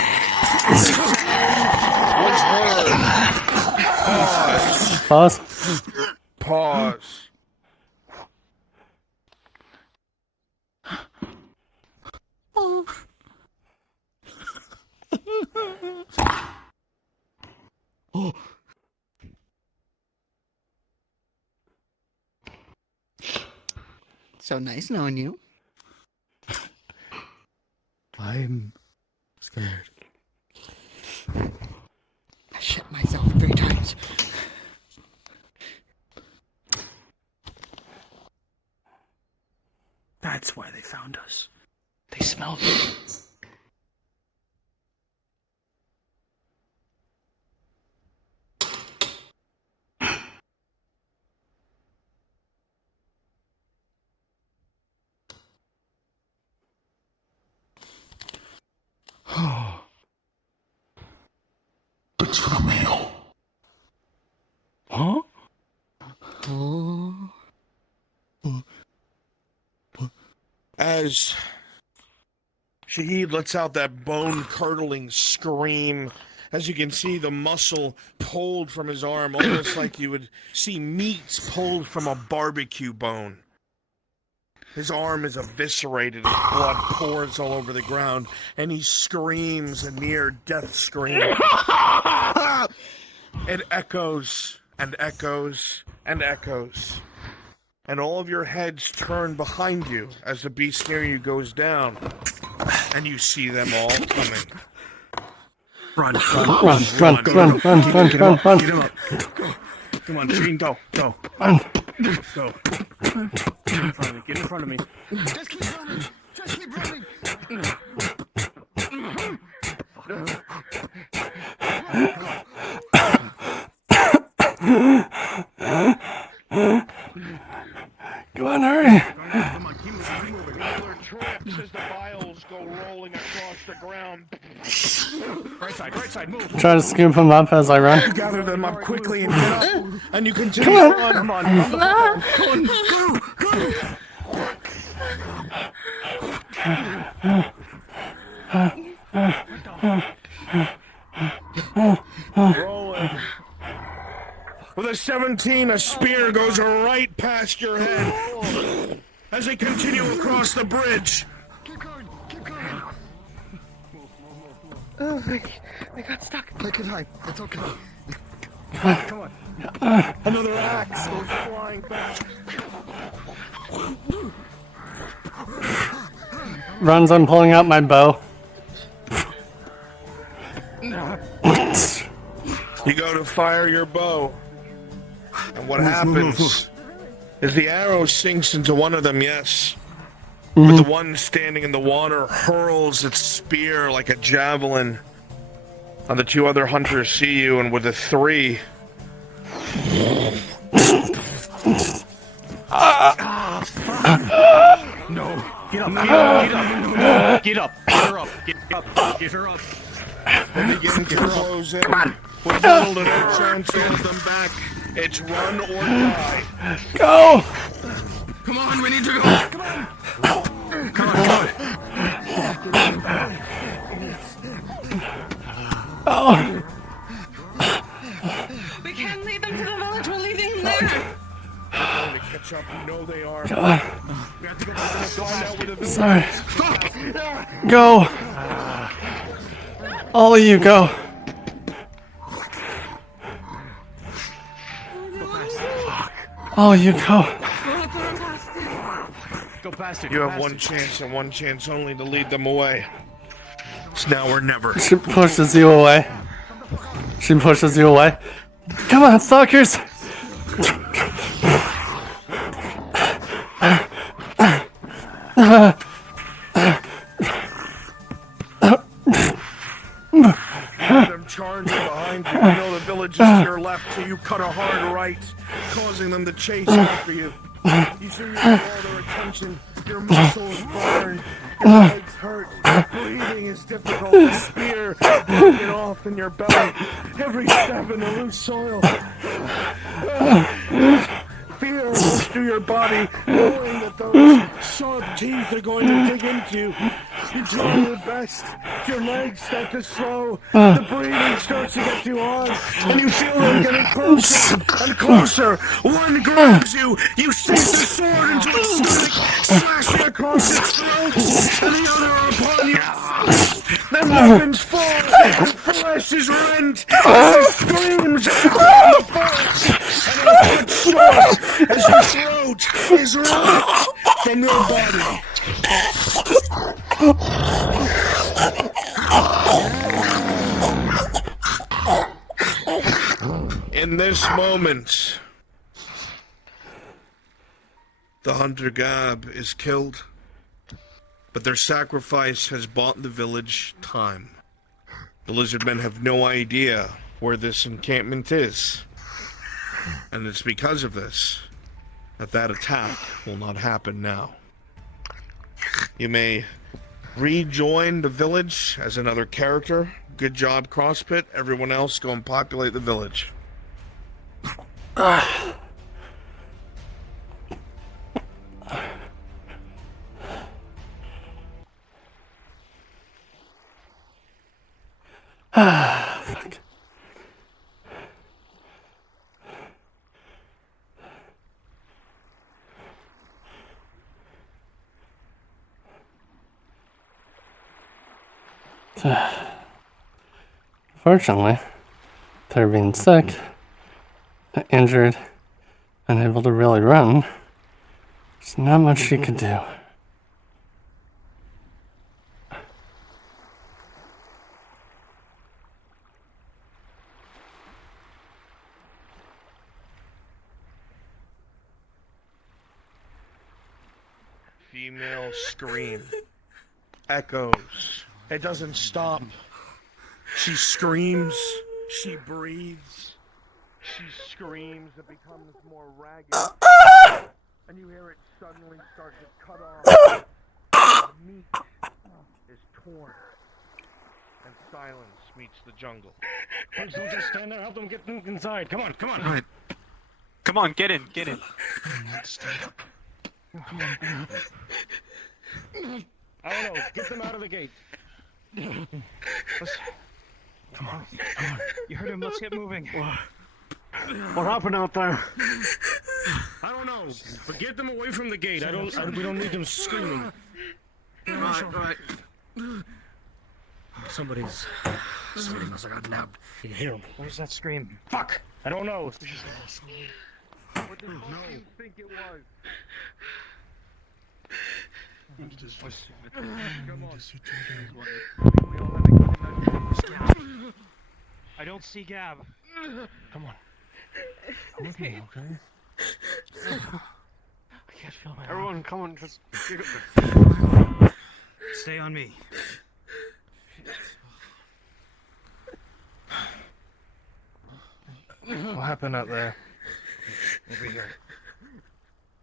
Was heard. Pause. Pause. Oh. So nice knowing you. I'm scared. I shit myself 3 times. That's why they found us. They smelled it. It's for the meal. Huh? As Shahid lets out that bone-curdling scream, as you can see the muscle pulled from his arm, almost like you would see meats pulled from a barbecue bone. His arm is eviscerated, his blood pours all over the ground, and he screams a near-death scream. It echoes and echoes and echoes. And all of your heads turn behind you as the beast near you goes down. And you see them all coming. Run. Get him up. Go. Come on, Shane, go. Go. Get in front of me. Just keep running. Just keep running. Come on, keep moving, keep moving. Miller trips as the vials go rolling across the ground. Right side, move. Try to scoop him up as I run. Gather them up quickly and get up, and you continue Come to run. Come on, Rolling. With a 17, a spear goes right past your head as they continue across the bridge. Oh, I got stuck. Take your time. It's okay. Come on. Another axe goes flying back. Runs, I'm pulling out my bow. You go to fire your bow, and what happens is the arrow sinks into one of them, yes. But the one standing in the water hurls its spear like a javelin. And the two other hunters see you, and with a 3... No. Get up. Get up. Get her up. Get her up. They begin to close in. With little to no chance to hold them back. It's run or die. Go! Come on, we need to go. Come on. Come on. Oh! We can't lead them to the village. We're leading them there. They're going to catch up. You know they are. God. We have to go back and find out where the village Sorry. is. Fuck! Go! All of you go. All of you go. Go past it. You have one chance and one chance only to lead them away. It's now or never. She pushes you away. She pushes you away. Come on, stalkers! Them charging behind you. You know the village is to your left, so you cut a hard right, causing them to chase after you. You see you get all their attention. Your muscles burn. Your legs hurt. Breathing is difficult. The spear broken off in your belly. Every step in the loose soil. Fear runs through your body, knowing that those sharp teeth are going to dig into you. You try your best. Your legs start to slow. The breathing starts to get too hard, and you feel them getting closer and closer. One grabs you. You sink the sword into its stomach, slashing across its throat, and the other are upon you. Then weapons fall, and flesh is rent. She screams from the forest, and a cut short as your throat is ripped from your body. In this moment, the hunter Gab is killed, but their sacrifice has bought the village time. The lizard men have no idea where this encampment is, and it's because of this that attack will not happen now. You may rejoin the village as another character. Good job, CrossFit. Everyone else, go and populate the village. Fuck. Fortunately, they're being sick, injured, unable to really run. There's not much she could do. Female scream echoes. It doesn't stop. She screams. She breathes. She screams. It becomes more ragged. and you hear it suddenly start to cut off. The meat is torn, and silence meets the jungle. Please don't just stand there. Help them get inside. Come on, come on. Right. Come on, get in, get in. Stand up. Come on. I don't know. Get them out of the gate. Come on. You heard him. Let's get moving. What happened out there? I don't know, but get them away from the gate. We don't need them screaming. Right. Somebody must have got nabbed. You can hear him. Where's that scream? Fuck! I don't know. What did you think it was? Come on. I don't see Gab. Come on. Come with me, okay? I can't feel my Everyone, come on, just stay on me. What happened out there? Over here.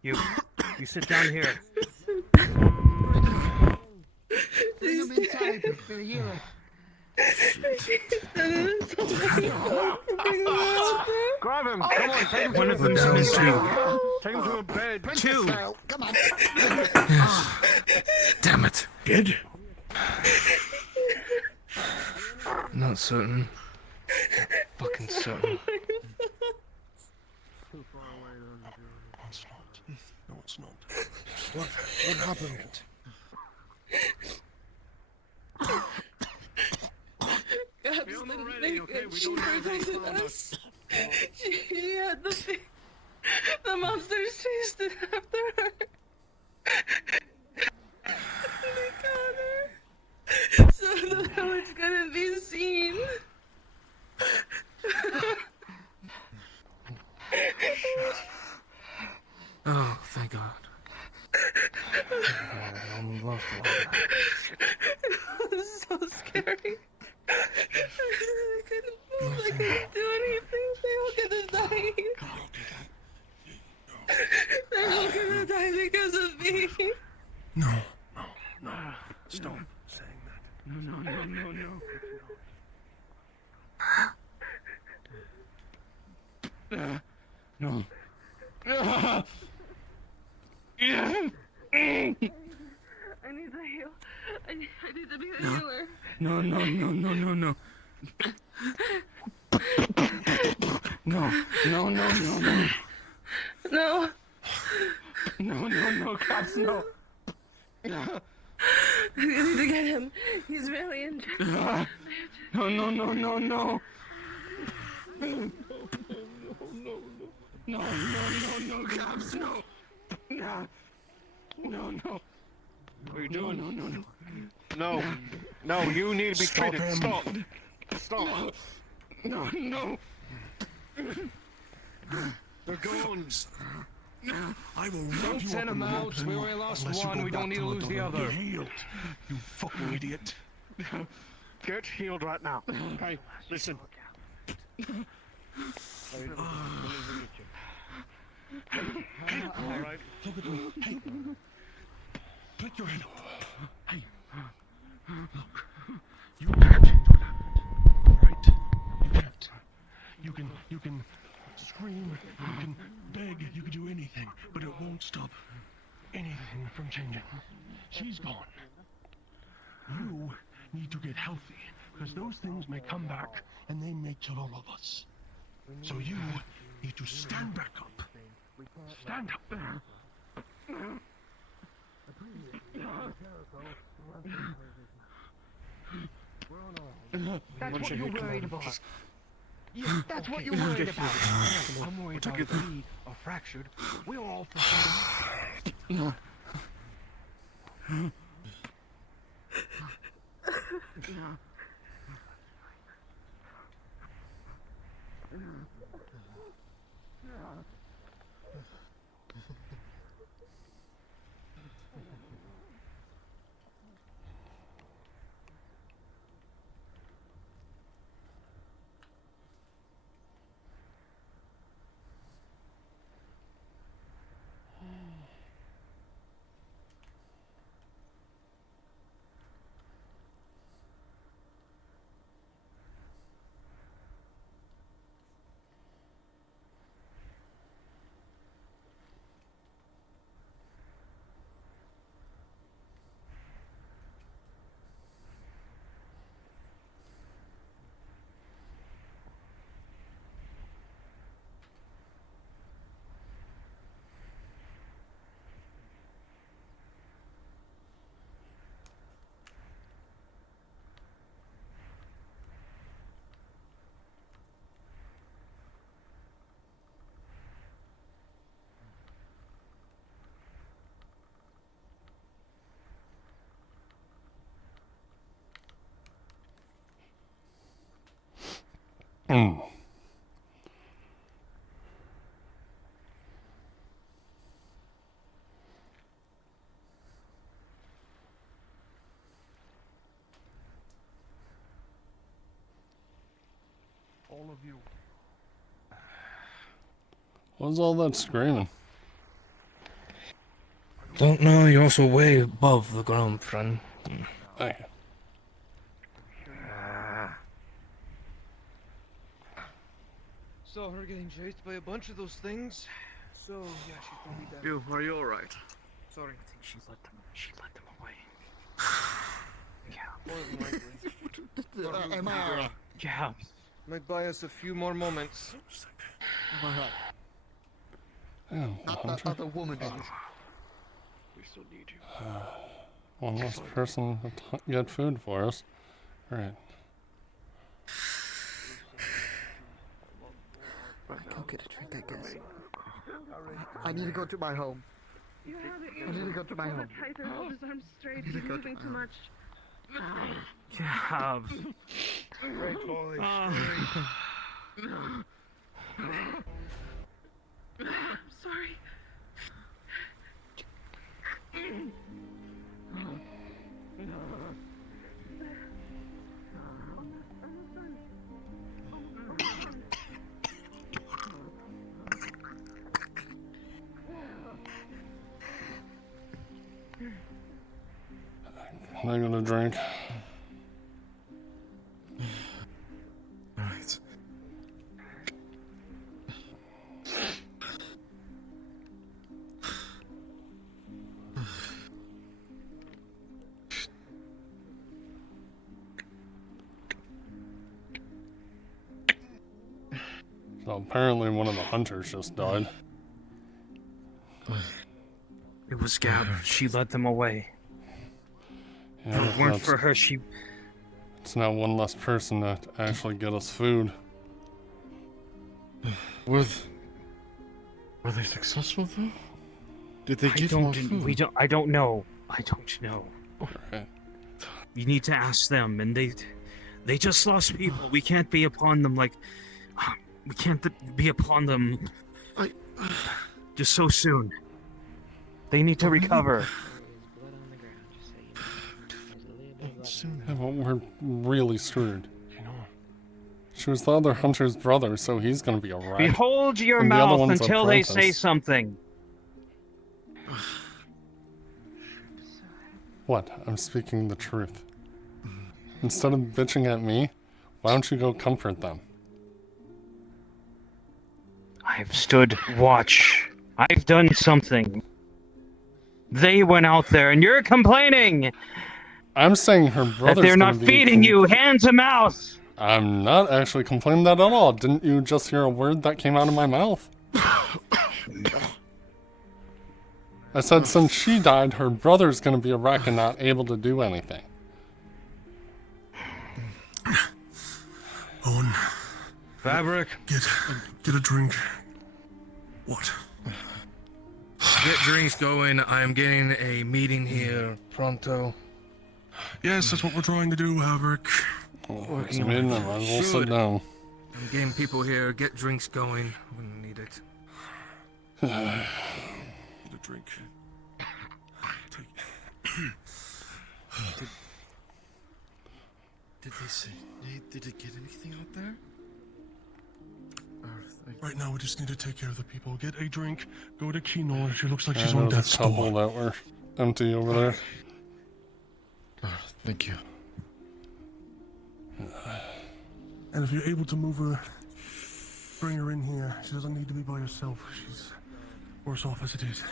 You sit down here. Bring him inside. They're here. Grab him! Come on, take him One to of them's missing. Take him to a bed. Two. Come on. Damn it. Dead? Not certain. Fucking certain. No, it's not. What happened? Gab's been naked. She protected us. She had the monsters chased it after her. They got her. So the village couldn't be seen. Oh, thank God. It was so scary. I couldn't move. I couldn't do anything. They all could have died. They all could have died because of me. No. Stop saying that. No. No. I need to heal. I need to be a healer. No. No, cops, no. I need to get him. He's really injured. No. No, cops, no. No. What are you doing? No. No, you need to be Stop treated. him. Stop. No. They're gone. I will Don't rub you send up him in out. ropes We and already lost unless you one. go We don't back need to lose the Isotolo, other. get healed. You fucking idiot. Get healed right now. Okay, listen. All right. Look at me. Hey. Put your head up. Hey. Look. You can't change what happened. Right? You can't. You can scream, you can beg, you can do anything, but it won't stop anything from changing. She's gone. You need to get healthy, because those things may come back and they may kill all of us. So you need to stand back up. Stand up there. That's what you're worried about. Yeah, that's what you're worried about. I'm worried about if we are fractured. We're all fractured. All of you. What's all that screaming? Don't know, you're also way above the ground, friend. Okay. Saw her getting chased by a bunch of those things. So yeah, she's probably dead. You, are you alright? Sorry. I think she let them away. More than likely. Am I alright? Yeah. Might buy us a few more moments. Am I right? Oh, Not Hunter. the other woman is. We still need you. One less person to get food for us. Alright. Go get a drink, I guess. I need to go to my home. I need to go to my home. Tighter, hold his arms straight. He's moving too much. Yeah. Great boy. Sorry. Am I gonna drink? Alright. So apparently one of the hunters just died. It was Gab. She led them away. Yeah, If it weren't for her, she... It's now one less person to actually get us food. Were they successful though? Did they give more food? I don't know. I don't know. Right. You need to ask them, and they just lost people. We can't be upon them like... We can't be upon them just so soon. They need to recover. Yeah, but we're really screwed. She was the other hunter's brother, so he's gonna be alright. Behold your And the other mouth one's until they apprentice. say something. What? I'm speaking the truth. Instead of bitching at me, why don't you go comfort them? I've stood watch. I've done something. They went out there, and you're complaining I'm saying her that brother's they're gonna not be feeding you hand to mouth. I'm not actually complaining that at all. Didn't you just hear a word that came out of my mouth? I said since she died, her brother's gonna be a wreck and not able to do anything. Owen. Fabric. Get a drink. What? Get drinks going. I am getting a meeting here pronto. Yes, that's what we're trying to do, Maverick. It's made, I might as well sit down. I'm getting people here. Get drinks going. We need it. Get a drink. Did they say? Did it get anything out there? Right now, we just need to take care of the people. Get a drink. Go to Kino. She looks like she's Yeah, on there's death's a couple door. that were empty over there. Thank you. And if you're able to move her, bring her in here. She doesn't need to be by herself. She's worse off as it is.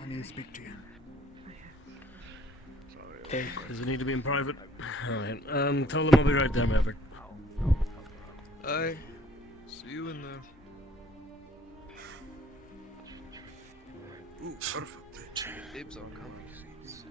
I need to speak to you. Okay, does it need to be in private? Alright, tell them I'll be right there, Maverick. Aye. See you in there. Ooh, perfect. Dibs on comfy seats.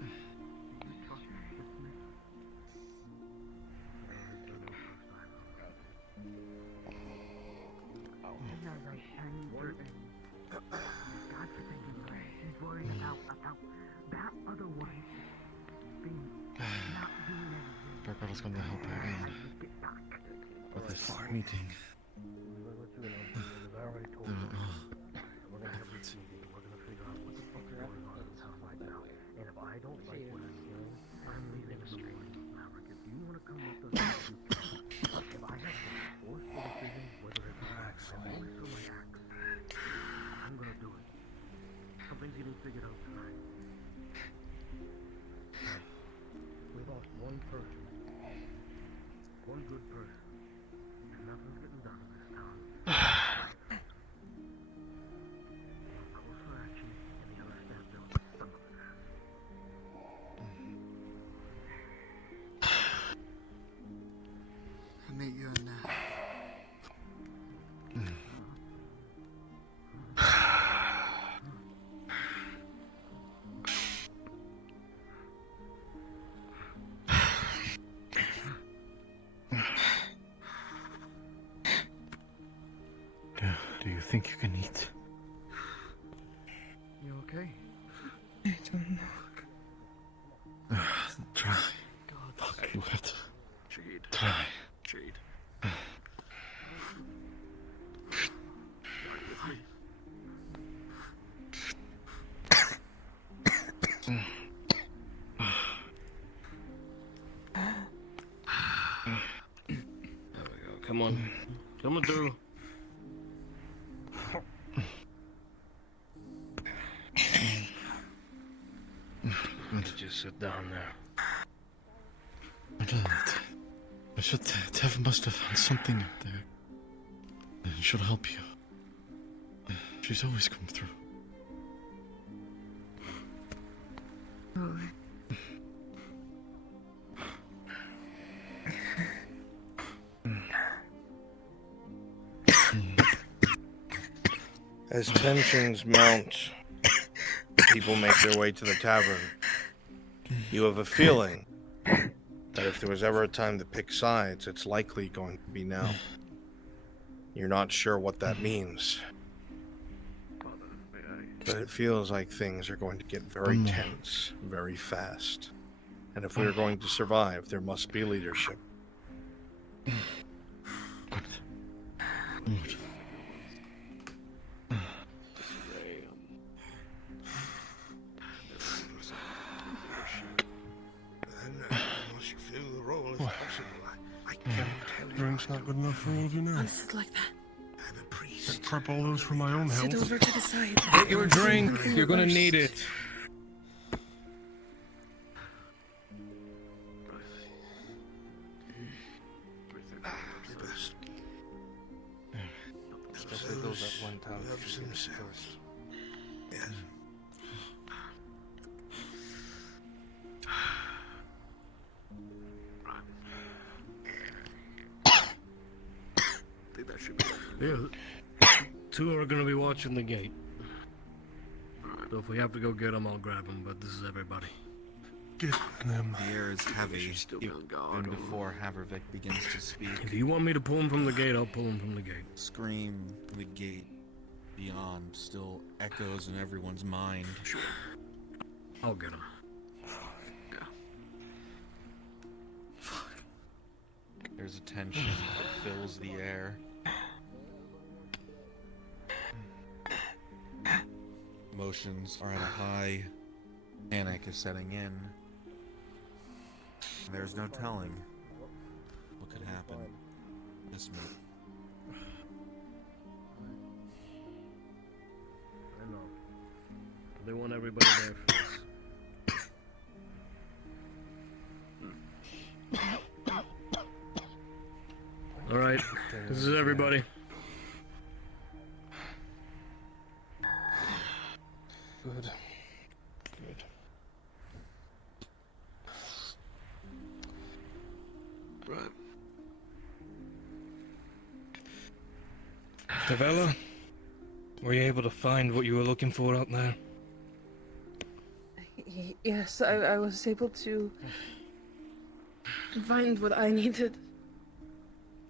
Bergara's going to help her in with this meeting. Something's getting figured out tonight. We lost one person. One good person. And nothing's getting done in this town. Closer action and the other staff know some of this. I'll meet you in there. Do you think you can eat? You okay? I don't know. Try. You have to try. Jade. There we go, come on. Coming through. Just sit down there. I don't. I should. Tev must have found something up there. It should help you. She's always come through. As tensions mount, people make their way to the tavern. You have a feeling that if there was ever a time to pick sides, it's likely going to be now. You're not sure what that means, but it feels like things are going to get very tense very fast. And if we're going to survive, there must be leadership. Unless you feel the role is possible, I can't tell you. Drink's not good enough for all of you now. Don't sit like that. I'm a priest. I prep all those for my own health. Sit over to the side. Get your drink. You're gonna need it. Especially those that went out first. Yes. I think that should be Yeah. Two are gonna be watching the gate. So if we have to go get them, I'll grab them, but this is everybody. Get them. The air is heavy, still even gone. before Havervick begins to speak. If you want me to pull them from the gate, I'll pull them from the gate. Scream from the gate beyond still echoes in everyone's mind. Sure. I'll get them. There's a tension that fills the air. Emotions are at a high. Panic is setting in. There's no telling what could happen this minute. I know. They want everybody there first. Alright, this is everybody. everybody. Good. Good. Right. Tavella, were you able to find what you were looking for out there? Yes, I was able to find what I needed.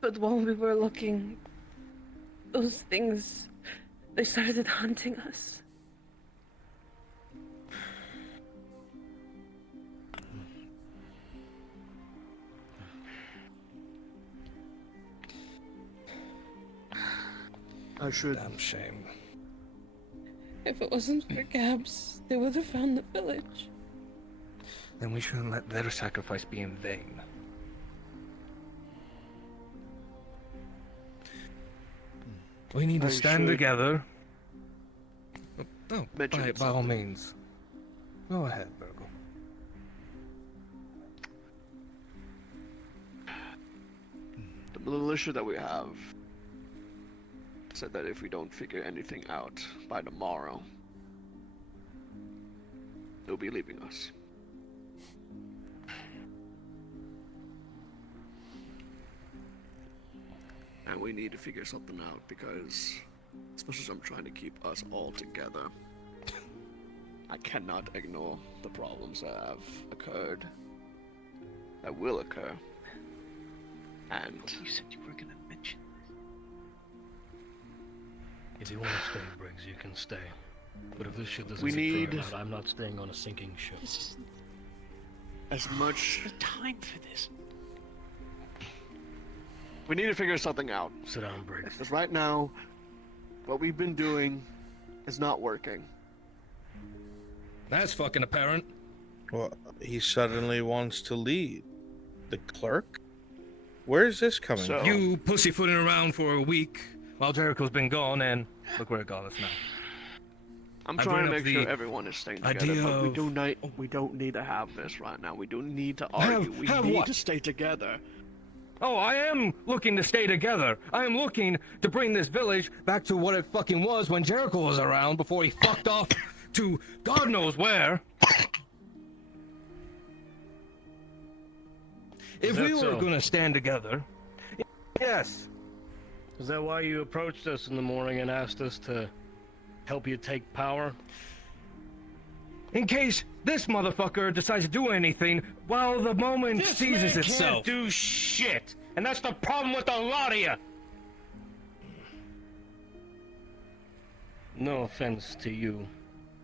But while we were looking, those things, they started hunting us. I should. Damn shame. If it wasn't for Gabs, they would have found the village. Then we shouldn't let their sacrifice be in vain. We need to stand together. Oh, by all means. Go ahead, Virgil. The militia that we have said that if we don't figure anything out by tomorrow, they'll be leaving us. And we need to figure something out because, as much as I'm trying to keep us all together, I cannot ignore the problems that have occurred, that will occur. And you said you were gonna mention If you want to stay, Briggs, you can stay. But if this ship doesn't We get need- figured out, I'm not staying on a sinking ship. as much the time for this. we need to figure something out. Sit down, Briggs. Because right now, what we've been doing is not working. That's fucking apparent. Well, he suddenly wants to lead. The clerk? Where is this coming from? You pussyfooting around for a week while Jericho's been gone, and look where it got us now. I'm I trying bring to up make sure the everyone is staying together, idea but we of- don't need to have this right now. We don't need to argue. We have need what? to stay together. Oh, I am looking to stay together. I am looking to bring this village back to what it fucking was when Jericho was around before he fucked off to God knows where. If we were gonna stand together, yes. Is that why you approached us in the morning and asked us to help you take power? In case this motherfucker decides to do anything while the moment This seizes man itself. can't do shit, and that's the problem with a lot of you. No offense to you.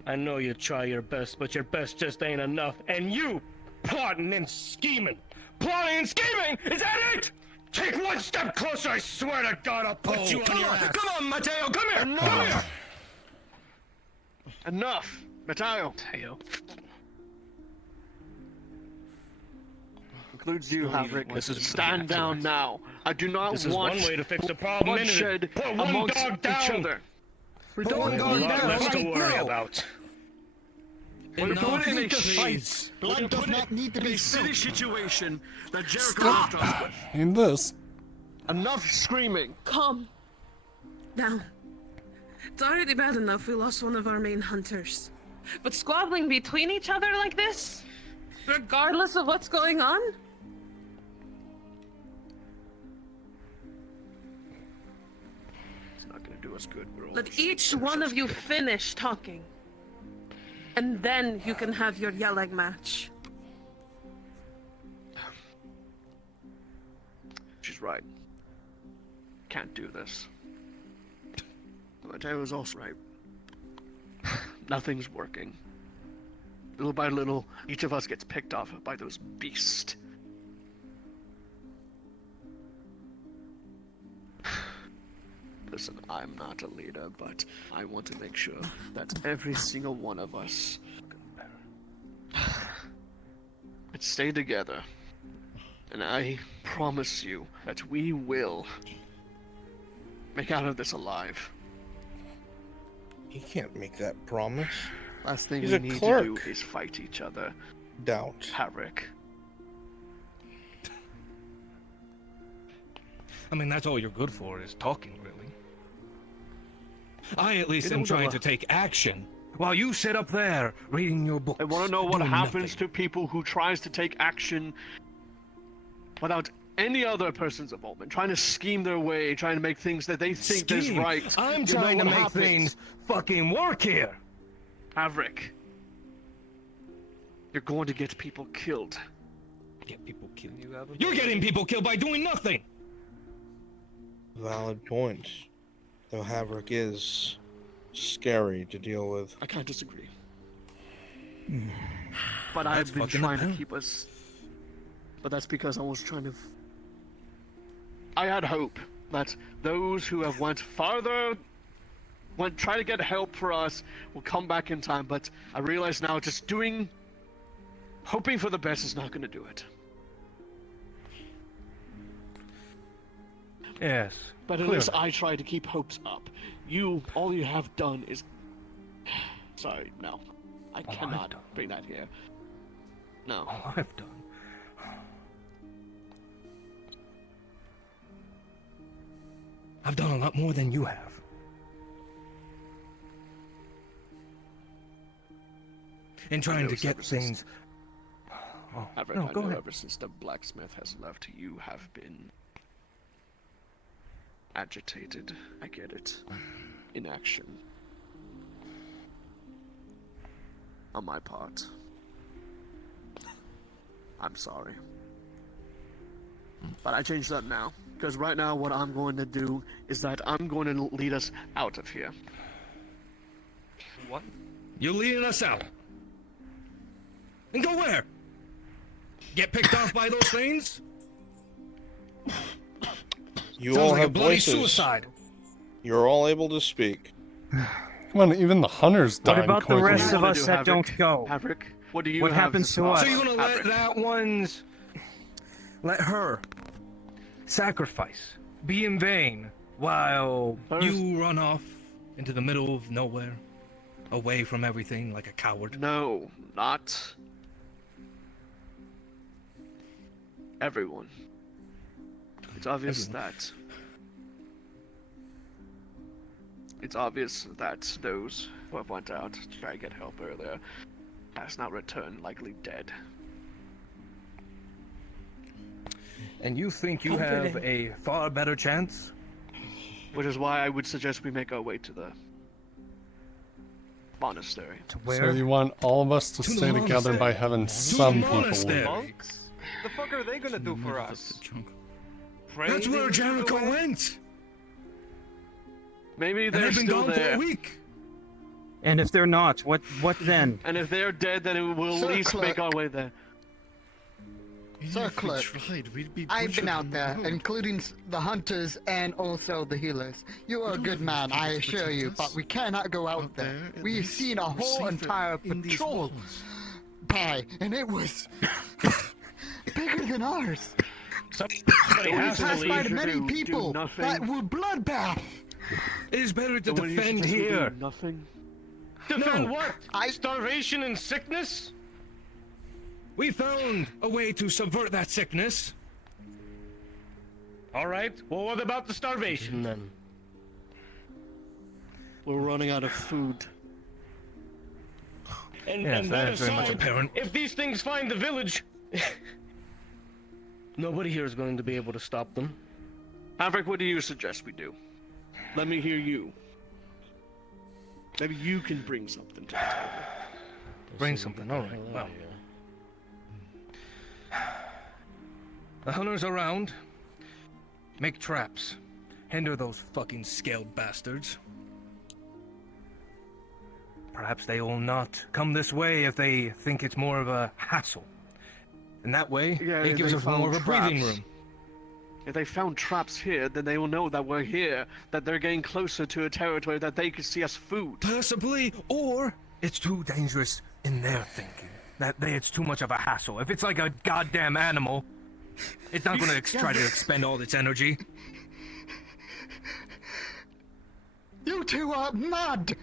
I know you try your best, but your best just ain't enough. And you, plotting and scheming. Plotting and scheming! Is that it? Take one step closer, I swear to God, I'll put you on your ass. Come on, Mateo, come here! Come here! Enough, Mateo. Includes you, Havrick. This is Stand down now. I do not This is want one way to fix the problem, isn't it? bloodshed Put one amongst dog down. each other. We don't have a lot less to worry now. about. We're doing it in a Please. Blood does not need to be city spilled. situation that Jericho left us with. In this. Enough screaming. Calm down. It's already bad enough we lost one of our main hunters. But squabbling between each other like this, regardless of what's going on? It's not gonna do us good. We're all Let each one of you finish talking. And then you can have your yelling match. She's right. Can't do this. Mateo was also right. Nothing's working. Little by little, each of us gets picked off by those beasts. Listen, I'm not a leader, but I want to make sure that every single one of us stay together. And I promise you that we will make out of this alive. He can't make that promise. Last thing He's we a need clerk. to do is fight each other. Doubt. Havrick. I mean, that's all you're good for, is talking, really. I at least You am don't trying know- to take action, while you sit up there, reading your books. I want to know what doing happens nothing. to people who tries to take action without any other person's involvement, trying to scheme their way, trying to make things that they think is Scheme? right. I'm You know trying to what make happens. things fucking work here. Maverick, you're going to get people killed. Get people killed. You're getting people killed by doing nothing. Valid point. Though Havrick is scary to deal with. I can't disagree. But That's I've been fucking trying to apparent. keep us. But that's because I was trying to. I had hope that those who have went farther, try to get help for us, will come back in time. But I realize now, just hoping for the best is not going to do it. Yes. But at least I try to keep hopes up. All you have done is. Sorry, no. I cannot bring that here. No. All I've done. I've done a lot more than you have. In trying to get things. Oh, Maverick, no, I go know ahead. ever since the blacksmith has left, you have been agitated. I get it. Inaction. On my part. I'm sorry. But I changed that now. Because right now what I'm going to do is that I'm going to lead us out of here. What? You're leading us out. And go where? Get picked off by those things? You Sounds all like a have bloody voices. suicide. You're all able to speak. Come on, even the hunters died What about the quickly. rest of wanna us do, that Havoc? don't go? Havoc, what do you What have happens to offer? us? So you're gonna let Havoc. that one's... Let her sacrifice be in vain while you run off into the middle of nowhere, away from everything like a coward? No, not everyone. It's obvious that those who have went out to try to get help earlier has not returned, likely dead. And you think you have a far better chance? Which is why I would suggest we make our way to the monastery. So you want all of us to To the stay together by monastery. having the some people monastery. leave? Monks? The fuck are they gonna do for us? Pray That's they where lead the Jericho way? went! Maybe And they're they've been still gone for there. a week! And if they're not, what then? And if they're dead, then we'll at least make our way there. Sir Clerk, I've been out there, including the hunters and also the healers. You are a good man, I assure you, but we cannot go out there. We've seen a whole entire patrol by, and it was bigger than ours. Somebody We has to passed by leave. many people nothing. that were bloodbath. It is better to So what do you defend suggest we do? here. Nothing. Defend No. what? Starvation and sickness? We found a way to subvert that sickness. All right. Well, what about the starvation then? We're running out of food. And, Yes, and that that is very much aside, apparent. if these things find the village, nobody here is going to be able to stop them. Maverick, what do you suggest we do? Let me hear you. Maybe you can bring something to the table. Bring something, alright, well. The hunters around. Make traps. Hinder those fucking scaled bastards. Perhaps they will not come this way if they think it's more of a hassle. And that way, Yeah, it gives they us more of a found breathing traps. room. If they found traps here, then they will know that we're here, that they're getting closer to a territory that they could see us food. Possibly, or it's too dangerous in their thinking. It's too much of a hassle. If it's like a goddamn animal, it's not going to try to expend all its energy. You two are mad.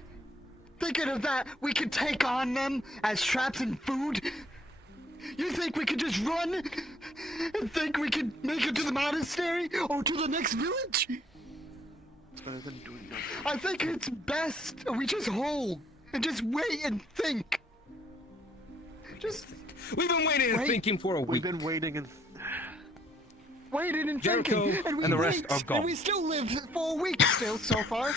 Thinking of that, we could take on them as traps and food. You think we could just run and think we can make it to the monastery or to the next village? It's better than doing nothing. I think it's best we just hold and just wait and think. We've been waiting and thinking for a week. We've been waiting and waiting and Jericho thinking, and we and the rest wait, are gone. and we still live for a week still so far.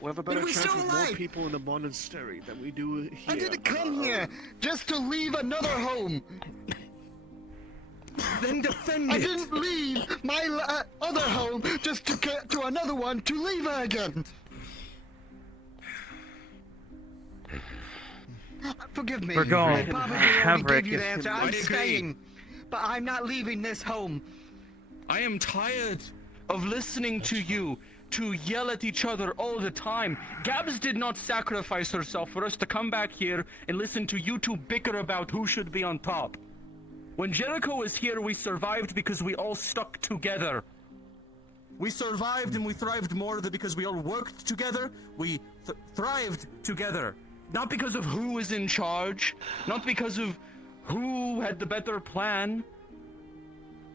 we'll have a better But we're chance still with more alive. people in the monastery than we do here. I didn't come here just to leave another home. Then defend I it. didn't leave my other home just to get to another one to leave her again. Forgive me. We're going. I probably already Havric gave you is- the answer. I I'm agree. staying, but I'm not leaving this home. I am tired. Of listening to you to yell at each other all the time. Gabs did not sacrifice herself for us to come back here and listen to you two bicker about who should be on top. When Jericho was here, we survived because we all stuck together. We survived and we thrived more because we all worked together. We thrived together. Not because of who was in charge, not because of who had the better plan,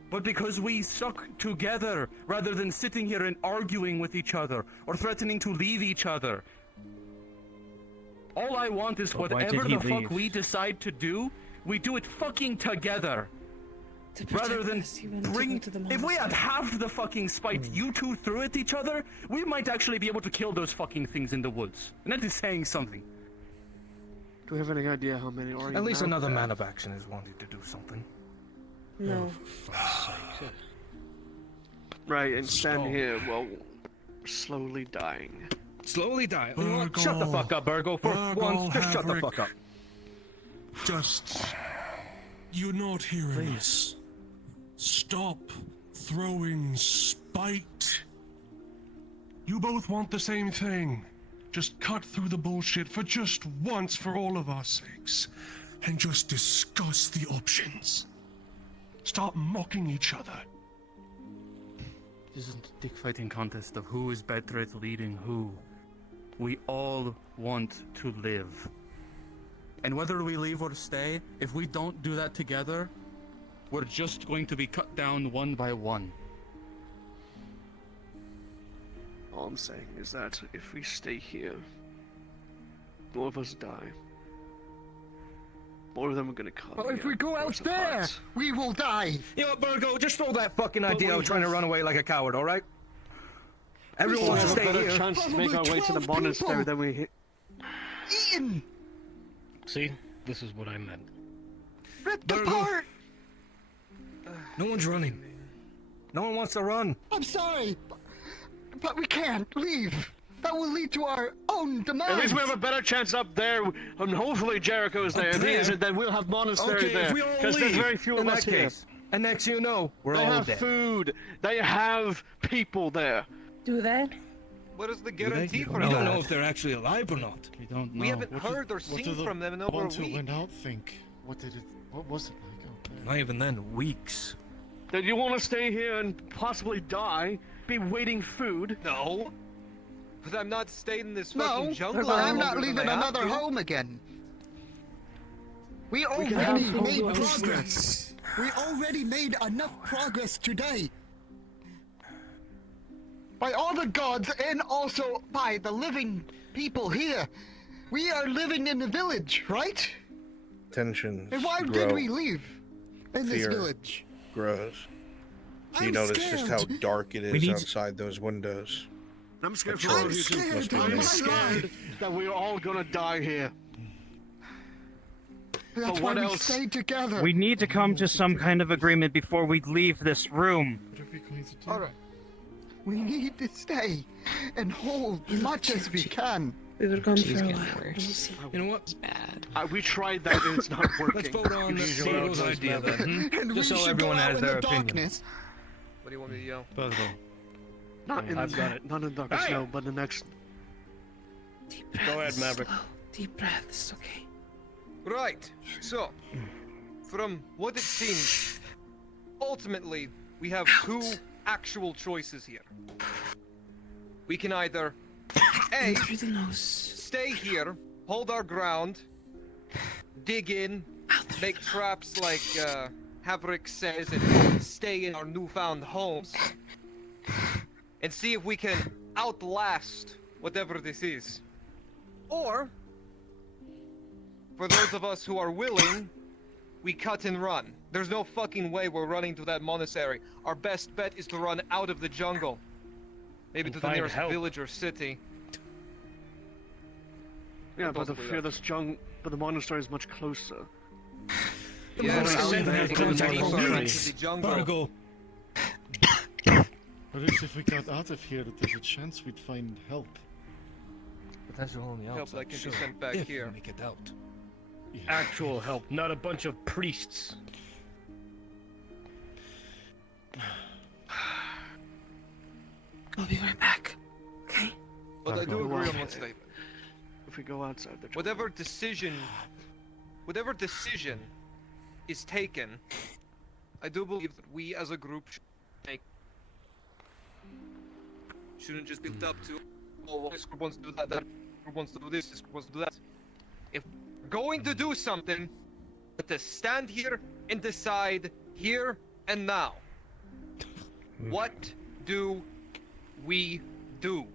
but because we stuck together rather than sitting here and arguing with each other or threatening to leave each other. All I want is But why whatever did he the fuck leave? we decide to do, we do it fucking together. To protect Rather than us, you wanted to go bring. to the If we had monastery. half the fucking spite you two threw at each other, we might actually be able to kill those fucking things in the woods. And that is saying something. Do we have any idea how many are At least now? another man of action is wanting to do something. No. Right, and stand here while we're slowly dying. Slowly die. Virgo. Shut the fuck up, Virgo. For Virgo, once, just shut the Havric. fuck up. Just. You're not hearing us. Stop throwing spite. You both want the same thing. Just cut through the bullshit for just once for all of our sakes. And just discuss the options. Stop mocking each other. This isn't a dick fighting contest of who is better at leading who. We all want to live. And whether we leave or stay, if we don't do that together, we're just going to be cut down one by one. All I'm saying is that if we stay here, more of us die. More of them are gonna come. Well, if here, we go out force there, apart. we will die. You know what, Virgo? Just throw that fucking But idea we of trying to have- run away like a coward, alright? Everyone We'll wants to have a stay better here. chance to make our way to the Probably 12 monastery people. than we hit. Eaten, See? This is what I meant. ripped Virgo. apart. No one's running. No one wants to run. I'm sorry, but we can't leave. That will lead to our own demise. At least we have a better chance up there, and hopefully Jericho is there. If he there? isn't, then we'll have monastery Okay, there. if we all Because there's leave, very few in of us that here. case, and next you know, we're They all have dead. food. They have people there. Do they? What is the Do they? guarantee for We don't know that? if they're actually alive or not. We don't know. We haven't What heard did- or what seen do the from them in over a ones who week. went out think? What was it like out there? Not even then, weeks. Then you want to stay here and possibly die, be waiting food? No. But I'm not staying in this No, fucking jungle. but I'm any not longer than leaving I have another to. home again. We can already have made hope. progress. We already made enough progress today. By all the gods and also by the living people here. We are living in the village, right? Tensions And why grow. did we leave in this Fear village? grows. You I'm notice just how scared. dark it We is need- outside those windows. I'm scared The for all of choice you too. must be of I'm made. my scared life. that we're all gonna die here. That's But why what we else? stay together. We need to come to some kind of agreement before we leave this room. What are we going to do? All right. We need to stay and hold as much as we can. We were gone She's for a getting while. worse. We'll see. You know what? It's bad. We tried that and it's not working. Let's vote on You see how it Virgo's goes idea now. then. And we Just so should everyone go out has in their the opinion. darkness. What do you want me to yell? Virgo. Not in I've got it. Not in darkness, Hey! no, but the next. Deep breaths. Go ahead, Maverick. Slow. Deep breaths. Okay. Right. So, from what it seems, ultimately, we have two actual choices here. We can either A, In through the nose. stay here, hold our ground, dig in, Out through make traps like Havrick says and stay in our newfound homes and see if we can outlast whatever this is. Or, for those of us who are willing, we cut and run. There's no fucking way we're running to that monastery. Our best bet is to run out of the jungle. Maybe And to the find nearest help. village or city. Yeah, but the Possibly fear this but the monastery is much closer. Yeah, the jungle. But if we got out of here, there's a chance we'd find help. But that's your only Help outside. that can be Sure, sent back if here. we make it out. Actual help, not a bunch of priests. I'll be right back. Okay? But I do agree on one statement. If we go outside the jungle. Whatever decision is taken, I do believe that we as a group shouldn't just be left up to, oh, this group wants to do that, that group wants to do this group wants to do that. If we're going to do something, let us stand here and decide here and now. What do we do?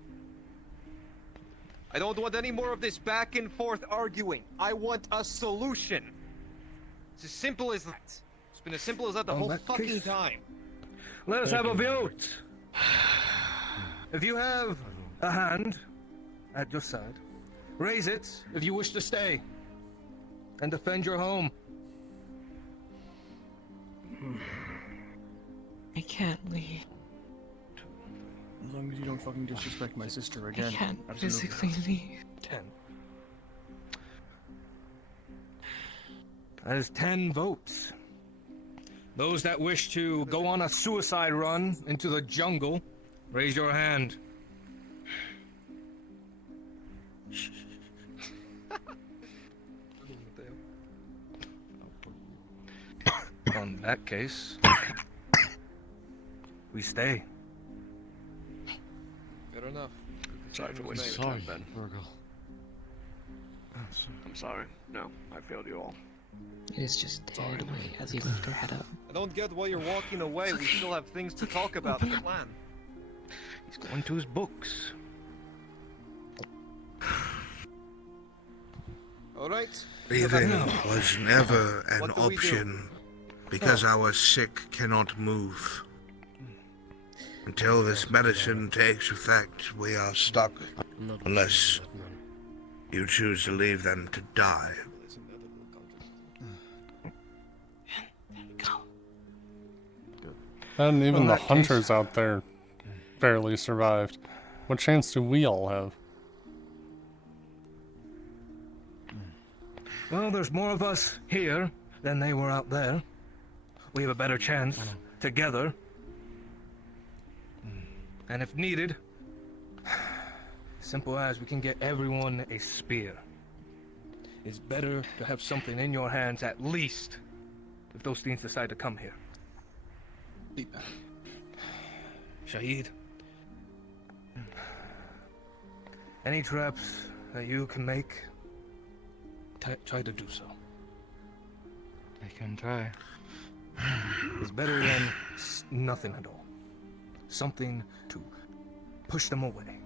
I don't want any more of this back and forth arguing. I want a solution. It's as simple as that. It's been as simple as that the On whole that fucking case- time. Let us have a vote. If you have a hand at your side, raise it if you wish to stay and defend your home. I can't leave. As long as you don't fucking disrespect my sister I again. can't Absolutely. physically leave. 10. That is 10 votes. Those that wish to go on a suicide run into the jungle, raise your hand. On that case, we stay. Fair enough. Sorry for wasting your time, Ben. I'm sorry. No, I failed you all. It is just dead weight as you lift her head up. I don't get why you're walking away. We still have things to talk about in the plan. He's going to his books. Alright. Leaving was never an What do we do? option because our sick cannot move. Until this medicine takes effect, we are stuck. Unless you choose to leave them to die. And even In the that case- hunters out there barely survived. What chance do we all have? Well, there's more of us here than they were out there. We have a better chance together. And if needed, simple as we can get everyone a spear. It's better to have something in your hands at least if those things decide to come here. Shahid, any traps that you can make, try to do so. I can try. It's better than nothing at all. Something to push them away.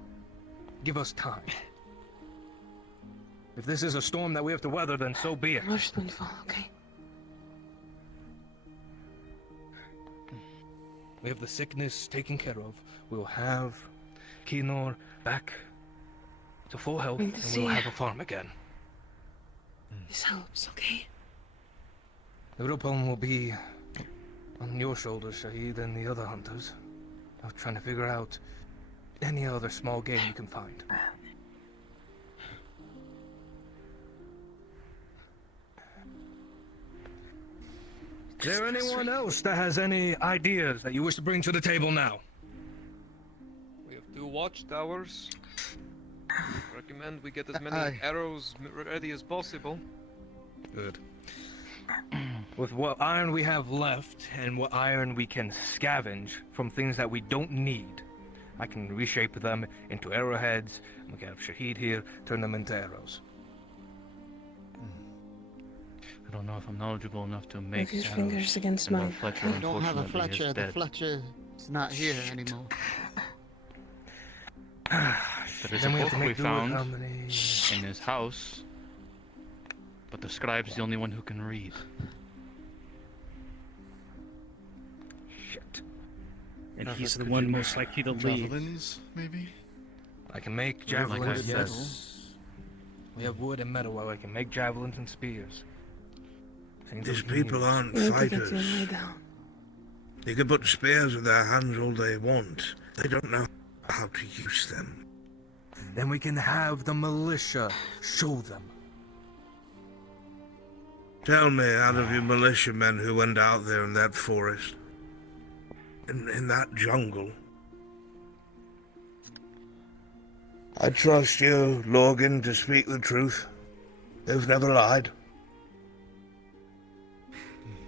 Give us time. If this is a storm that we have to weather, then so be it. More spoonful, okay? We have the sickness taken care of. We'll have Kinor back to full health, Going to and see we'll you. have a farm again. This helps, okay? The real problem will be on your shoulders, Shahid, and the other hunters, of trying to figure out any other small game you can find. Is there anyone else that has any ideas that you wish to bring to the table now? We have 2 watchtowers. Recommend we get as many arrows ready as possible. Good. With what iron we have left and what iron we can scavenge from things that we don't need, I can reshape them into arrowheads, and we can have Shahid here turn them into arrows. I don't know if I'm knowledgeable enough to make your arrows. fingers against And mine. Fletcher, I don't have a unfortunately, Fletcher. is The dead. Fletcher is not here anymore. There is a Then we have book to we make do with found how many. in his house, but the scribe's the only one who can read. Shit. And he's the one most likely to lead. Javelins, maybe? I can make Like javelins, I yes. We have wood and metal, I can make javelins and spears. Things that These we can people use. aren't We need to get fighters. you to lay down. They can put spears in their hands all they want. They don't know how to use them. Then we can have the militia show them. Tell me, out of you militiamen who went out there in that forest, in that jungle. I trust you, Lorgan, to speak the truth. They've never lied.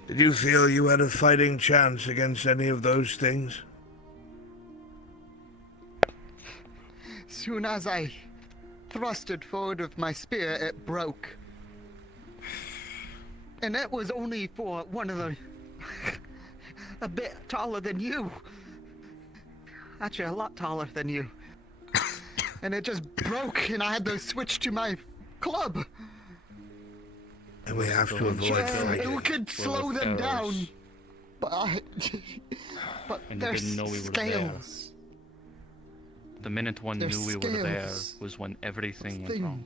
Did you feel you had a fighting chance against any of those things? Soon as I thrusted forward with my spear, it broke. And it was only for one of the... a bit taller than you. Actually, a lot taller than you. And it just broke, and I had to switch to my club. And we have to avoid Yeah, fighting. it could slow them down. But And you their didn't know we were scales. The minute one Their knew we were there scales. was when everything went wrong.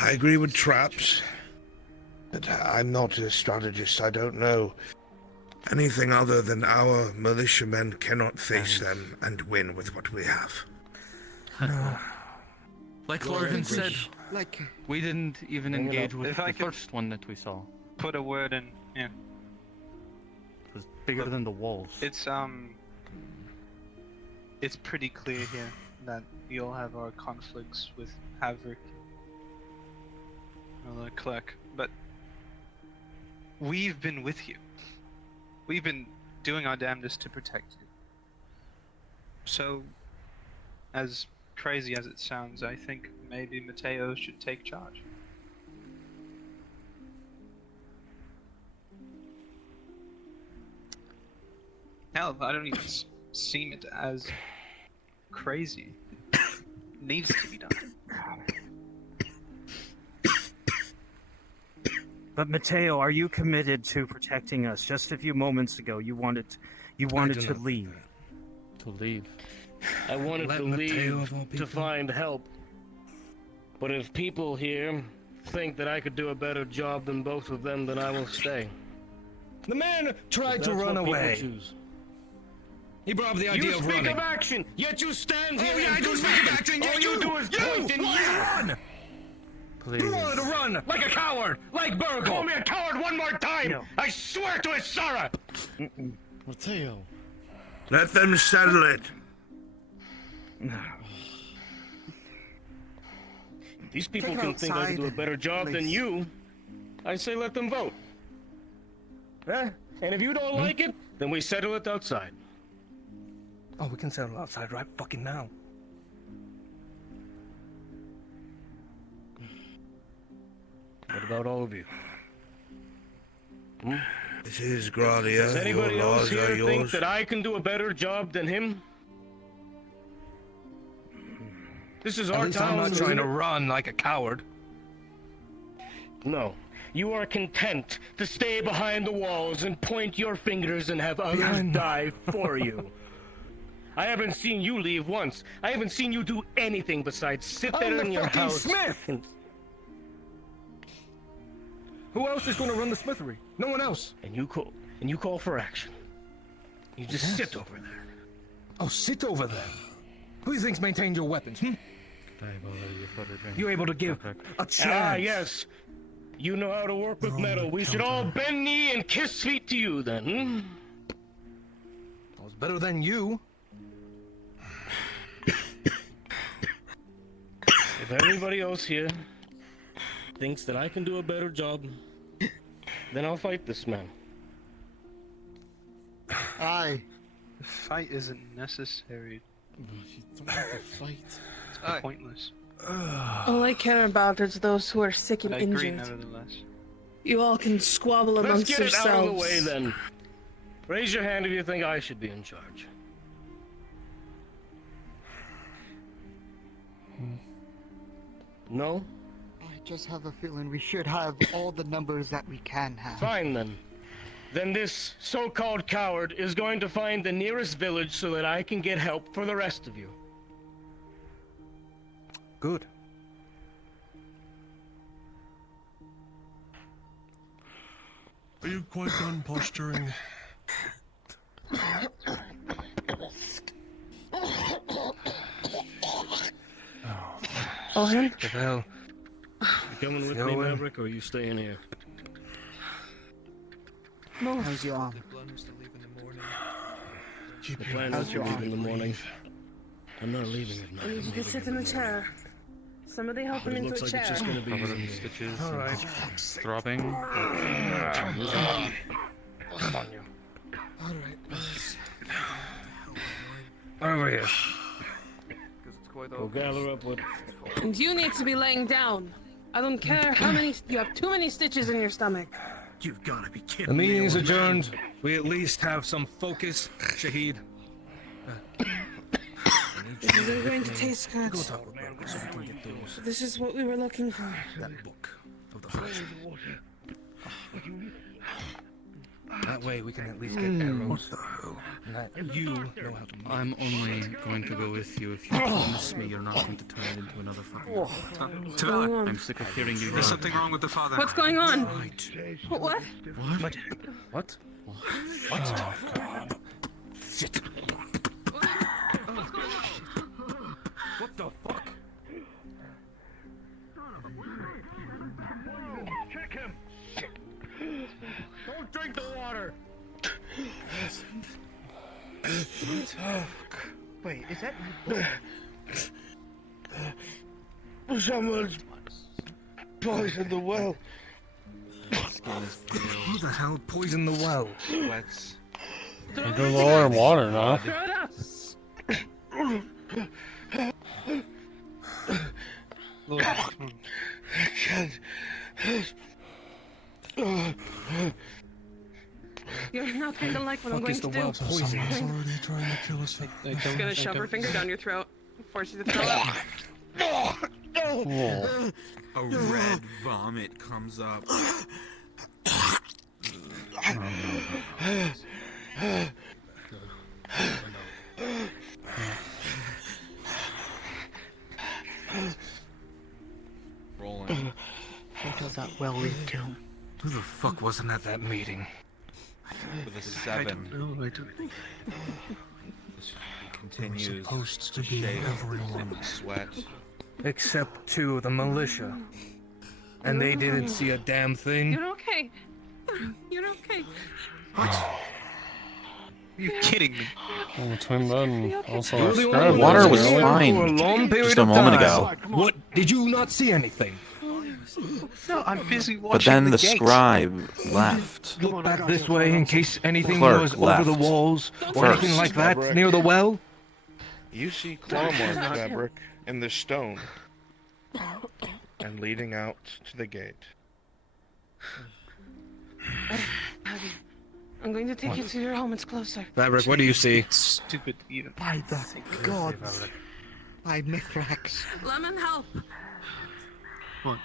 I agree with traps, but I'm not a strategist. I don't know anything other than our militiamen cannot face them and win with what we have. Like Lorgan said, Like we didn't even You know, engage with if the I could first one that we saw. Put a word in. Yeah. It was bigger than the walls. It's pretty clear here that we all have our conflicts with Haverick, the clerk, but we've been with you. We've been doing our damnedest to protect you. So, as crazy as it sounds, I think maybe Mateo should take charge. Hell, I don't even seem it as crazy. It needs to be done. But Mateo, are you committed to protecting us? Just a few moments ago, you wanted to leave. To leave. I wanted Let to Mateo leave of all to people. find help. But if people here think that I could do a better job than both of them, then I will stay. The man tried to That's run what people away. choose. He brought up the idea You of speak running. of action, yet you stand here Oh, yeah, and I do speak nothing. of action, yet All you do is point and why yell. run? Please. You wanted to run like a coward, like Burgle. Call me a coward one more time! No. I swear to his Sarah! Mateo. Let them settle it. These people Take can think I can do a outside, better job than please. you. I say let them vote. Eh? And if you don't like it, then we settle it outside. Oh, we can settle outside right fucking now. What about all of you? This is Gradia. Does anybody Your else laws here are think yours. that I can do a better job than him? This is At our least I'm town. not trying isn't to it? run like a coward. No. You are content to stay behind the walls and point your fingers and have others Behind- die for you. I haven't seen you leave once. I haven't seen you do anything besides sit I'm there the in your fucking house. smith! And, Who else is going to run the smithery? No one else. and you call for action. You just Yes. sit over there. Oh, sit over there. Who do you think's maintained your weapons? You able to give a chance? Ah, yes. You know how to work with metal. We should all bend knee and kiss feet to you then. I was better than you. If everybody else here thinks that I can do a better job, then I'll fight this man. Aye. The fight isn't necessary. You don't have to fight. It's pointless. All I care about is those who are sick and I agree, injured. nevertheless. You all can squabble Let's amongst get it yourselves. out of the way then. Raise your hand if you think I should be in charge. No? I just have a feeling we should have all the numbers that we can have. Fine then. Then this so-called coward is going to find the nearest village so that I can get help for the rest of you. Good. Are you quite done posturing? Owen? What the hell? You coming with me, Maverick, or are you staying here? Move. How's your arm? The plan is to leave in the morning. I'm not leaving at night. I need you to sit in a chair. Somebody help him It into looks a like chair. it's just gonna be some stitches. All right. Throbbing. Come on, you. Alright. Over here. We'll gather up what... And you need to be laying down. I don't care how many. You have too many stitches in your stomach. You've got to be kidding me. The meeting is adjourned. We at least have some focus, Shahid. This isn't going to taste good. This is what we were looking for. That book of the flesh. That way we can at least get arrows. What the hell? And that you know how to make. I'm only going to go with you if you promise me you're not going to turn it into another fucking. What's going on? I'm sick of hearing you. There's something wrong with the father. What's going on? What? What? What? What? Shit. What the fuck? Check him! Don't drink the water! Wait, is that my book? Someone's poisoned the well. Who the hell poisoned the well? Sweats. We're going lower in water now. You're not going to like what I'm Fuck going is to the do. well poison? Already trying to kill us. She's gonna shove her finger down your throat, force you to throw up. A red vomit comes up. Rolling. What does that well lead to? Who the fuck wasn't at that meeting? With a 7. Continues supposed to be shake everyone. and sweat. Except to the militia. And they didn't see a damn thing. You're okay. You're okay. Are you kidding me? Well, between that and also You're our the scribe. only Water one was who went fine for a long period just a of moment time. ago. What? Did you not see anything? No, I'm busy watching But then the gates. scribe left. Look back this way in case anything Clerk was left over the walls or first. anything like that Maverick. near the well. You see claw marks, Fabric, in the stone, and leading out to the gate. I'm going to take you to your home. It's closer. Fabric, what do you see? Stupid even. By the gods. By Mithrax. Lemon, help. What?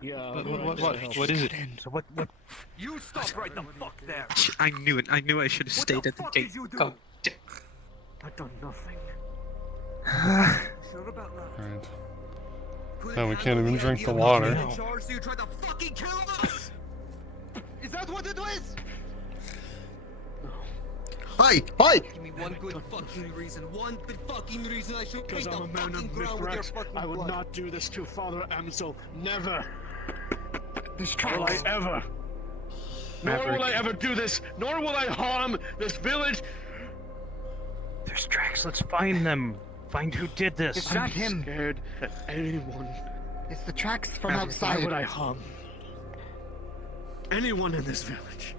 Yeah. What is it? So what? You stop right the fuck there! I knew it. I knew I should have stayed at the gate. Oh, I've done nothing. Sure about that? Right. Now we can't even drink the water. So you tried to fucking kill us! Is that what it was? Hi! Hi! Give me one good fucking reason. One good fucking reason I should Because paint I'm a the man fucking of ground with your Mithrax, fucking I would blood. not do this to Father Amsel. Never! This Will I ever? Nor will I ever do this, nor will I harm this village. There's tracks. Let's find them. Find who did this. It's not him. Scared that anyone. It's the tracks from Why outside. would I harm anyone in this village?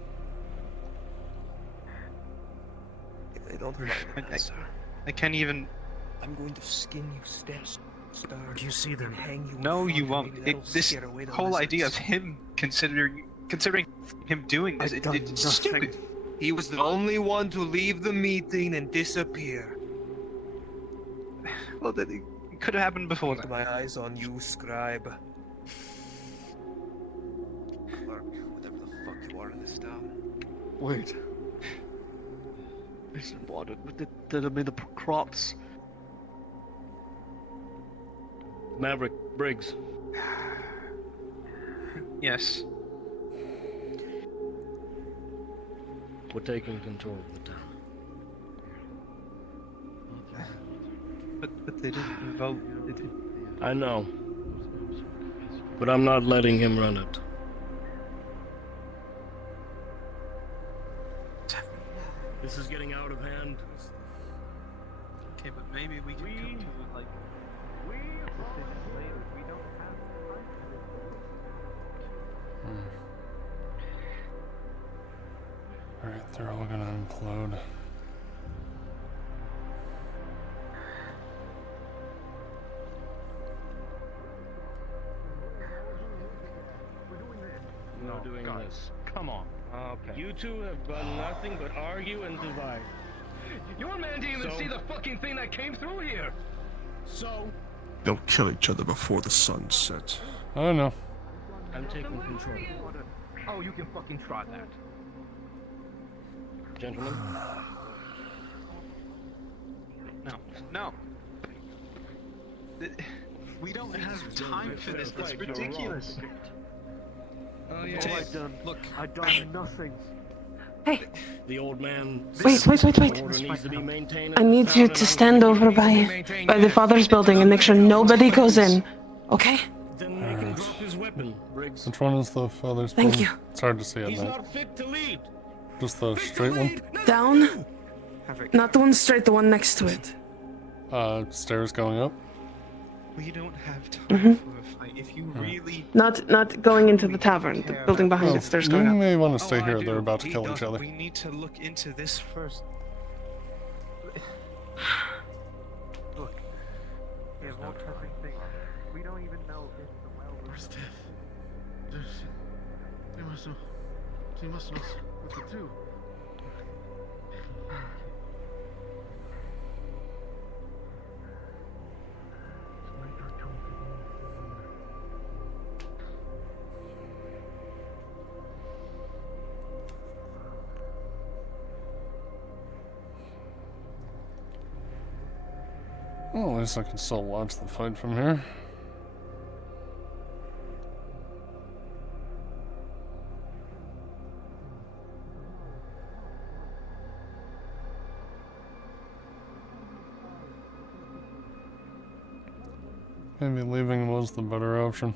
don't find it, sir. I can't even. I'm going to skin you, Star. Do you see them? Hang you. No, in you front of won't. me, that'll This scare away the whole idea of lizards. him considering him doing this, I've done it's nothing. stupid. He was the only one to leave the meeting and disappear. Well, it could have happened before Keep that. my eyes on you, scribe. Clerk, whatever the fuck you are in this town. Wait. Is it water? Did I mean the crops? Maverick, Briggs. Yes. We're taking control of the town. But they didn't vote. I know. But I'm not letting him run it. This is getting out of hand. Okay, but maybe we can come to like. Alright, they're all gonna implode. We're doing this. Come on. Okay. You two have done nothing but argue and divide. Your man didn't even see the fucking thing that came through here. So, Don't kill each other before the sun sets. I know. I'm taking control. Oh, you can fucking try that. Gentlemen. No. We don't have time for this. That's ridiculous. Oh yeah. All I've done. Look, I've done nothing. Hey, The old man. wait. Order needs to be maintained. I need you to stand over by the father's building and make sure nobody goes in. Okay? Then make him drop his weapon, Briggs. Which one is the father's Thank building? you. It's hard to see at He's night. not fit to lead. Just the straight one? Down. Not the one straight, the one next to it. Stairs going up? We don't have time Mhm. for a fight. If you really. Not going into the tavern, the building behind it, stairs You going up. may want to stay Oh, I here. do. They're about to He kill each doesn't. other. We need to look into this first. Look, they have all touching things. We don't even know if the well Where's Tiff? They must know. She must know what to do. Well, at least I can still watch the fight from here. Maybe leaving was the better option.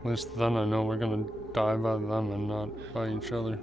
At least then I know we're gonna die by them and not by each other.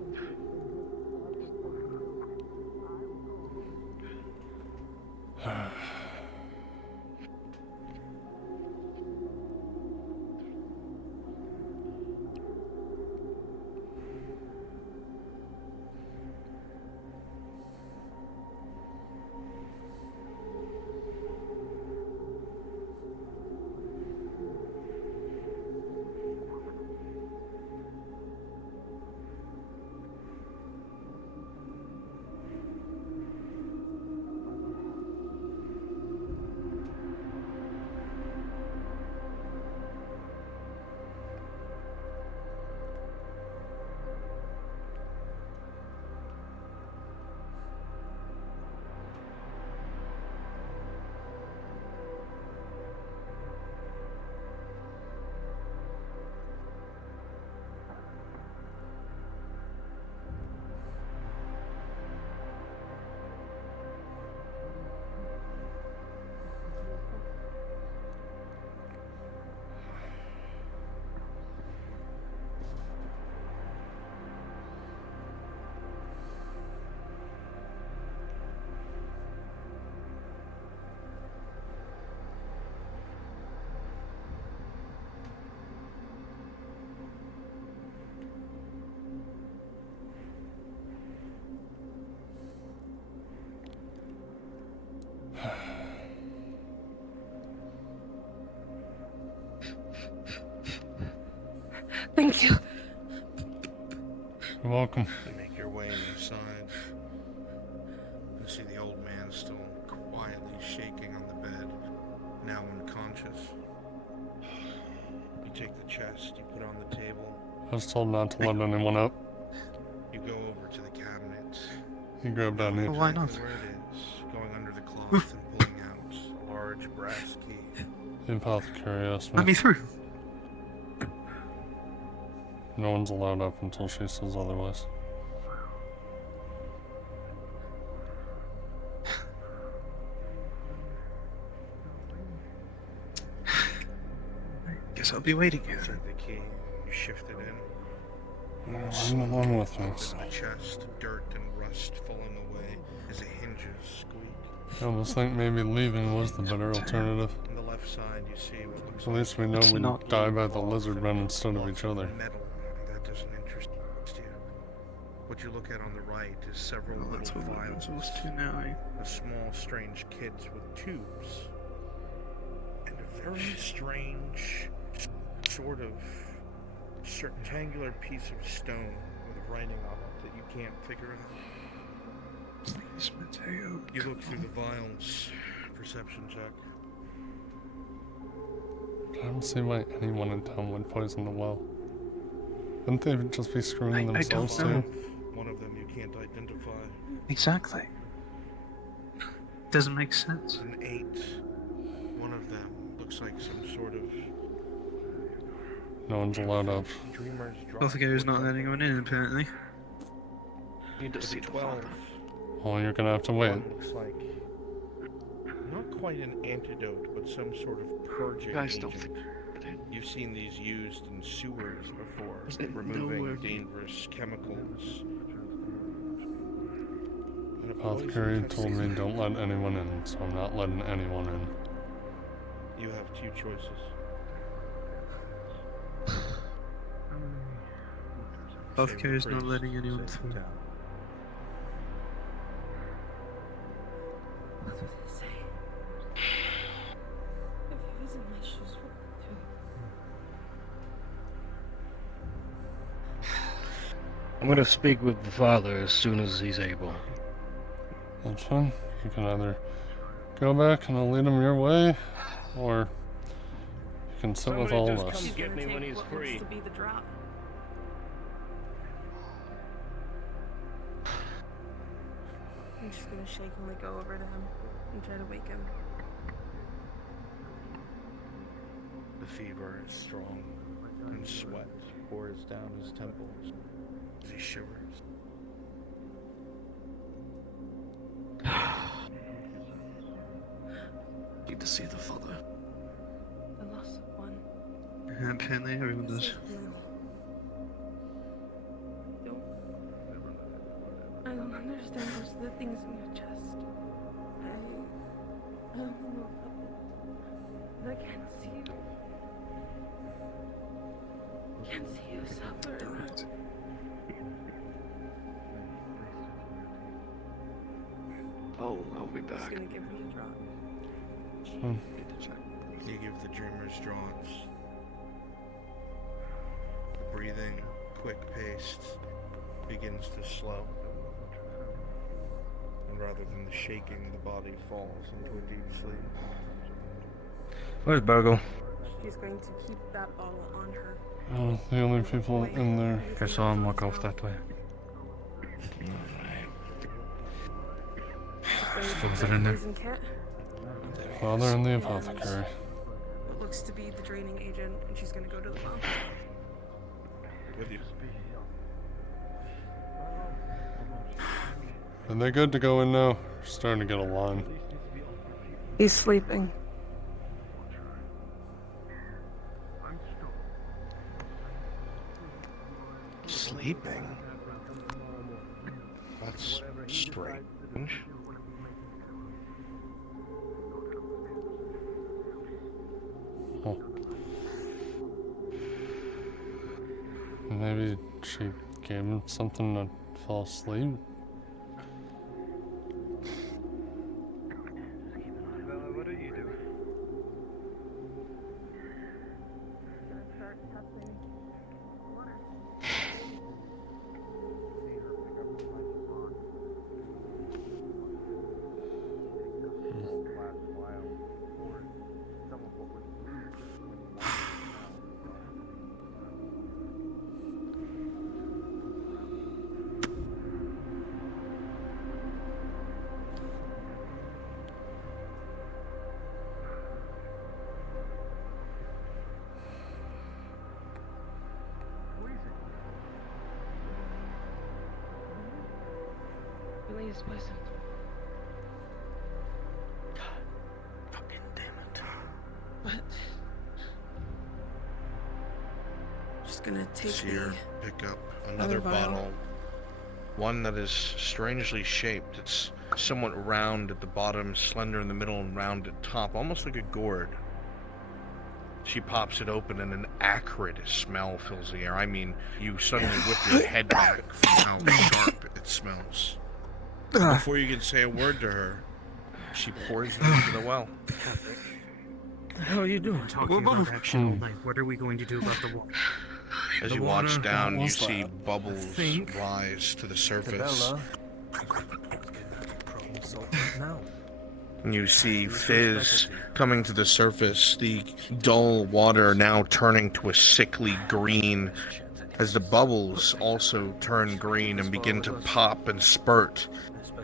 Thank you. You're welcome. You make your way inside. You see the old man still quietly shaking on the bed, now unconscious. You take the chest, you put it on the table. I was told not to let anyone up. You go over to the cabinet. You grab down here. Well, why not? Where it is, going under the cloth and pulling out a large brass key. The apothecary asked me. Let me through. No one's allowed up until she says otherwise. Guess I'll be waiting here. Insert the key, you shift it in. I'm along with me. In the chest, dirt and rust falling away as the hinges squeak. I almost think maybe leaving was the better alternative. On the left side, you see what looks At least we know we die by the lizard men instead of each other. metal. That doesn't interest you. What you look at on the right is several little vials. A small, strange kits with tubes. And a very strange, sort of rectangular piece of stone with writing on it that you can't figure out. You look through the vials. Perception check. I don't see why anyone in town would poison the well. Wouldn't they just be screwing themselves too? One of them you can't identify. Exactly. Doesn't make sense. An 8. One of them looks like some sort of... No one's allowed up. Apothecary's not letting anyone in, apparently. Need to see 12. Well, you're gonna have to wait. One looks like not quite an antidote, but some sort of purging agent. You've seen these used in sewers before, removing dangerous chemicals. The apothecary told me don't let anyone in, so I'm not letting anyone in. You have 2 choices. Apothecary's not letting anyone through. What did he say? If he was in my shoes, what would he do? I'm gonna speak with the father as soon as he's able. That's fine. You can either go back and I'll lead him your way, or you can sit with all of us. Come get me when he's free. To be the drop. I'm just gonna shakingly go over to him and try to wake him. The fever is strong, and sweat pours down his temples as he shivers. Need to see the father. The loss of one. Apparently everyone does. I don't understand most of the things in your chest. I don't know but I can't see you. I can't see you suffer. Oh, I'll be I'm just back. gonna give him a drop. You give the dreamers drops. The breathing, quick-paced, begins to slow. And rather than the shaking, the body falls into a deep sleep. Where's Burgle? He's going to keep that bottle on her. The only people in there. I saw him walk off that way. Father in there. Poison kit. Father and the apothecary. What looks to be the draining agent, and she's gonna go to the well. With you. Are they good to go in now? We're starting to get a line. He's sleeping. Sleeping? That's strange. Oh. Maybe she gave him something to fall asleep. What are you doing? Gonna start testing. Apparently it's poisoned. Fucking damn it. What? Just gonna take See her the pick up another bottle. One that is strangely shaped. It's somewhat round at the bottom, slender in the middle, and round at top, almost like a gourd. She pops it open and an acrid smell fills the air. I mean, you suddenly whip your head back from how sharp it smells. Before you can say a word to her, she pours it into the well. What the hell are you doing? Talking about action all night. What are we going to do about the water? As The you water? watch down, you What's see that? bubbles Think. rise to the surface. Isabella. Problem solved right now. And you see fizz coming to the surface, the dull water now turning to a sickly green, as the bubbles also turn green and begin to pop and spurt.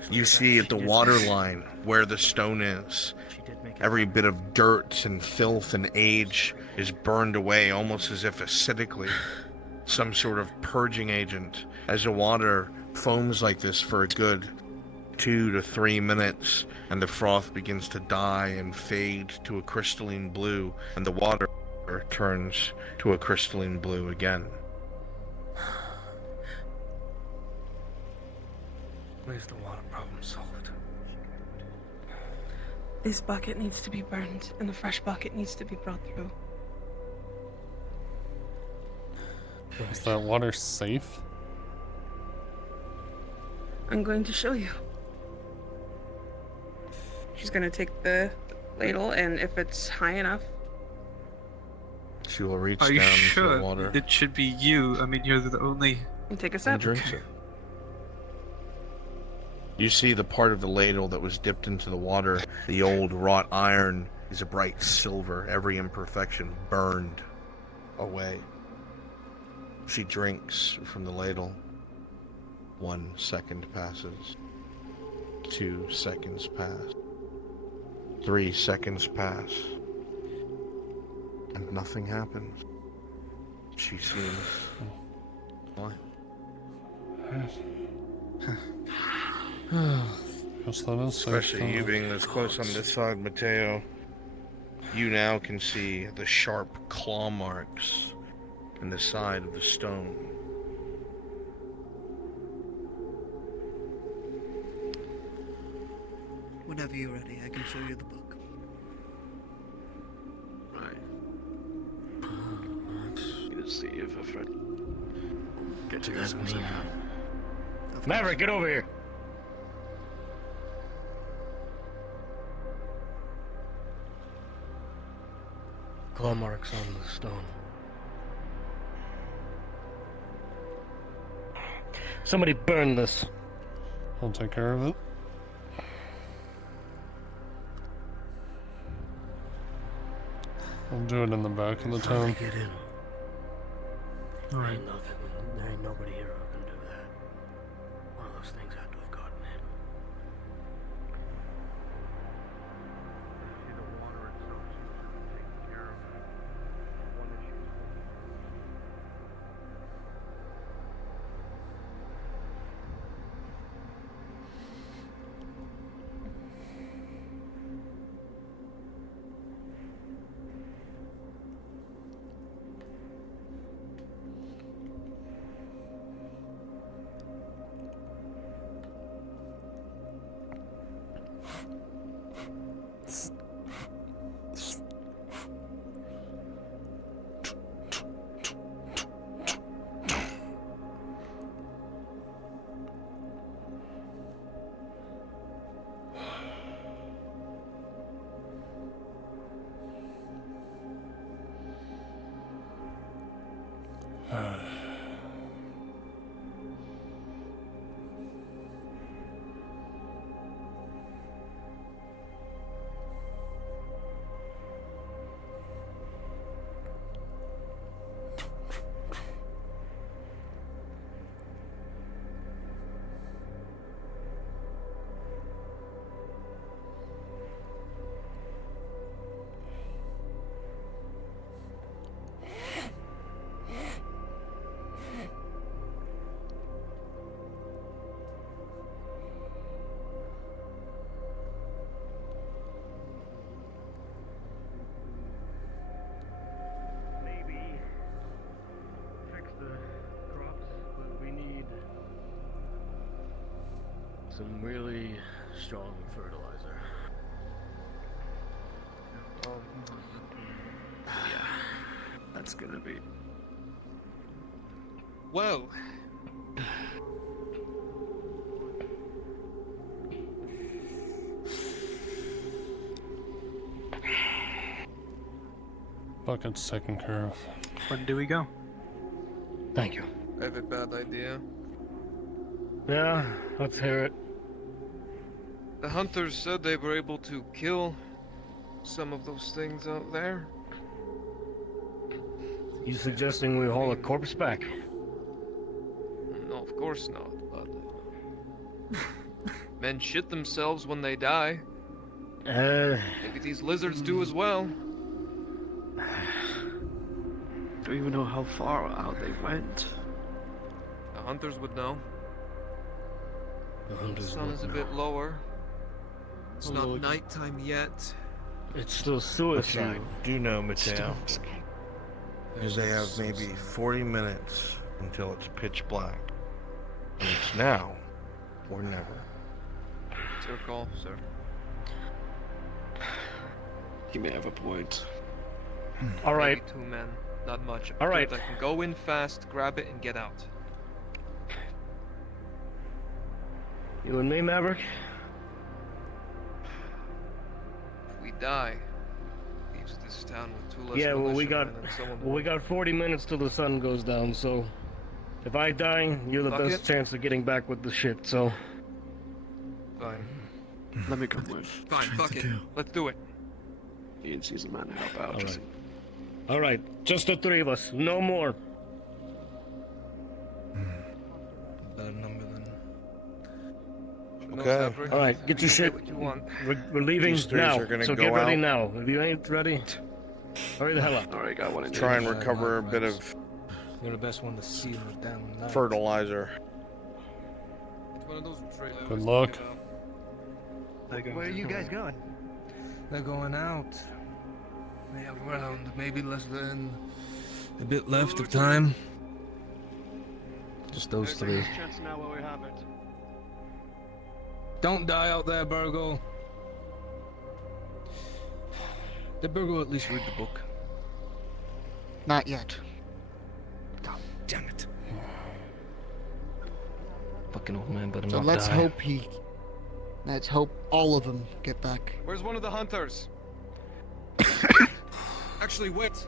You see at the water line where the stone is, every bit of dirt and filth and age is burned away, almost as if acidically, some sort of purging agent, as the water foams like this for a good 2 to 3 minutes, and the froth begins to die and fade to a crystalline blue, and the water turns to a crystalline blue again. Where's the water problem solved? This bucket needs to be burned, and a fresh bucket needs to be brought through. Is that water safe? I'm going to show you. She's gonna take the ladle, and if it's high enough, She will reach Are you down into sure the water it should be you? I mean, you're the only. and take a and sip. drinks it. You see the part of the ladle that was dipped into the water. The old wrought iron is a bright silver, every imperfection burned away. She drinks from the ladle. 1 second passes. 2 seconds pass. 3 seconds pass. And nothing happens. She seems fine. Guess that is safe. Especially you being this close on this side, Mateo. You now can see the sharp claw marks in the side of the stone. Whenever you're ready, I can show you the book. Let's see if a friend get to That's this. me. Maverick, get over here. Claw marks on the stone. Somebody burn this. I'll take care of it. I'll do it in the back of the town. Get in. All right. Ain't nothing. There ain't nobody here who can do that. One of those things had to have gotten in. See, the water itself seems to be taking care of it. One issue. some really strong fertilizer. Yeah, that's gonna be. Well, Bucket's taken care of. When do we go? Thank you. I have a bad idea. Yeah, let's hear it. The hunters said they were able to kill some of those things out there. You suggesting we haul a corpse back? No, of course not, but men shit themselves when they die. Maybe these lizards do as well. Do you even know how far out they went? The hunters would know. The The hunters sun would is a know. bit lower. It's Although not nighttime yet. It's still What suicide. you do know, Mateo, is they have maybe 40 minutes until it's pitch black. And it's now or never. It's your call, sir. You may have a point. All right. Maybe 2 men, not much. All right. I can go in fast, grab it, and get out. You and me, Maverick? If we die, leaves this town with 2 less Yeah, well, we got militiamen and someone well, we got 40 minutes till the sun goes down. So, if I die, you're the Fuck best it. chance of getting back with the shit. So, Fine. Let me come with. Fine, fuck it. Let's do it. Ian sees a man to help out. All Just right. All right, just the 3 of us, no more. Better number than. Okay. All right, get your shit. What you want. We're leaving These threes now, are gonna so go get ready out. now. If you ain't ready, hurry the hell up. Alright, got one in Try and there. recover a bit of You're the best one to see in the damn night. fertilizer. It's one of those trailers. Good luck. Where are you guys going? They're going out. They have around maybe less than a bit left of time. Just those 3. Chance now while we have it. Don't die out there, Burgo. Did Burgo at least read the book? Not yet. God damn it. Fucking old man better So not let's die. hope let's hope all of them get back. Where's one of the hunters? Actually, wait.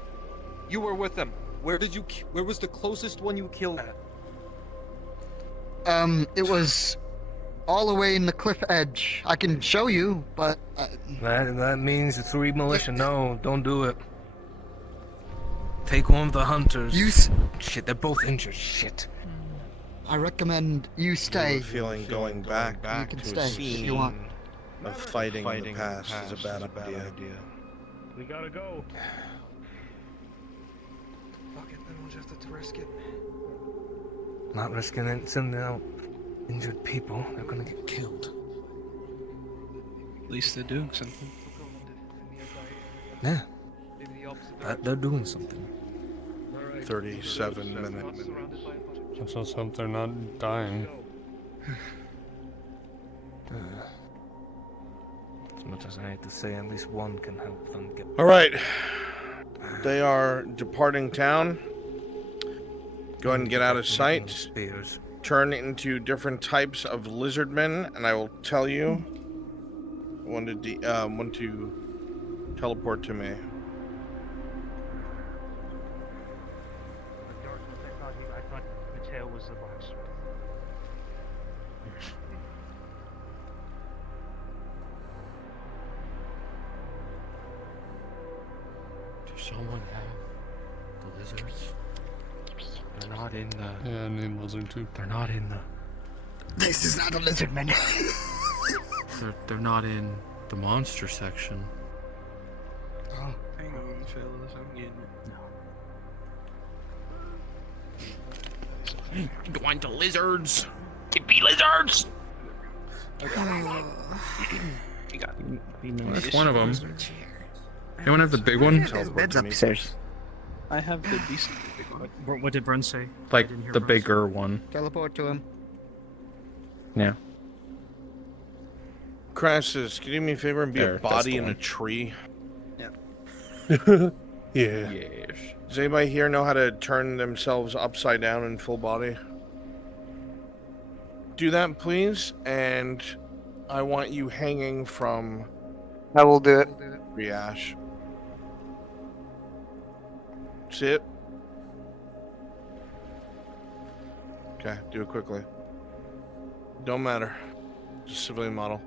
You were with them. Where was the closest one you killed at? It was all the way in the cliff edge. I can show you, but That means the 3 militia. No, don't do it. Take one of the hunters. Shit, they're both injured. Shit. I recommend you I stay. have a feeling going back can to stay a if scene you want. of fighting in the past is a bad idea. We gotta go. Fuck it, then we'll just have to risk it. Not risking it, sending out injured people. They're gonna get killed. At least they're doing something. Yeah. Maybe the opposite They're doing something. 37 minutes. Let's just hope they're not dying. As much as I hate to say, at least one can help them get. All right. They are departing town. Go ahead and get out of sight. Spears. Turn into different types of lizardmen, and I will tell you when to teleport to me. I thought Mateo was the blacksmith. Does someone have the lizards? They're not in the. Yeah, I need lizard too. They're not in the. This is not a lizard man. They're not in the monster section. Oh. Hang on, fellas, I'm getting it. Going to lizards. Give me lizards. You got That's one of them. Anyone have the big one? Bed's upstairs. I have the decent big one. What did Brun say? Like I didn't hear the Brun. bigger one. Teleport to him. Yeah. Crassus, can you do me a favor and be There, a that's body the in a one. tree? Yeah. Yes. Does anybody here know how to turn themselves upside down in full body? Do that, please, and I want you hanging from I will do it. the ash. Sit. Okay, do it quickly. Don't matter. Just civilian model.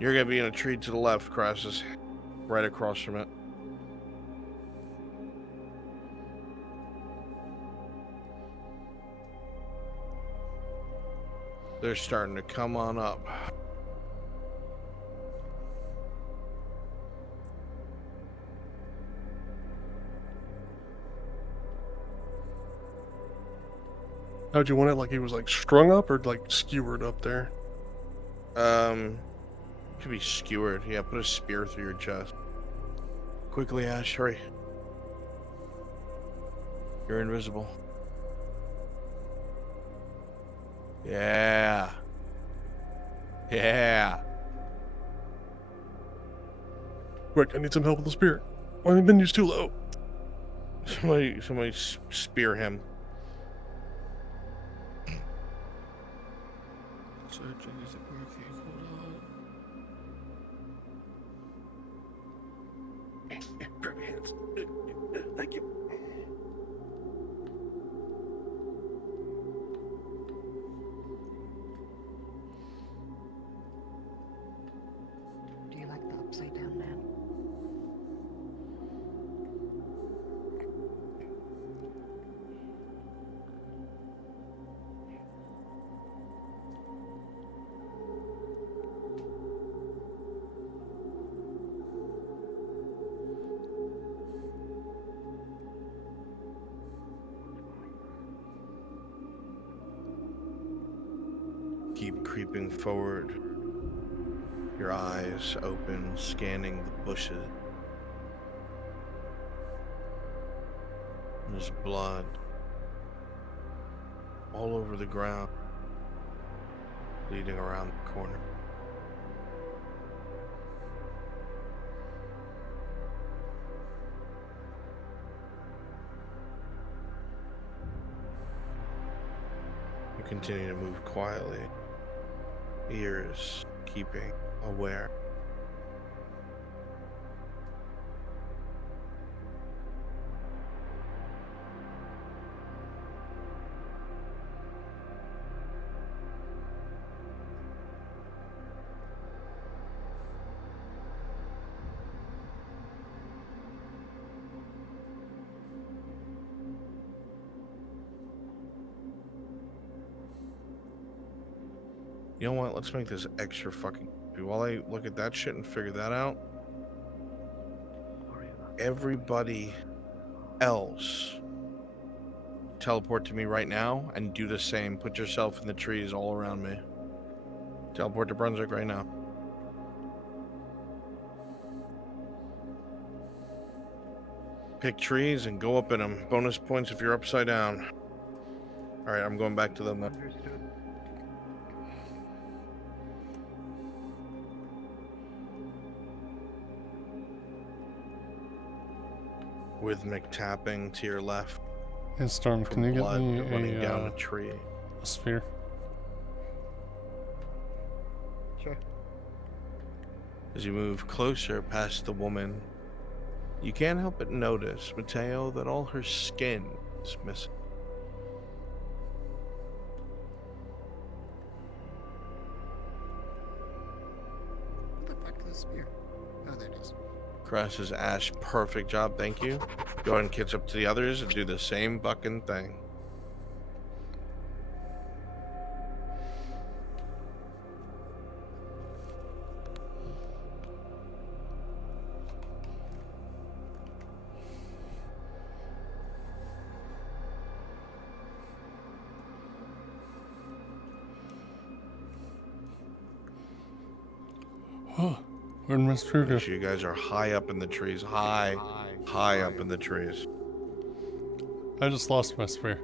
You're gonna be in a tree to the left, Crassus. Right across from it. They're starting to come on up. How'd you want it? Like he was like strung up or like skewered up there? Could be skewered. Yeah, put a spear through your chest. Quickly, Ash, hurry. You're invisible. Yeah. Yeah. Quick, I need some help with the spear. Why have you been used too low? Somebody spear him. Searching, is it working? Hold on. Grab your hands. Thank you. Do you like the upside down man? Keep creeping forward. Your eyes open, scanning the bushes. There's blood all over the ground, leading around the corner. You continue to move quietly, ears keeping aware. You know what? Let's make this extra fucking creepy. While I look at that shit and figure that out, everybody else teleport to me right now and do the same. Put yourself in the trees all around me. Teleport to Brunswick right now. Pick trees and go up in them. Bonus points if you're upside down. Alright, I'm going back to them then. Understood. Rhythmic tapping to your left. Hey, Storm, from can you get blood me running down a a tree. sphere? Sure. As you move closer past the woman, you can't help but notice, Mateo, that all her skin is missing. What the fuck is a spear? Oh, there it is. Crassus, Ash, perfect job, thank you. Go ahead and catch up to the others and do the same fucking thing. Oh, where'd my spear go? Make sure you guys are high up in the trees. High up in the trees. I just lost my spear.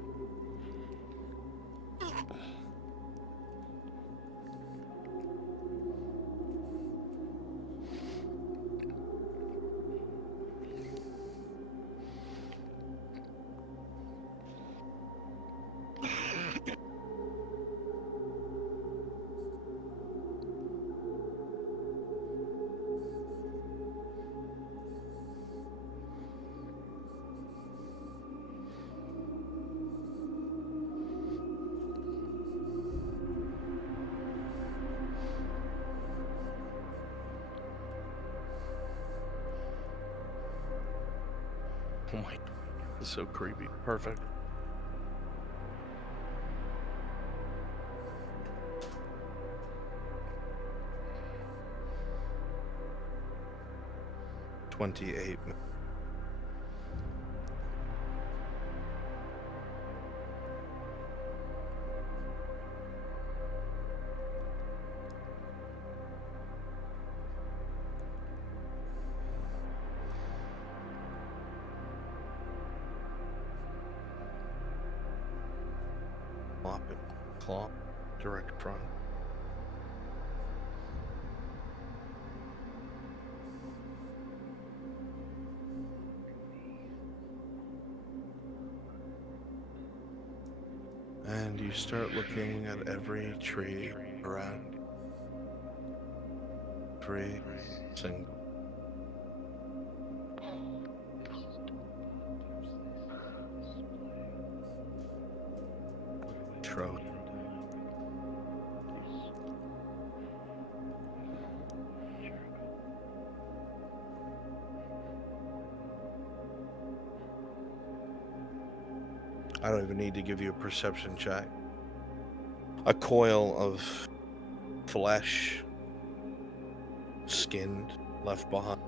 Oh my, this is so creepy. Perfect. $28. Plop it. Clop. Direct front. And you start looking at every tree around. Every single. Shrub. I don't even need to give you a perception check. A coil of flesh, skinned, left behind.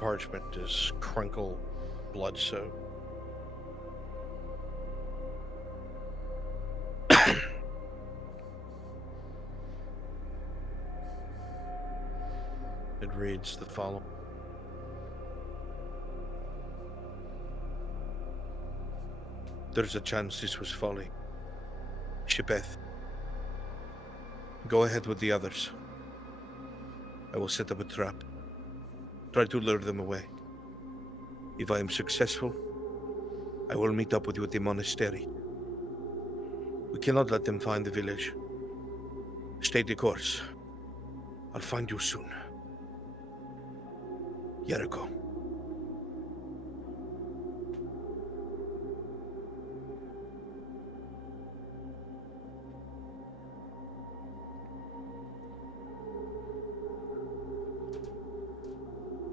Parchment is crinkled, blood-soaked. It reads the following. There's a chance this was folly. Shibeth, go ahead with the others. I will set up a trap. Try to lure them away. If I am successful, I will meet up with you at the monastery. We cannot let them find the village. Stay the course. I'll find you soon. Jericho.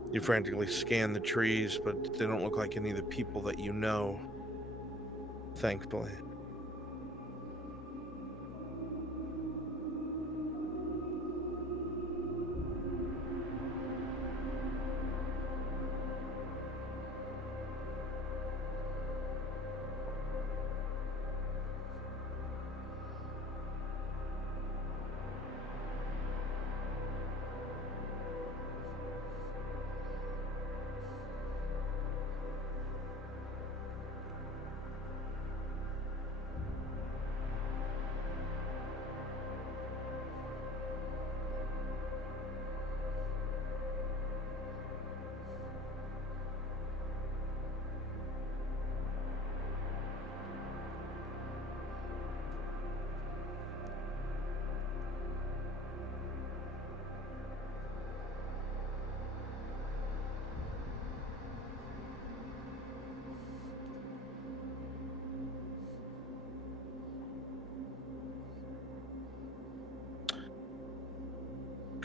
You frantically scan the trees, but they don't look like any of the people that you know. Thankfully.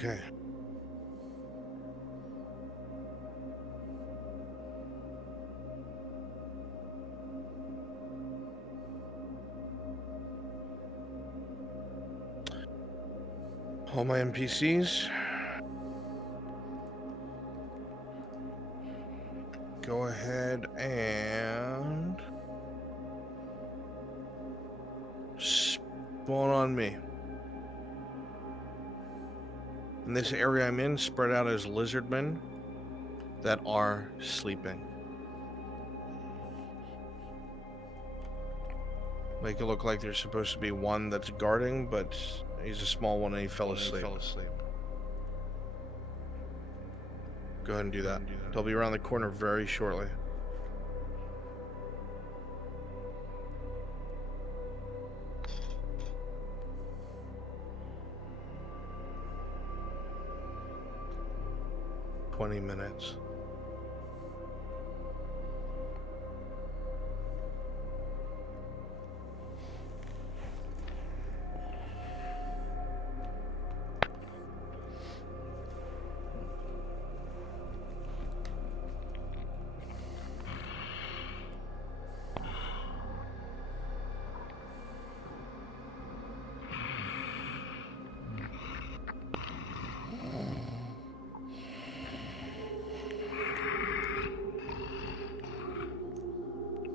Okay. All my NPCs. Go ahead and spawn on me. In this area I'm in, spread out as lizardmen that are sleeping. Make it look like there's supposed to be one that's guarding, but he's a small one and he fell asleep. Go ahead and do that. They'll be around the corner very shortly. chance.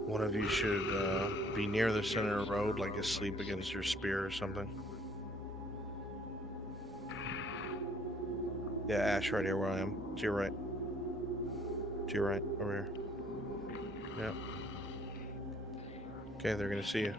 One of you should be near the center of the road, like asleep against your spear or something. Yeah, Ash, right here where I am. To your right. To your right, over here. Yeah. Okay, they're gonna see you.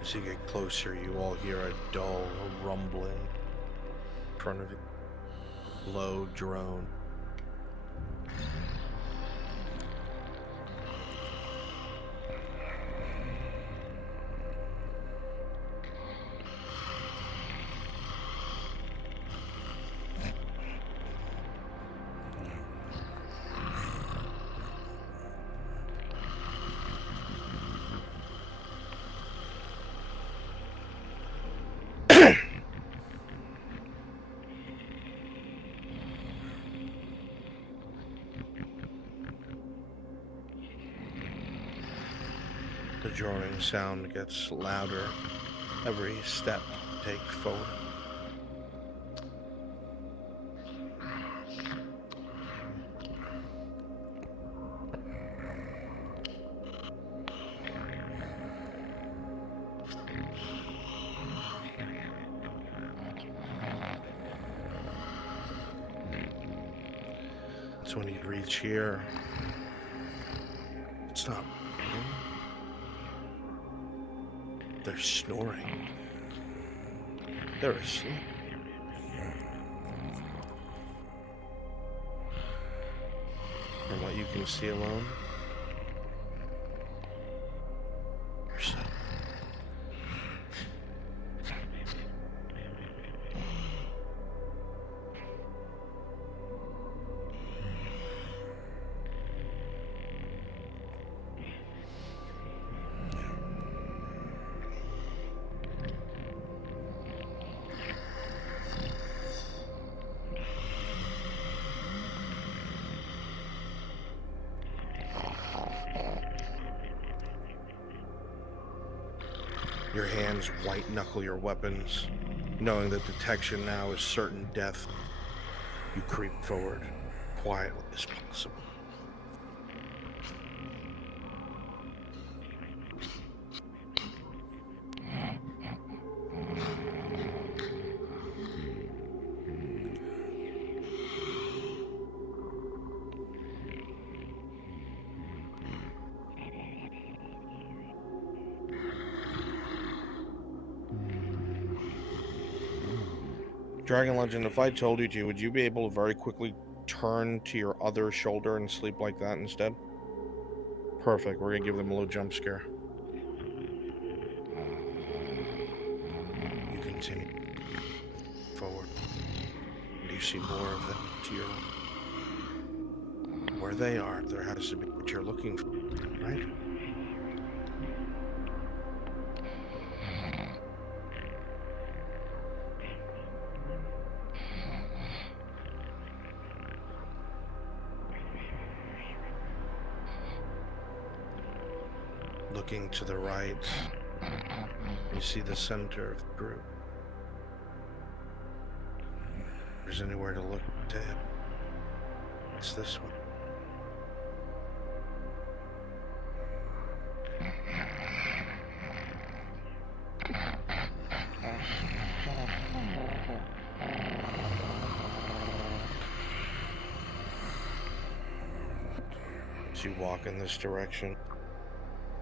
As you get closer, you all hear a dull rumbling in front of you. Low drone. The droning sound gets louder every step you take forward. It's when you reach here. It's not. They're snoring. They're asleep. From what you can see alone, they're sad. Your hands white-knuckle your weapons, knowing that detection now is certain death. You creep forward, quietly as possible. Dragon Legend, if I told you to, would you be able to very quickly turn to your other shoulder and sleep like that instead? Perfect. We're gonna give them a little jump scare. You continue forward. And you see more of them to your where they are. There has to be what you're looking for, right? Looking to the right, you see the center of the group. If there's anywhere to look to it, it's this one. As you walk in this direction,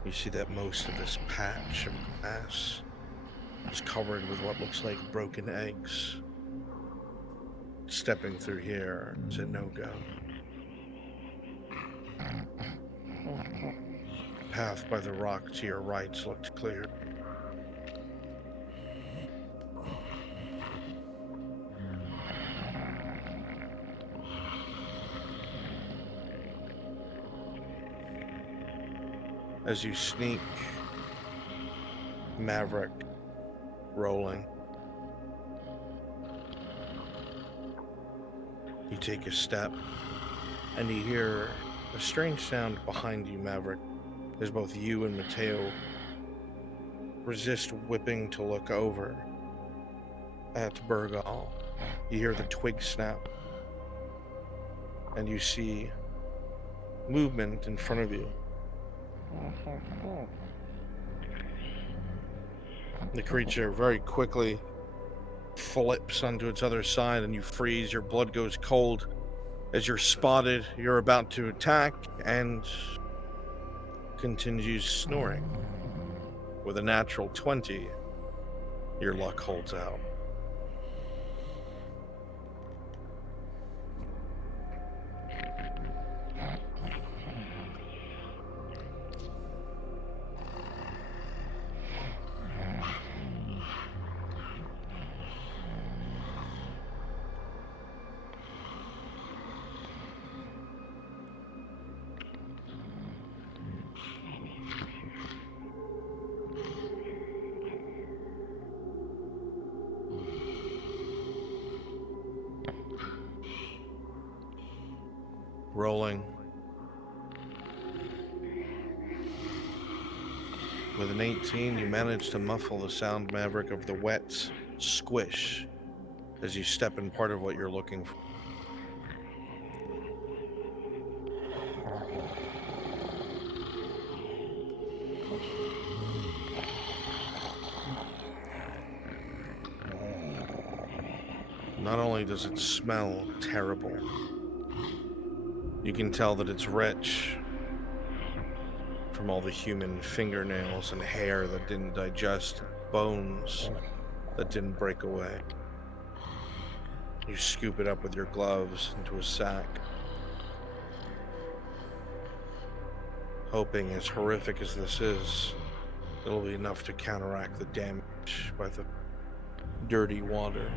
you see that most of this patch of grass is covered with what looks like broken eggs. Stepping through here is a no-go. The path by the rock to your right looked clear. As you sneak, Maverick rolling, you take a step and you hear a strange sound behind you, Maverick, as both you and Mateo resist whipping to look over at Burgal. You hear the twig snap and you see movement in front of you. The creature very quickly flips onto its other side and you freeze, your blood goes cold. As you're spotted, you're about to attack and continues snoring. With a natural 20, your luck holds out. Rolling. With an 18, you manage to muffle the sound, Maverick, of the wet squish as you step in part of what you're looking for. Not only does it smell terrible, you can tell that it's rich from all the human fingernails and hair that didn't digest, bones that didn't break away. You scoop it up with your gloves into a sack, hoping, as horrific as this is, it'll be enough to counteract the damage by the dirty water.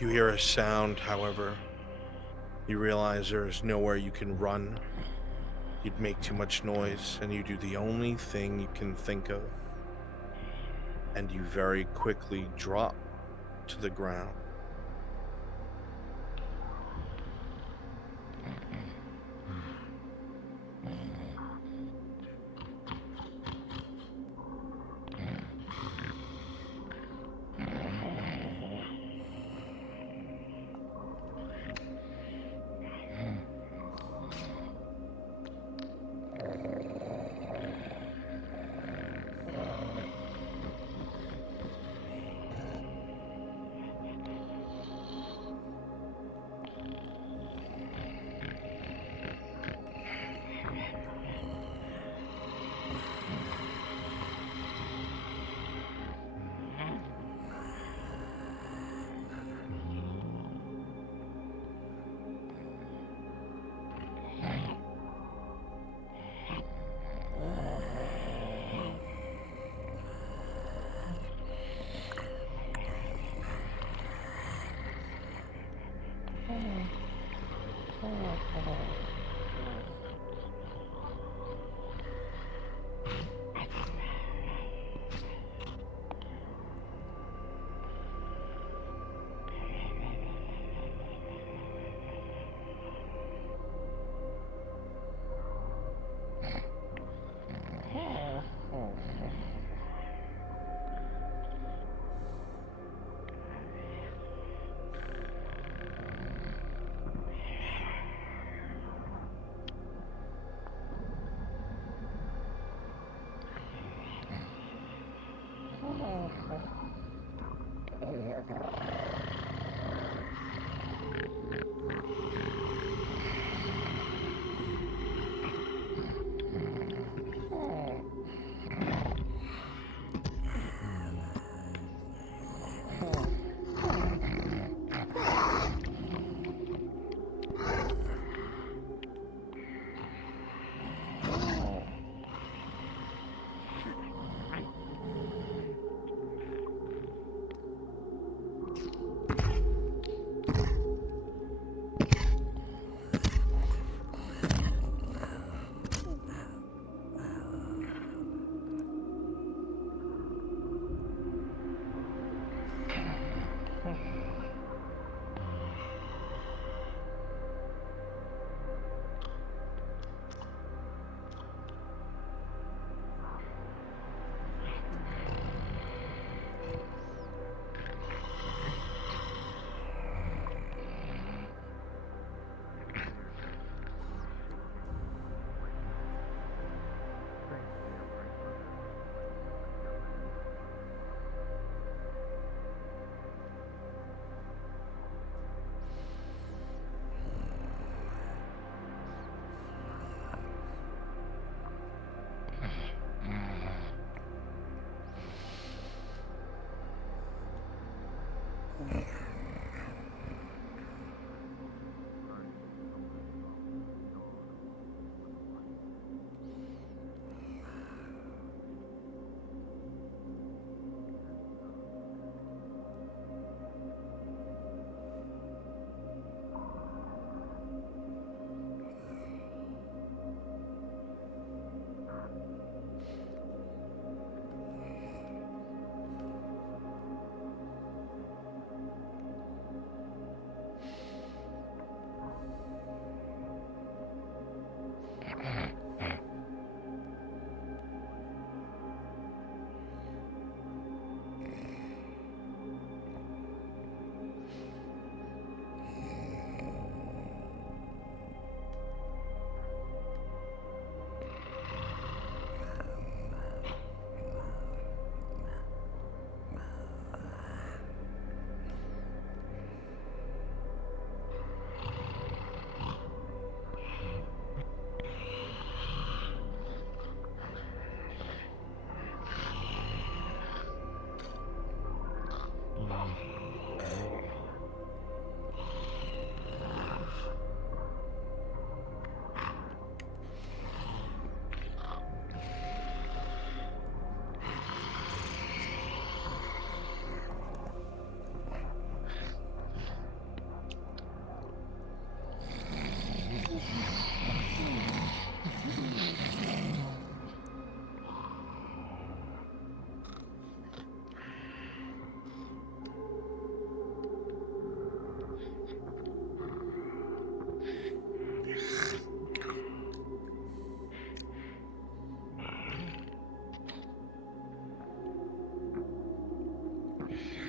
You hear a sound, however. You realize there is nowhere you can run. You'd make too much noise, and you do the only thing you can think of. And you very quickly drop to the ground.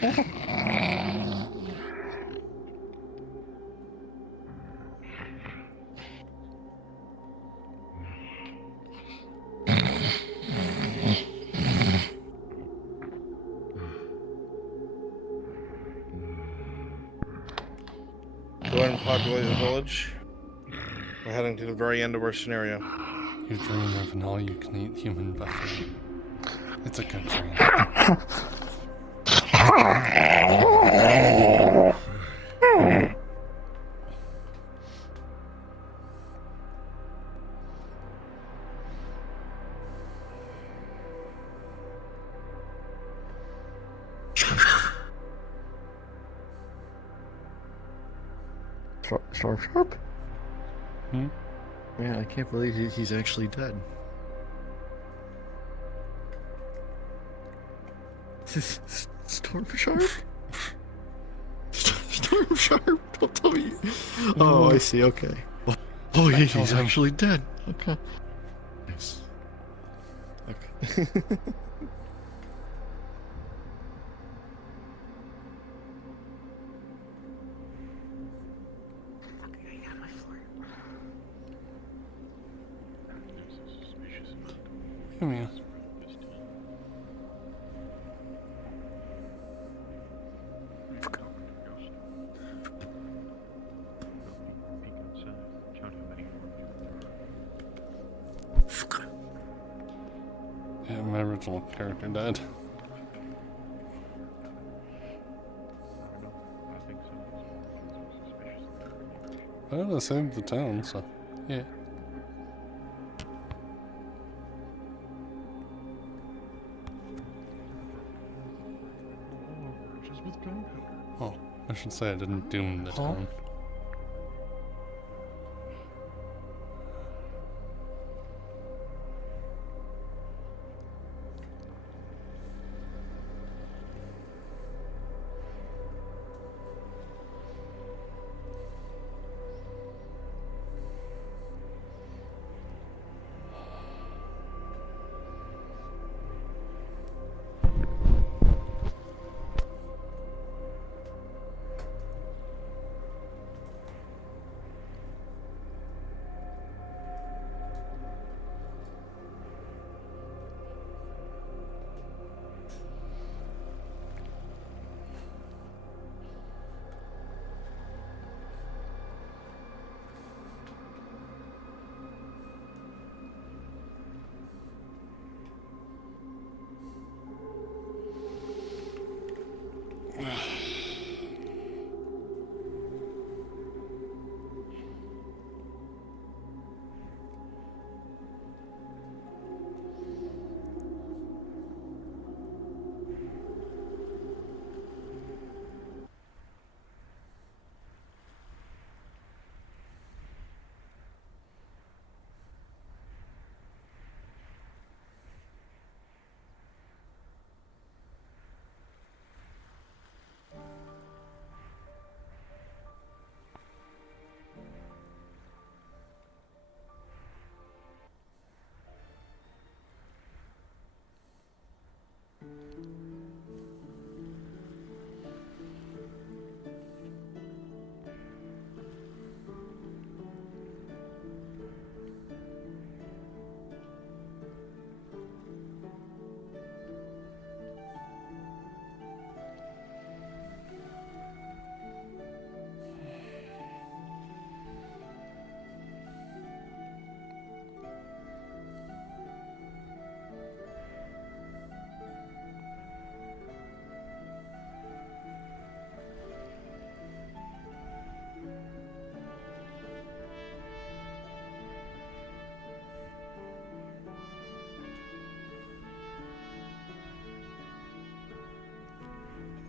Go ahead and populate the village. We're heading to the very end of our scenario. You dream of an all-you-can-eat human buffet. It's a good dream. Sharp? Hmm? Man, I can't believe he's actually dead. Storm Sharp? Storm Sharp? Don't tell me. Oh, I see, okay. Oh, he's actually dead. Okay. Nice. Okay. Come here. Yeah, my original character died. Well, I saved the town, so yeah. Oh, I should say I didn't doom the town.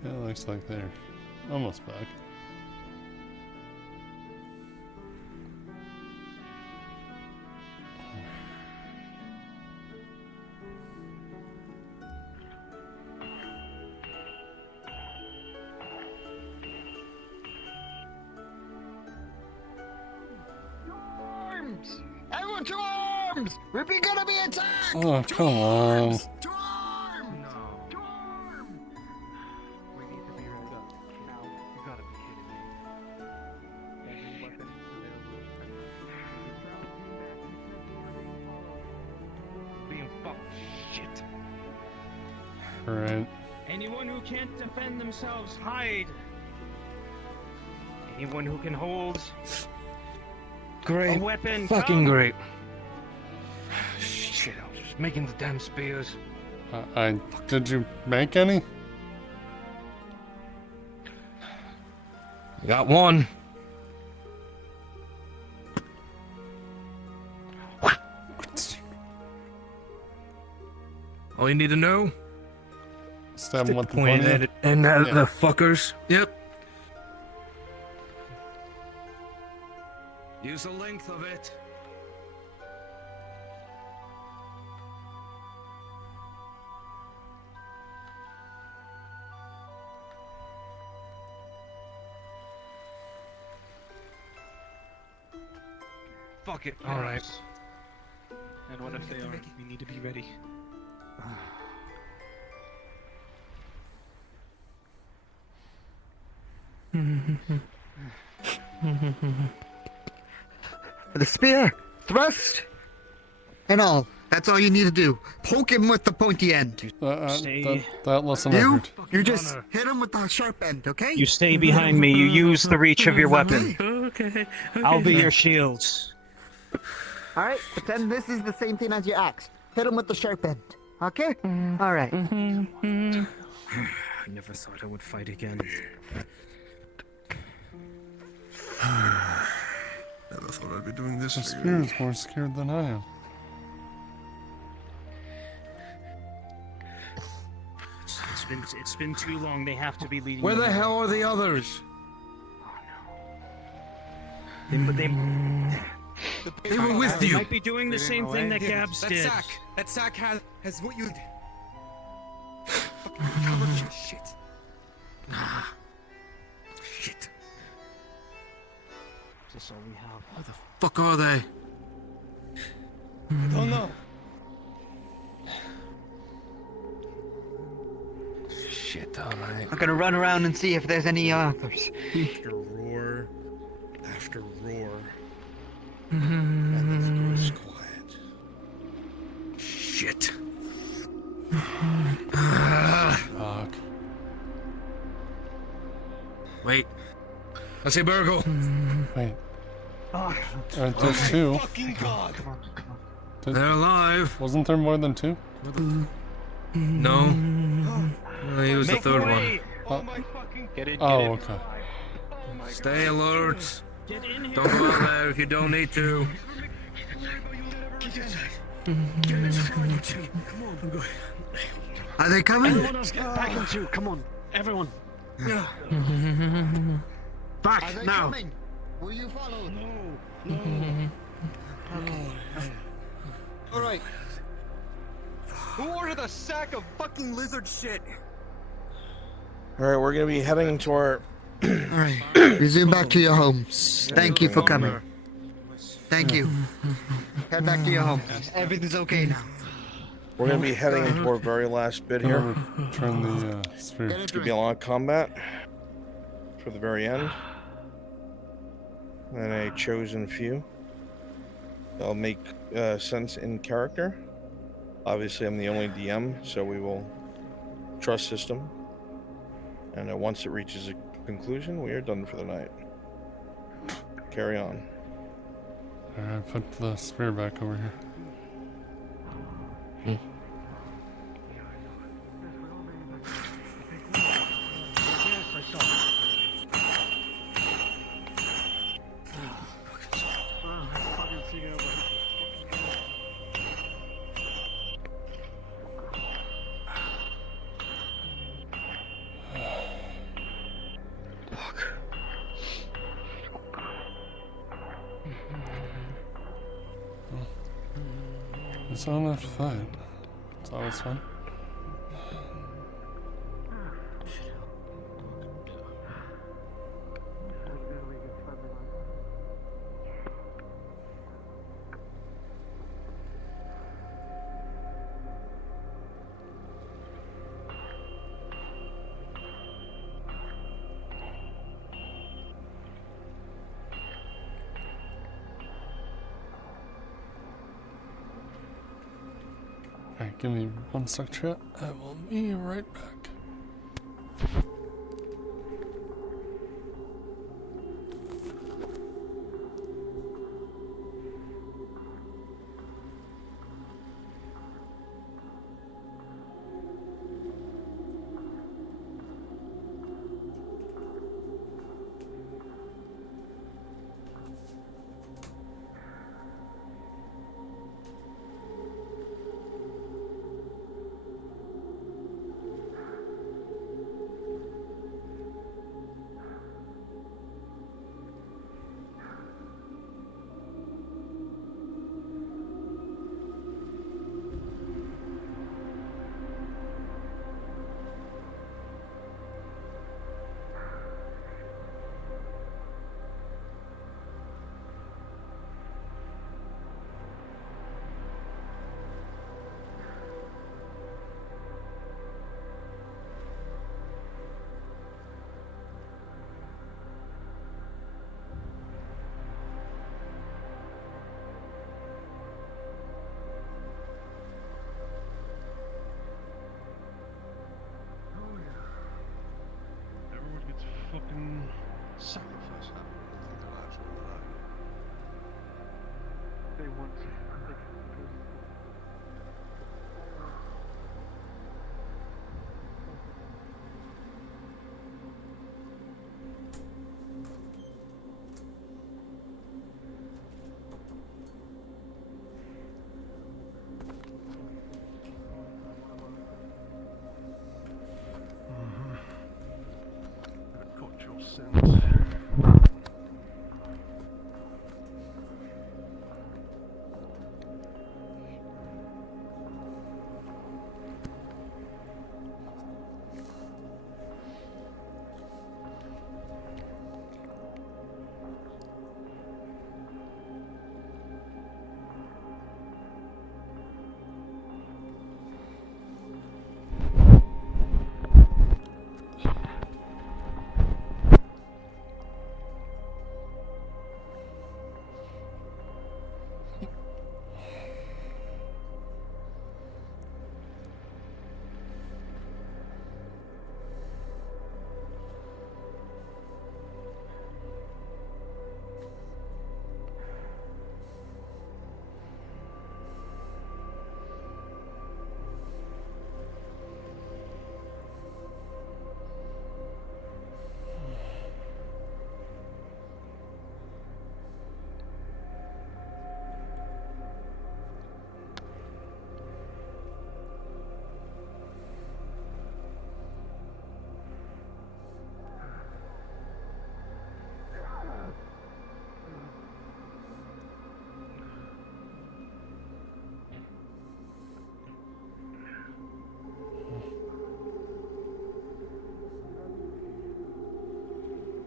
Yeah, it looks like they're almost back. Arms! Everyone to arms! We're gonna be attacked! Oh, come on. To arms! We need Anyone who can't defend themselves, hide. Anyone who can hold Great. a weapon, Fucking come. great. Shit, I was just making the damn spears. Did you make any? Got one. All you need to know? Stab him with the Point pointy at end? it and Yeah. the fuckers. Yep. Use the length of it. Fuck it. All right. And what if they are? We need to be ready. The spear, thrust, and all. That's all you need to do. Poke him with the pointy end. That lesson I You, heard. you just hit him with the sharp end, okay? You stay behind me. You use the reach of your weapon. Okay. I'll be your shields. All right, pretend this is the same thing as your axe. Hit him with the sharp end, okay? All right. I never thought I would fight again. Never thought I'd be doing this. The spirit's more scared than I am. It's been too long. They have to be leading. Where the way. hell are the others? They were with you. They might be doing the same thing that Gabs did. That sack has what you. Fucking covered in shit. Shit. Is this all we have? Where the fuck are they? I don't know. Shit, alright. I'm gonna run around and see if there's any others. After roar after roar. And then it goes quiet. Shit. Fuck. Wait. I say Burgle. Wait. Oh, Aren't there two? Fucking God. they're alive. Wasn't there more than two? No. He was the third one. Get it. Oh, okay. Stay alert. Don't go out there if you don't need to. Are they coming? Everyone else get back into. Come on, everyone. Back now. Coming? Will you follow? No. Okay. All right. Who ordered a sack of fucking lizard shit? All right, we're gonna be heading to our. All right. Resume back to your homes. Thank you for coming. Thank you. Head back to your homes. Everything's okay now. We're gonna be heading into our very last bit here. Turn the spear. It's gonna be a long combat for the very end. And a chosen few. They'll make sense in character. Obviously, I'm the only DM, so we will trust system. And once it reaches a conclusion, we are done for the night. Carry on. Alright, put the spear back over here. It's not enough to fight. It's always fun. Alright, give me one sec, chat. I will be right back. fucking sacrifice happened. Anything collateral that They want to. Got your sins.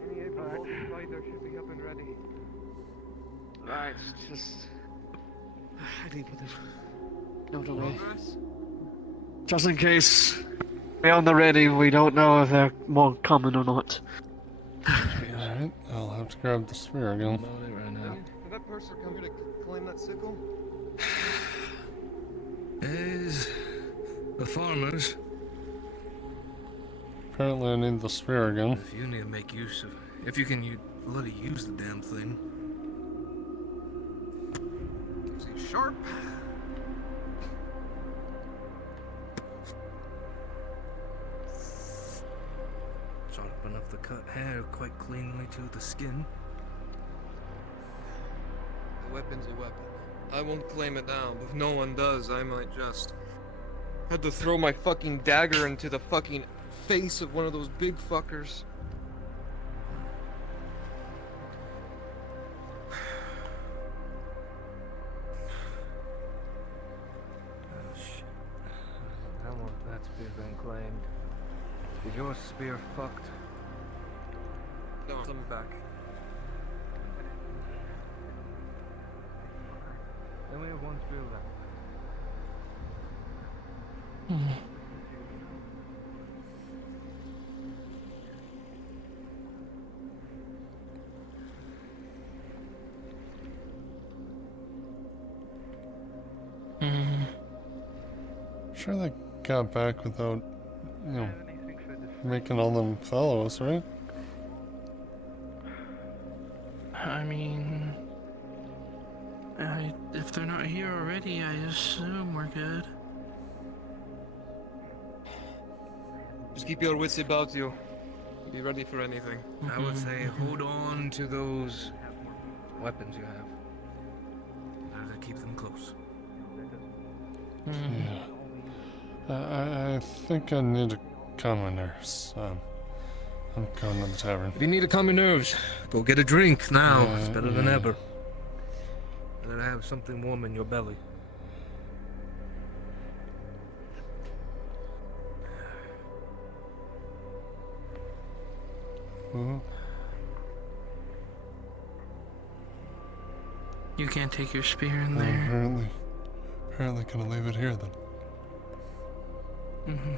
Any April fighter should be up and ready. Right, just. I need to put this out of the way. Progress? Just in case. Be on the ready, we don't know if they're more common or not. Alright, I'll have to grab the spear again. Did that person come here to claim that sickle? Is the farmers. Apparently I need the spear again. If you need to make use of, if you can let it use the damn thing. Is he sharp? Sharp enough to cut hair quite cleanly to the skin. The weapon's a weapon. I won't claim it now, but if no one does, I might just have to throw my fucking dagger into the fucking face of one of those big fuckers. Oh shit. I want that spear been claimed. Is your spear fucked? No, I'm back. Then we have one spear left. Sure they got back without, making all them follow us, right? I mean, if they're not here already, I assume we're good. Just keep your wits about you. Be ready for anything. I would say hold on to those weapons you have. Better to keep them close. Yeah. I think I need to calm my nerves. I'm going to the tavern. If you need to calm your nerves, go get a drink now. It's better than yeah. ever. Better to have something warm in your belly. You can't take your spear in there. Apparently gonna leave it here then. Mm-hmm.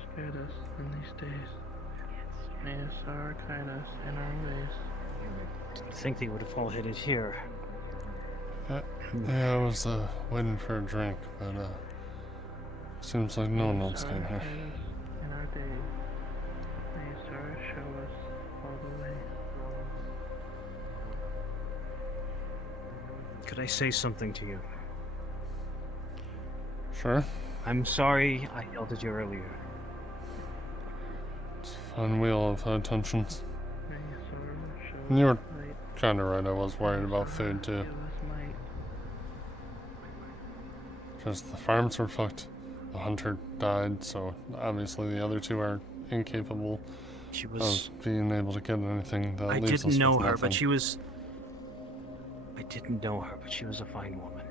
just guide us in these days. May us our guide us in our ways. Didn't think they would have all headed here. Yeah, I was waiting for a drink, but seems like no one else came here. In our days, may stars show us all the way. Could I say something to you? Sure. I'm sorry I yelled at you earlier. It's fine, we all have high tensions. And you were kinda right, I was worried about food too. Just the farms were fucked. The hunter died, so obviously the other two are incapable of being able to get anything that leaves us with nothing. I didn't know her, but she was a fine woman.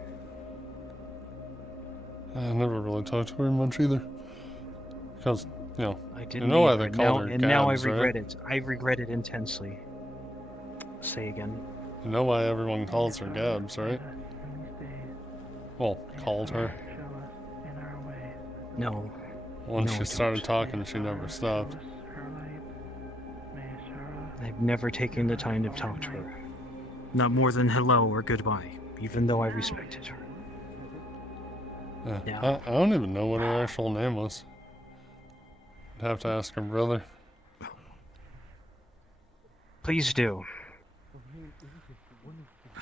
I never really talked to her much either. Because, I didn't you know why either, they called her and now I Gabs, regret right? it. I regret it intensely. Say again. You know why everyone calls her Gabs, right? Well, called her. No. Once No, she I started talking, she never stopped. I've never taken the time to talk to her. Not more than hello or goodbye, even though I respected her. Yeah. I don't even know what her actual name was. I'd have to ask her brother. Please do.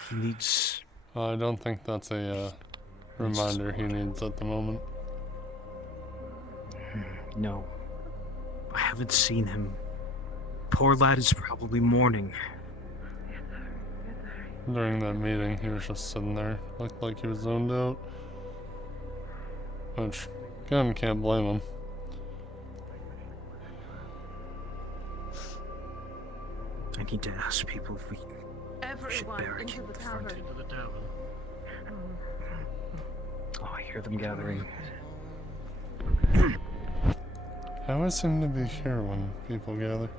He needs... I don't think that's a reminder he needs at the moment. No. I haven't seen him. Poor lad is probably mourning. During that meeting, he was just sitting there, looked like he was zoned out. Which, again, can't blame him. I need to ask people if we should barricade the front. Oh, I hear them gathering. I always seem to be here when people gather.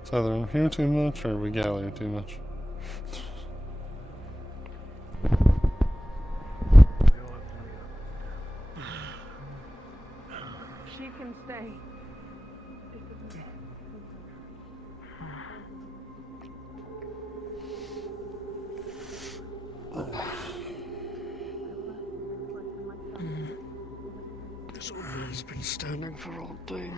It's either I'm here too much or we gather too much. She can stay. This old man's been standing for all day.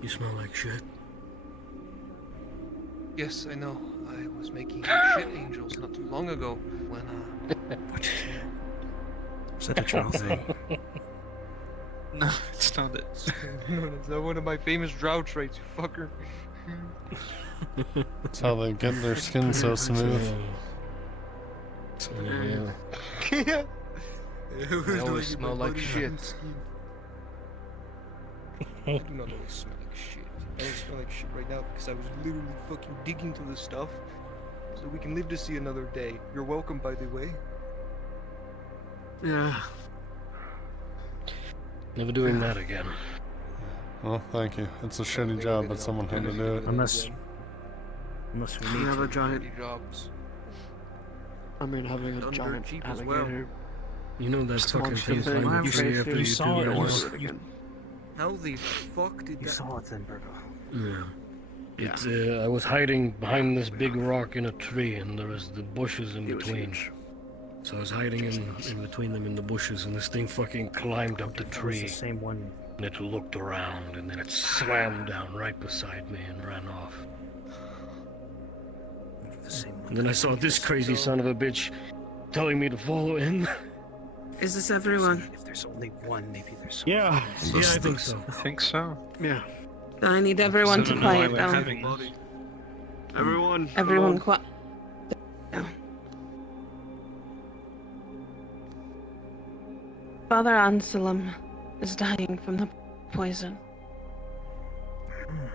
You smell like shit. Yes, I know. I was making shit angels not too long ago when, Is that a drow thing? No, it's not it. It's not one of my famous drow traits, you fucker. That's how they get their skin so smooth. Yeah. They always smell like shit. I do not always smell like shit. I don't smell like shit right now because I was literally fucking digging through this stuff so we can live to see another day. You're welcome, by the way. Yeah. Never doing that again. Well, thank you. It's a shitty job, but someone had to do it. Unless we need have to. a giant jobs. I mean, having a Done giant dirt cheap as alligator. You know that Small fucking thing thing. climbed the tree after You you saw do it. that. Once. How the fuck did You that... saw it then, Virgo. Yeah. It's, I was hiding behind this big rock in a tree, and there was the bushes in between. So I was hiding in between them in the bushes, and this thing fucking climbed up the tree. The same one. And it looked around, and then it slammed down right beside me and ran off. The same one. And then I saw this crazy son of a bitch telling me to follow him. Is this everyone? If there's only one, maybe there's Yeah, I think so. I think so. Yeah. I need everyone to quiet down. Everyone. Everyone quiet. Father Anselm is dying from the poison.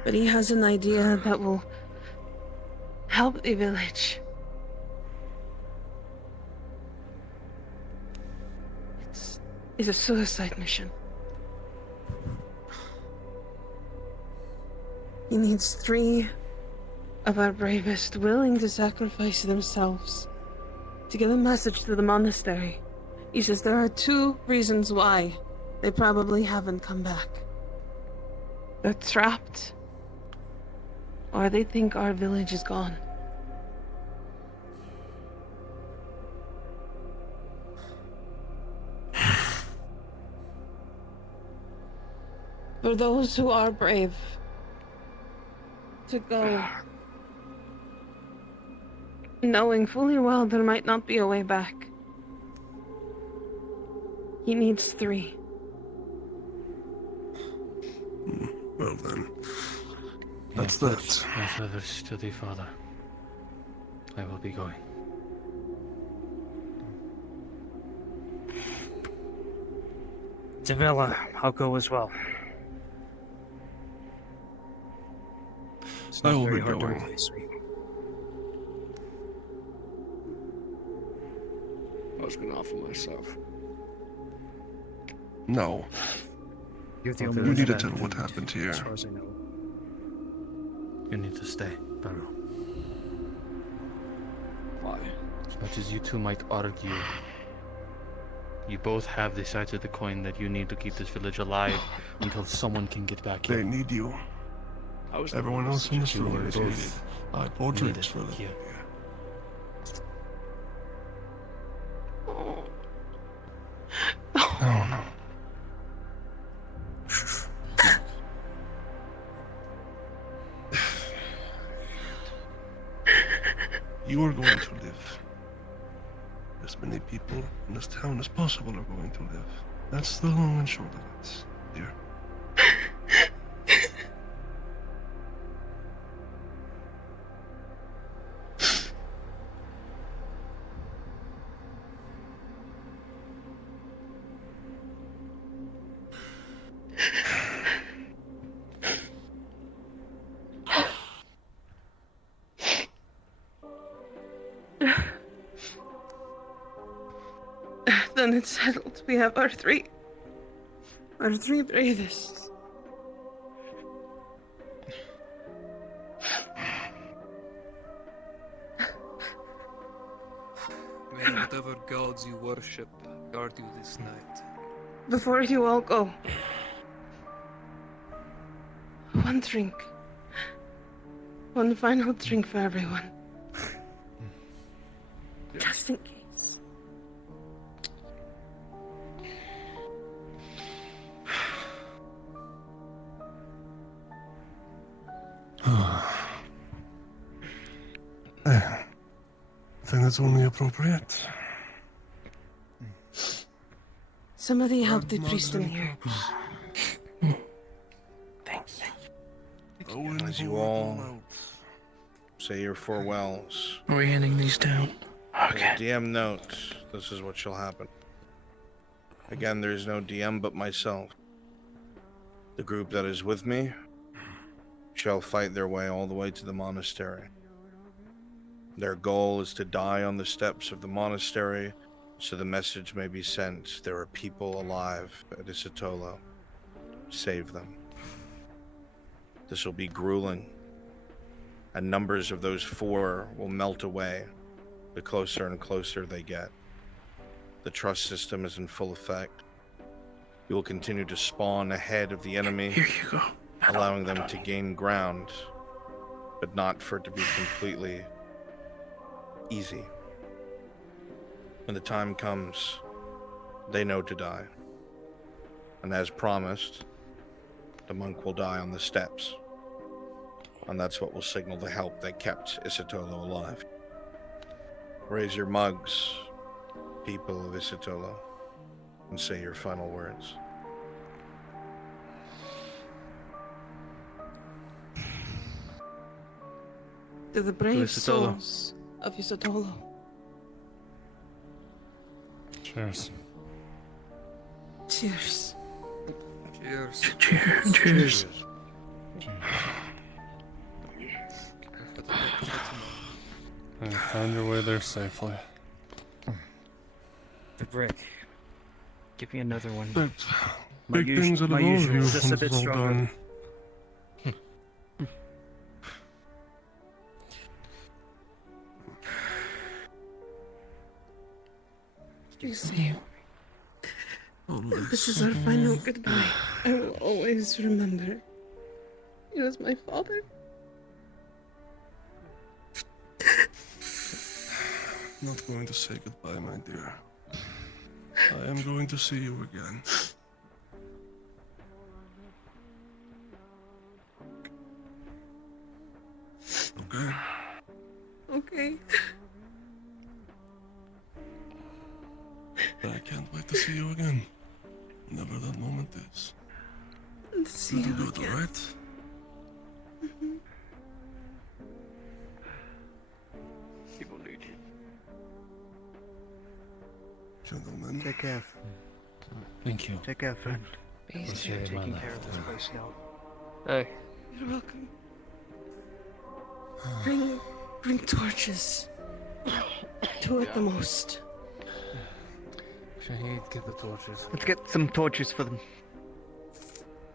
But he has an idea that will help the village. is a suicide mission. He needs 3 of our bravest willing to sacrifice themselves to give a message to the monastery. He says there are 2 reasons why they probably haven't come back. They're trapped, or they think our village is gone. For those who are brave to go, knowing fully well there might not be a way back, he needs 3. Well then, Yes, that's that. that's my service to the Father. I will be going. Davila, I'll go as well. It's I not will very be hard to going. replace me. I was gonna offer myself. No. You're the Well, only there You one need to that tell can what do it, happened here. as far as I know. You need to stay, Baru. Why? As much as you two might argue, you both have the sides of the coin that you need to keep this village alive until someone can get back here. They need you. I was Everyone else in this You room is both needed. I bought needed drinks for them. here. No. You are going to live. As many people in this town as possible are going to live. That's the long and short of it, dear. Then it's settled. We have our 3 bravest. May whatever gods you worship guard you this night. Before you all go, 1 drink. 1 final drink for everyone. Just in case. I think that's only appropriate. Somebody help the priest in here. Thanks. As you all say your farewells, Are we handing these down? as DM note, this is what shall happen. Again, there is no DM but myself. The group that is with me shall fight their way all the way to the monastery. Their goal is to die on the steps of the monastery so the message may be sent. There are people alive at Isotolo. Save them. This will be grueling, and numbers of those 4 will melt away the closer and closer they get. The trust system is in full effect. You will continue to spawn ahead of the enemy, Here you go. allowing them to gain ground, but not for it to be completely easy. When the time comes, they know to die. And as promised, the monk will die on the steps. And that's what will signal the help that kept Isotolo alive. Raise your mugs, people of Isotolo, and say your final words. To the brave Isotolo. souls of Isotolo. Cheers. Cheers. Cheers. Cheers. And you found your way there safely. The brick. Give me another one. But My big things out of my all of usual, you just a once bit it's all stronger. done. You see, this is our final goodbye. I will always remember. He was my father. Not going to say goodbye, my dear. I am going to see you again. Okay? Okay. But I can't wait to see you again. Whenever that moment is. And see Little you good, again. alright? Mhm. People need you. Gentlemen. Take care. Thank you. Take care, friend. Please You're Taking care of this place now. Hey. You're welcome. Bring torches. Two at the most. Shahid, get the torches. Let's get some torches for them.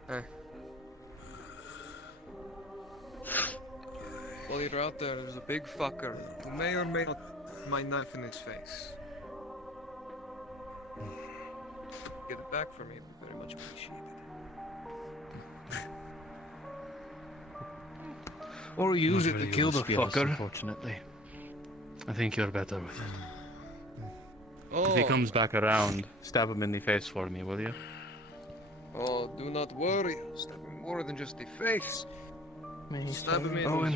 Hey. While you're out there, there's a big fucker who may or may not have my knife in his face. Get it back for me, it'd be very much appreciated. Or use Not it to really kill the able to speak, fucker. Unfortunately, I think you're better with it. Oh. If he comes back around, stab him in the face for me, will you? Oh, do not worry. I'll stab him more than just the face. May Stab him in. Owen.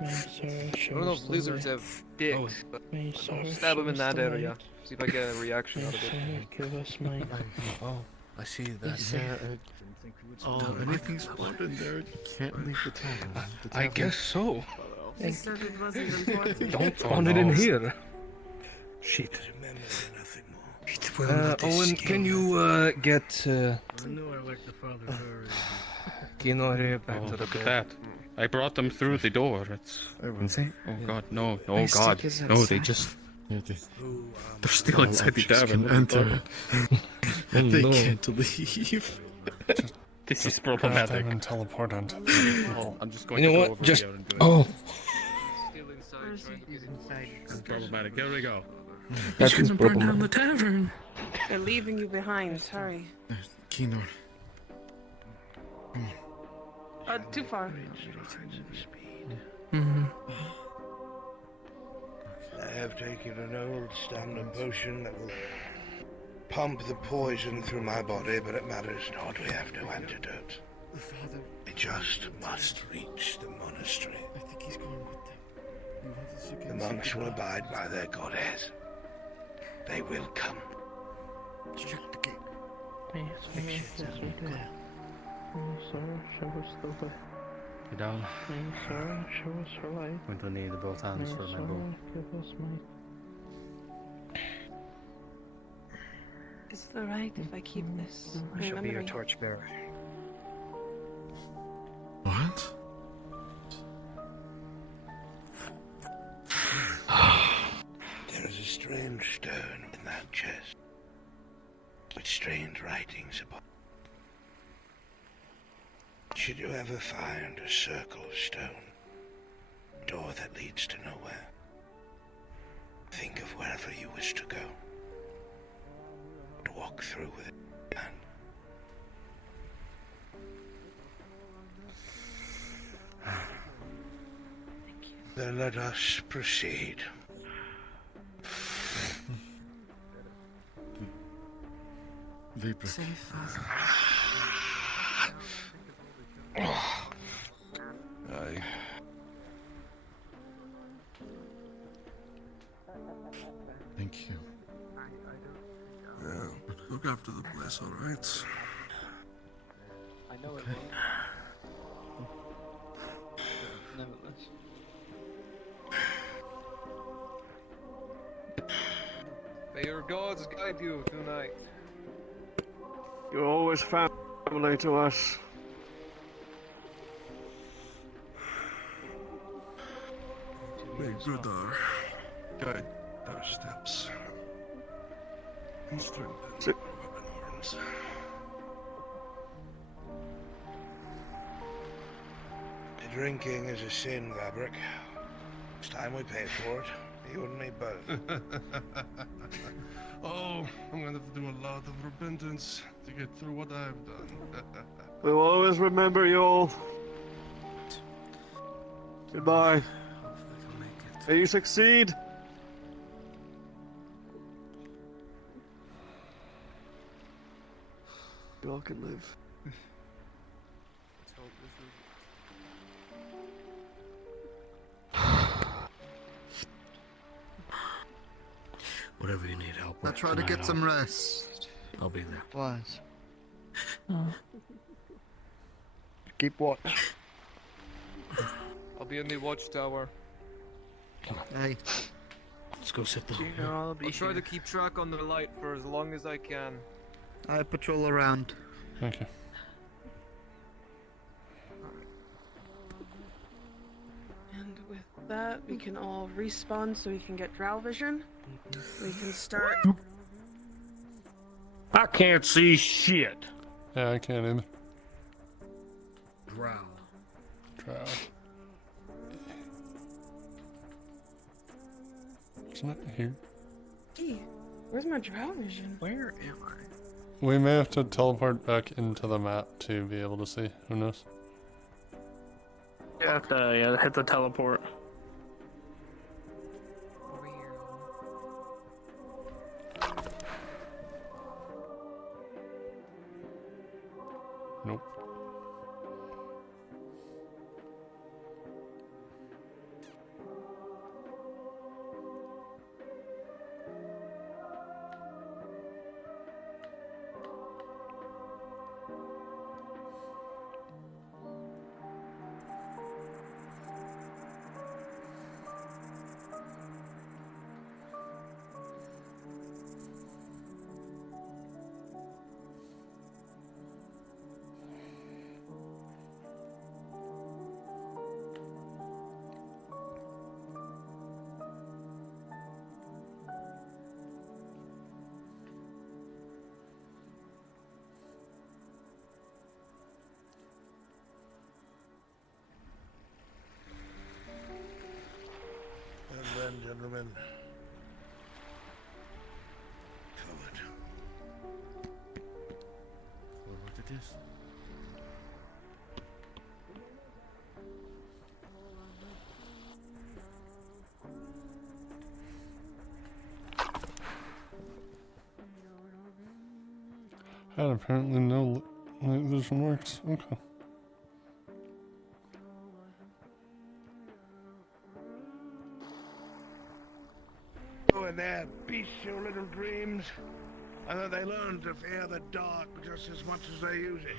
May Sarah I show don't know us if the lizards way. have dicks, but May I'll Sarah stab him show in us that the area. light. See if I get a reaction May out of it. Sarah give us might. Oh, I see that. Yes, Yeah, sir. oh, anything's spotted in there. Can't leave the tavern. The I tavern- guess so. He said it wasn't important. Don't spawn it in here. Shit. Owen, can you get I knew I liked the father very. Kinori back Oh, to the look at bed? that. I brought them through the door. It's. Insane. Oh god, no. Oh My god. stick is No, they outside. just. Yeah, They're still inside the tavern. Can enter. And they No. can't leave. This is Grab problematic. them and teleport onto Oh, I'm just going You to know go what? over Just here and do it. oh, Still inside, trying to get inside. This is problematic. Here we go. That Shouldn't is burn down problematic. the tavern. They're leaving you behind. Hurry. Kinor. Too far. Mm-hmm. I have taken an old standard potion that will pump the poison through my body, but it matters not. We have no antidote. The father. We just must reach the monastery. I think he's going with them. You want us to The monks will abide by their goddess. They will come. Check the gate. May Sarah show us the way. May Sarah show us the way. You down? May Sarah show us her light. I'm going to need both May hands for my bow. Sarah give us might. Is it alright if I keep this? I shall be your memory? torchbearer. What? There is a strange stone in that chest, with strange writings upon it. Should you ever find a circle of stone, a door that leads to nowhere, think of wherever you wish to go, and walk through with it in hand. Then let us proceed. Vapor. Safe. Aye. Thank you. Yeah. Look after the place, alright? I know it. Nevertheless. May your gods guide you tonight. You're always family to us. May good guide our steps. Strengthen weapon horns. Drinking is a sin, Gabrick. It's time we pay for it. You and me both. Oh, I'm gonna have to do a lot of repentance to get through what I've done. We'll always remember you all. Goodbye. May you succeed. You all can live. Whatever you need help I'll with. try to tonight, get some rest. I'll be there. Wise. Keep watch. I'll be in the watchtower. Hey. Let's go sit down. I'll try to keep track on the light for as long as I can. I patrol around. Okay. And with that, we can all respawn so we can get drow vision. We can start. I can't see shit. Yeah, I can't either. Drow. Drow. It's not here. Gee, where's my drow vision? Where am I? We may have to teleport back into the map to be able to see. Who knows? You have to hit the teleport. Nope. And then, gentlemen, covered. Look at this. And apparently no light vision works. Okay. Oh, and their bestial little dreams. I thought they learned to fear the dark just as much as they use it.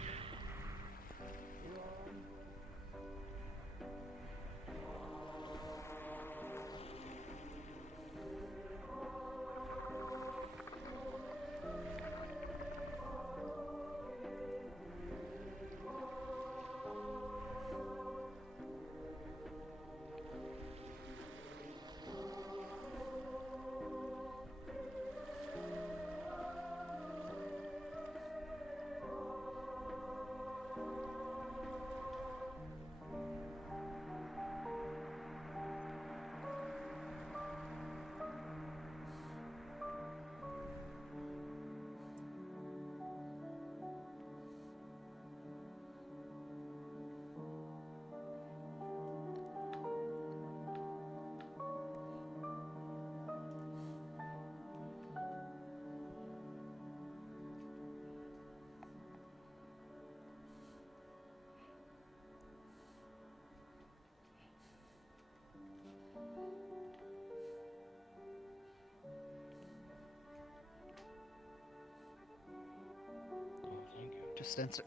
Just stand. A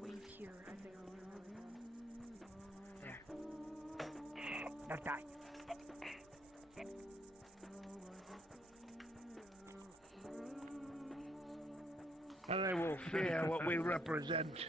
wave here, I think. There. Now die. And they will fear what we represent.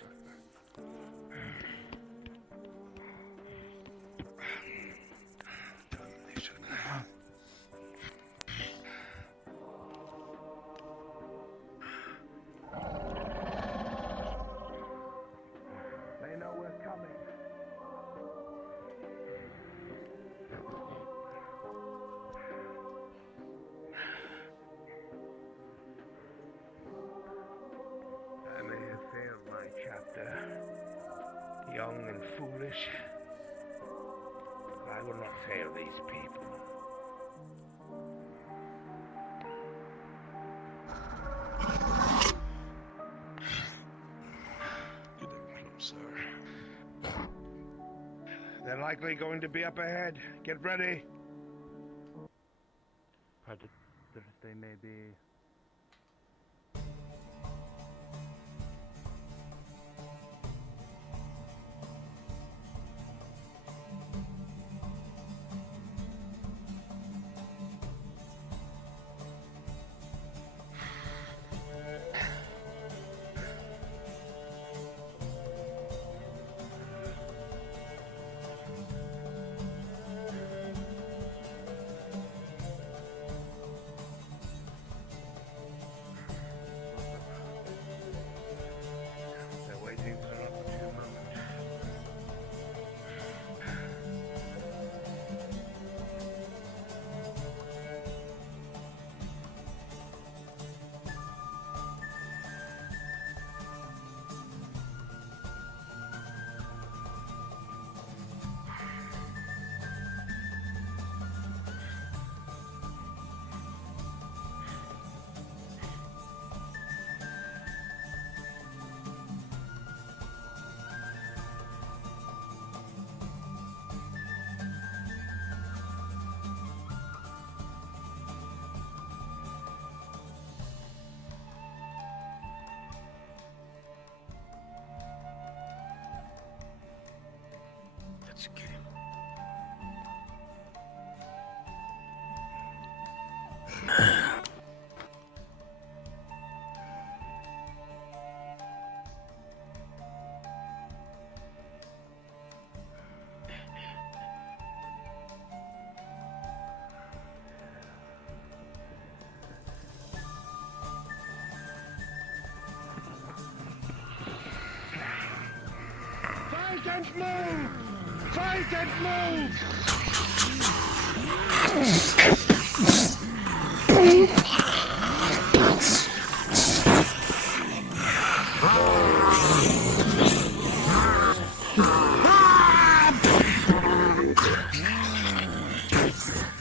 young and foolish. I will not fail these people. Getting closer. They're likely going to be up ahead. Get ready. Predators they may be. They're waiting for an opportune moment. Let's get him. Fight and move! Fight and move!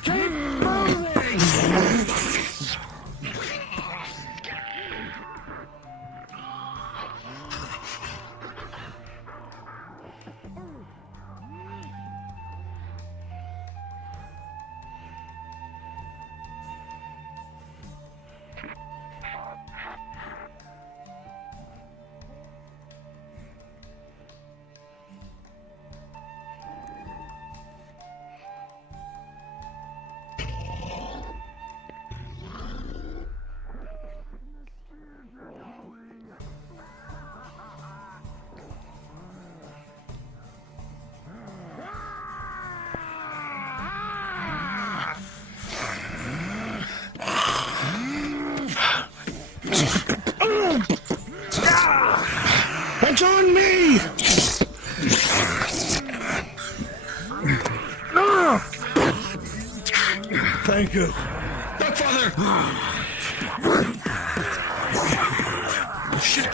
Keep moving! It's on me! Thank you. Godfather! Shit!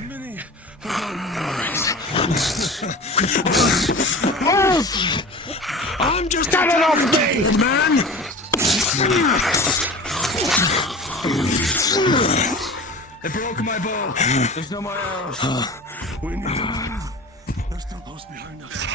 Mini. I'm just get it off me, man! It broke my bow. There's no more arrows. We need to move. They're still close behind us.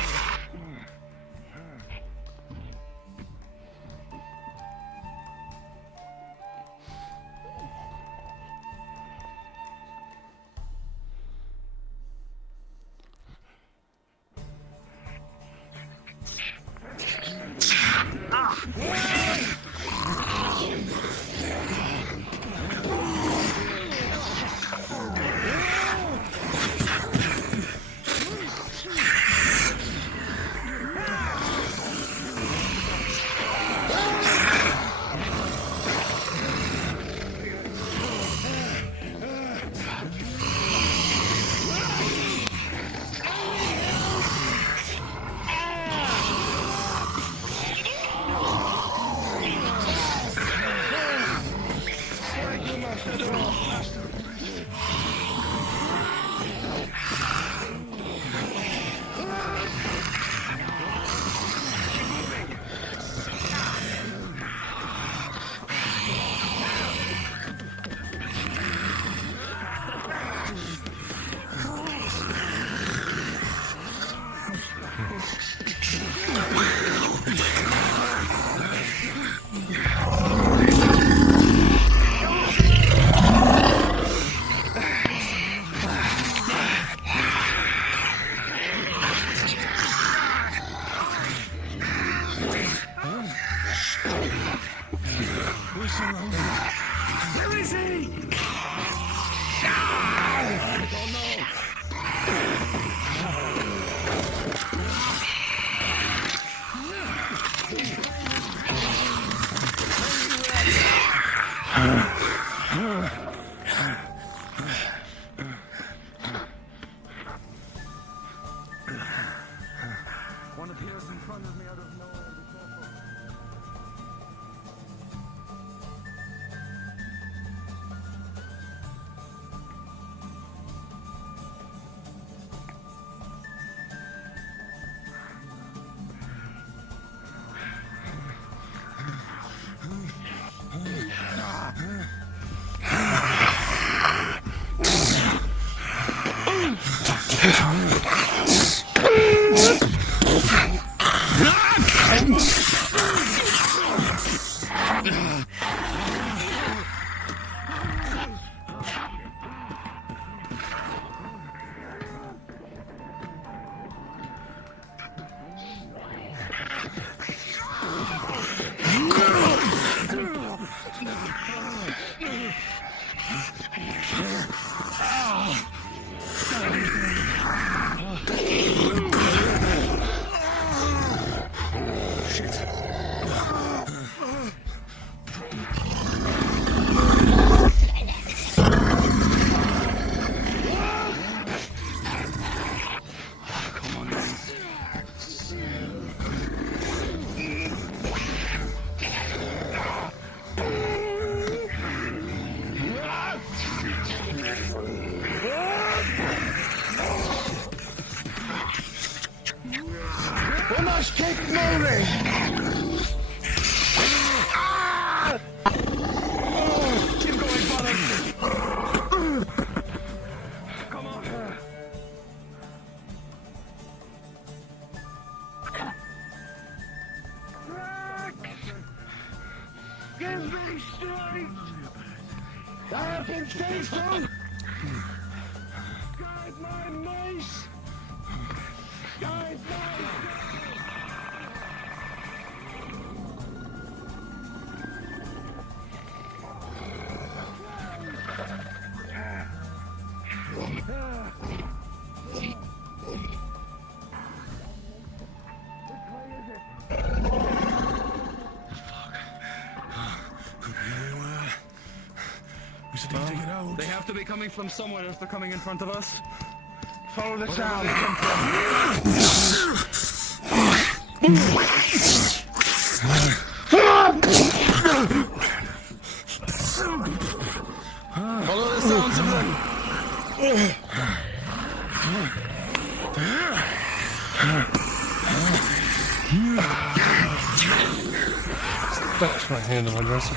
Where is he? One appears in front of me out of nowhere. We must keep moving! Keep going, father! Come on. Give me strength! I have been faithful! Guide my mace! Guide my... They have to be coming from somewhere if they're coming in front of us. Follow the Whatever sound. they come Follow the sounds of them. That's my hand on my dresser.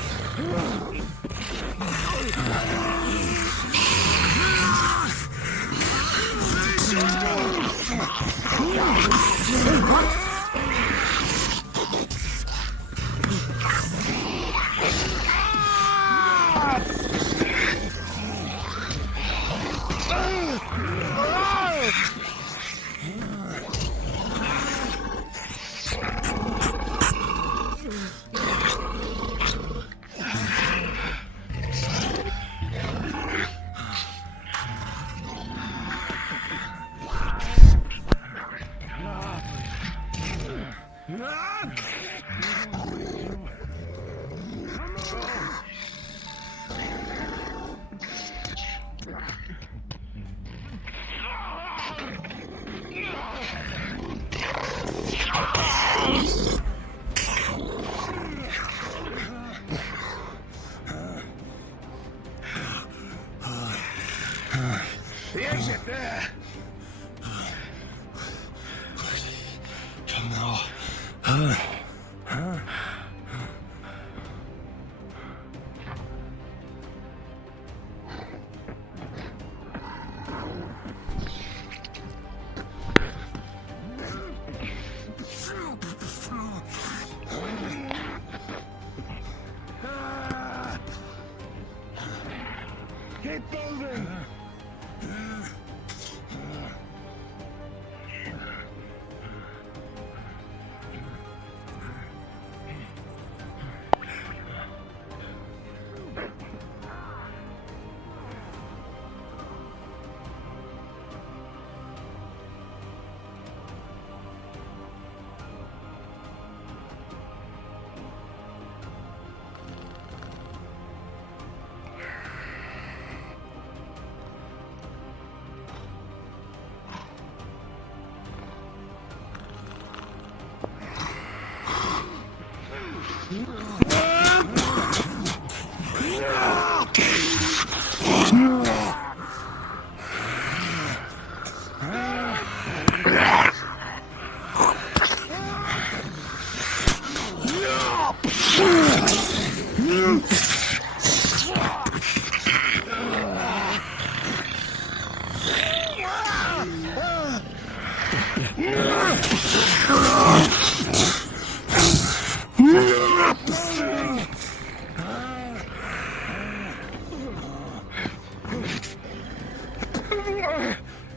The exit there! Come now. Keep moving!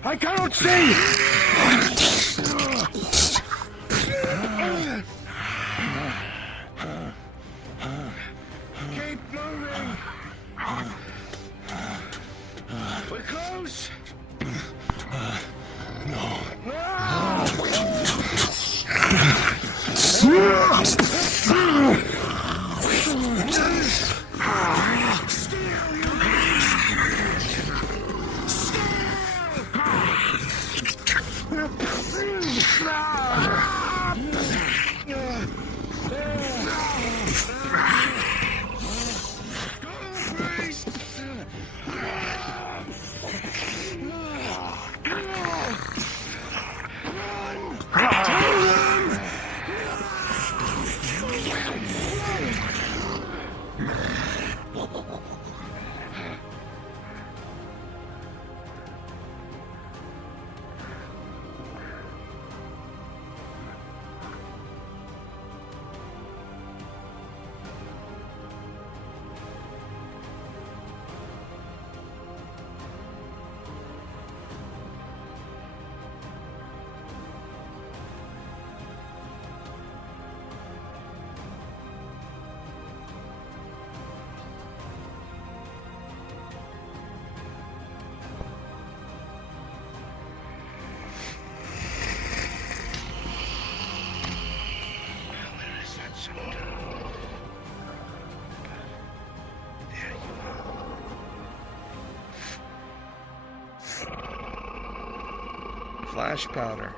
I cannot see! Keep moving! We're close! Flash powder.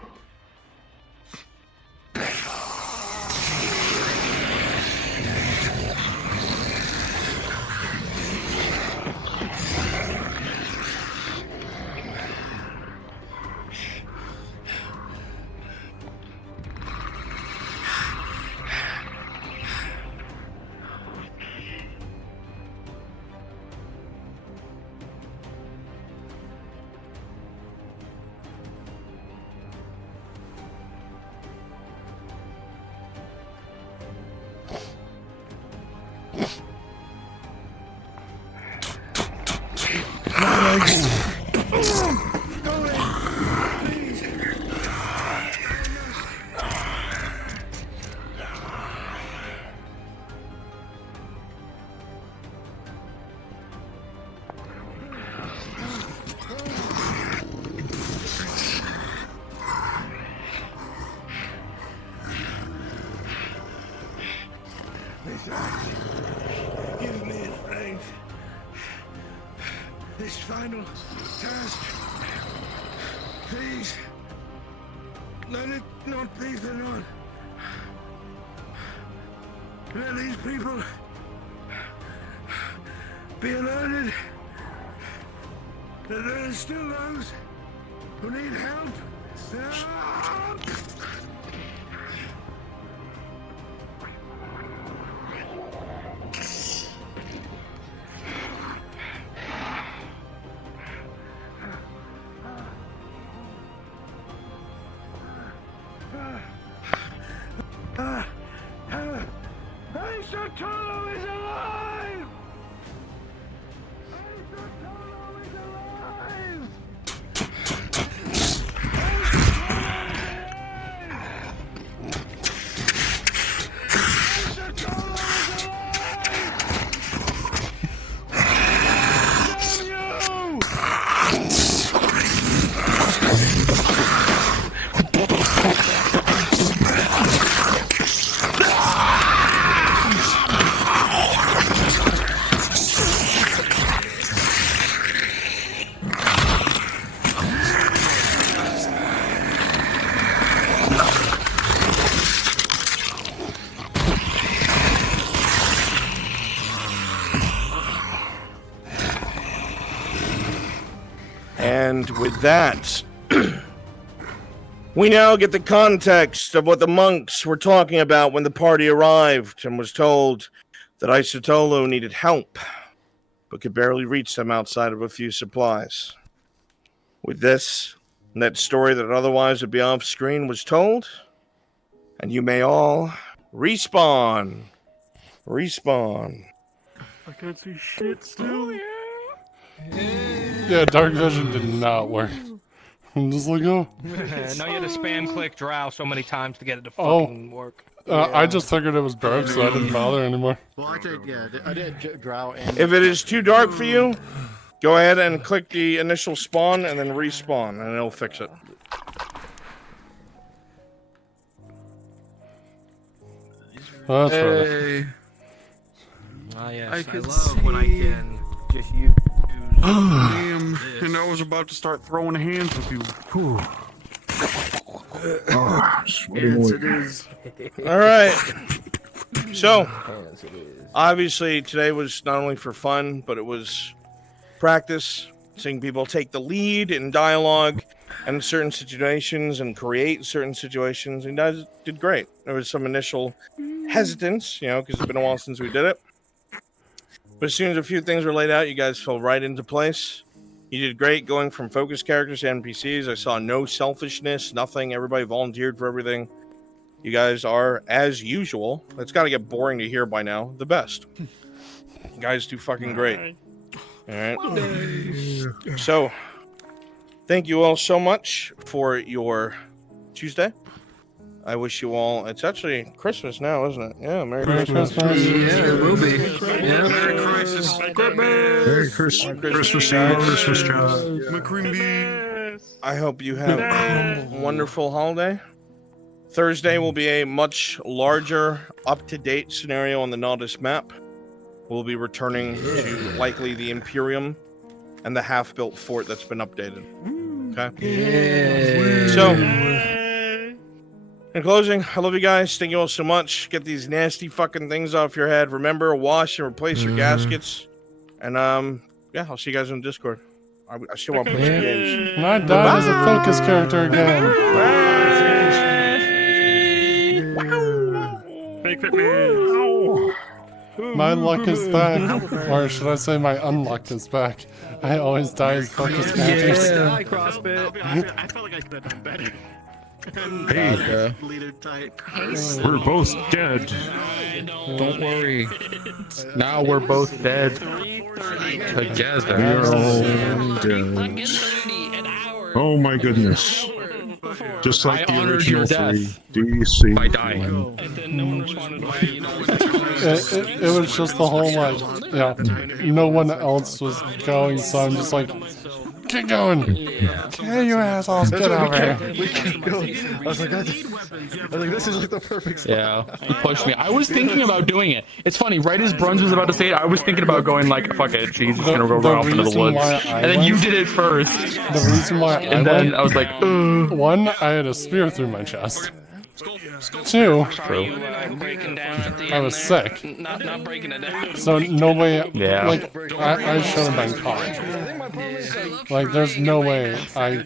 Give me strength. This final task. Please. Let it not be for naught. Let these people be alerted that there are still those who need help. Isotolo is alive! Isotolo is alive! And with that, we now get the context of what the monks were talking about when the party arrived and was told that Isotolo needed help, but could barely reach them outside of a few supplies. With this, that story that otherwise would be off screen was told, and you may all respawn. Respawn. I can't see shit still. Yeah, dark vision did not work. I'm just like, oh. No, you had to spam click drow so many times to get it to Oh. fucking work. I just figured it was dark, so I didn't bother anymore. Well, I did drow and... If it is too dark for you, go ahead and click the initial spawn and then respawn, and it'll fix it. Oh, that's Hey. Ah, yes, I can love when I can just use. Damn, and I was about to start throwing hands with you. Yes, it is. All right. So, obviously, today was not only for fun, but it was practice, seeing people take the lead in dialogue and certain situations and create certain situations. And you guys did great. There was some initial hesitance, because it's been a while since we did it. But as soon as a few things were laid out, you guys fell right into place. You did great going from focus characters to NPCs. I saw no selfishness, nothing. Everybody volunteered for everything. You guys are, as usual, it's got to get boring to hear by now, the best. You guys do fucking great. All right. So, thank you all so much for your Tuesday. I wish you all, it's actually Christmas now, isn't it? Yeah, Merry Christmas. Yeah, it will be. Yeah, Merry Christmas. Merry Christmas. Christmas Eve, Christmas child. I hope you have a wonderful holiday. Thursday will be a much larger, up-to-date scenario on the Nautis map. We'll be returning to likely the Imperium and the half-built fort that's been updated. Okay? Yeah. So, in closing, I love you guys. Thank you all so much. Get these nasty fucking things off your head. Remember, wash and replace your gaskets. And, yeah, I'll see you guys on Discord. I still want to play some games. And I died as a focus character again. My luck is back. Or should I say my unluck is back. I always die as focus characters. Hi, CrossFit. I felt like I could have done better. Hey, Leader tight. we're both dead. Don't worry. Now we're both dead. Together. We are all dead. Oh my goodness. Just like I the honored original your three, death DC. by dying. It was just the whole like, yeah, no one else was going, so I'm just like, get going. Okay, you assholes, get over here. We kept going. I was like, this is like the perfect spot. Yeah, he pushed me. I was thinking about doing it. It's funny, right as Bruns was about to say it, I was thinking about going like, fuck it, she's just gonna go run off into the woods. And then you did it first. The reason why and then I was like, one, I had a spear through my chest. Two, I was sick. Not breaking it down. So no way, Yeah. like, I should have been caught. Like, there's no way I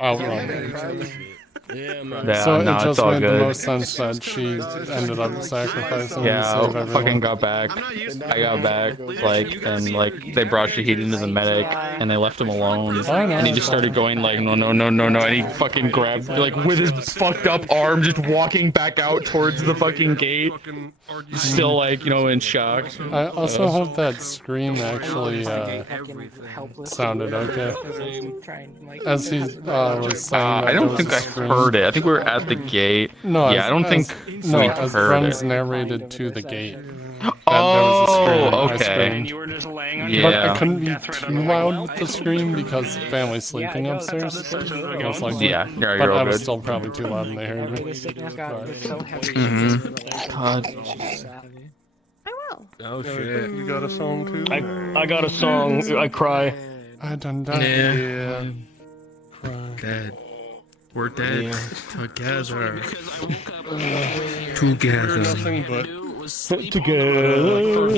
outrun her. Yeah, So no, it just it's all made good. the most sense that she ended up sacrificing Yeah, to save I everyone. fucking got back. I got back, like, they brought Shahid into the medic, and they left him alone, and he just started going like, no, and he fucking grabbed, like, with his fucked up arm, just walking back out towards the fucking gate, still, like, you know, in shock. I also hope that scream actually sounded okay. As he was saying that I don't there think I was a scream. heard it. I think we were at the gate. No, yeah, I don't think we as heard Bruns it. narrated to the gate. Oh, okay. But Yeah. I couldn't be too loud with the scream because family's sleeping upstairs. Most likely. Yeah, but you're all I was good. still probably too loud and they heard me. God. Oh shit. You got a song too? I got a song. I cry. I done done. Yeah. Cry. Dead. We're dead. Together. Together. Nothing but together.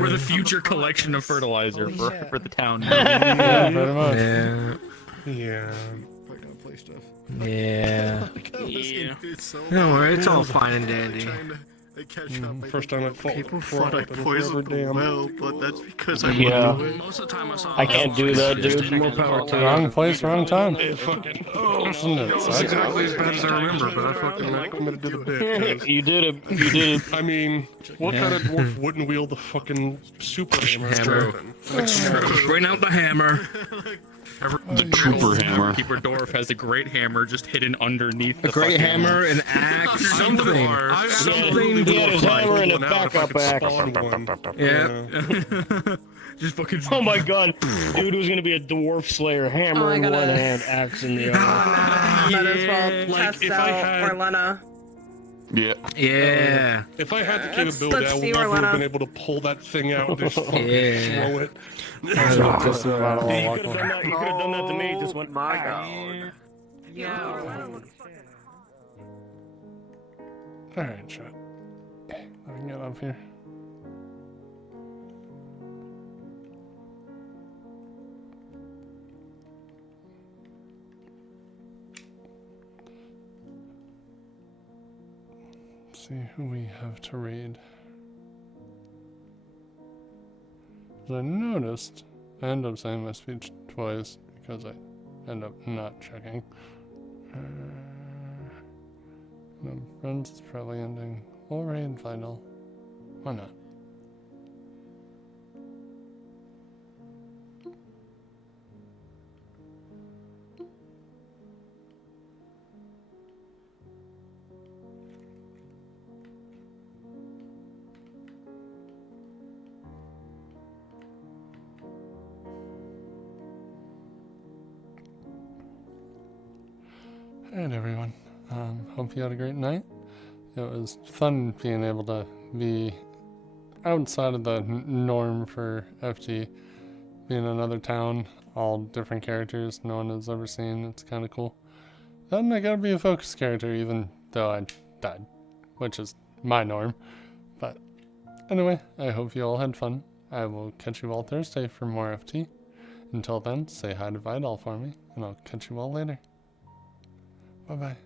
We're the future collection of fertilizer for the town. Yeah, pretty much. Yeah. Yeah. Don't worry, it's all fine and dandy. First time I fought. People thought I poisoned the well, but that's because I Yeah. wouldn't do it. I can't do that, dude. More power to Wrong you. place, wrong time. Isn't it? It's exactly as bad as I remember, but I fucking committed to the bit. You did it. You did it. I mean, what kind of dwarf wouldn't wield the fucking super hammer? Bring out the hammer. The trooper hammer. Keeper Dwarf has a great hammer just hidden underneath the A great fucking... hammer, an axe, something. Something. He had his hammer and a backup axe. Yeah. Just fucking... Oh my god. Dude was gonna be a dwarf slayer. Hammer in one hand, axe in the other. Might as well Like, test if I out had- Orlena. Yeah. Yeah. If I had the Let's capability, I would see never Orlena. have been able to pull that thing out and just fucking Yeah. throw it. You could have done that to me. Just went. My god. Alright, chat. Let me get up here. Let's see who we have to raid. I noticed I end up saying my speech twice because I end up not checking. No, friends is probably ending. We'll raid final. Why not? Alright everyone, hope you had a great night. It was fun being able to be outside of the norm for FT, being in another town, all different characters no one has ever seen. It's kind of cool. Then I gotta be a focus character even though I died, which is my norm. But anyway, I hope you all had fun. I will catch you all Thursday for more FT. Until then, say hi to Vidal for me, and I'll catch you all later. Bye-bye.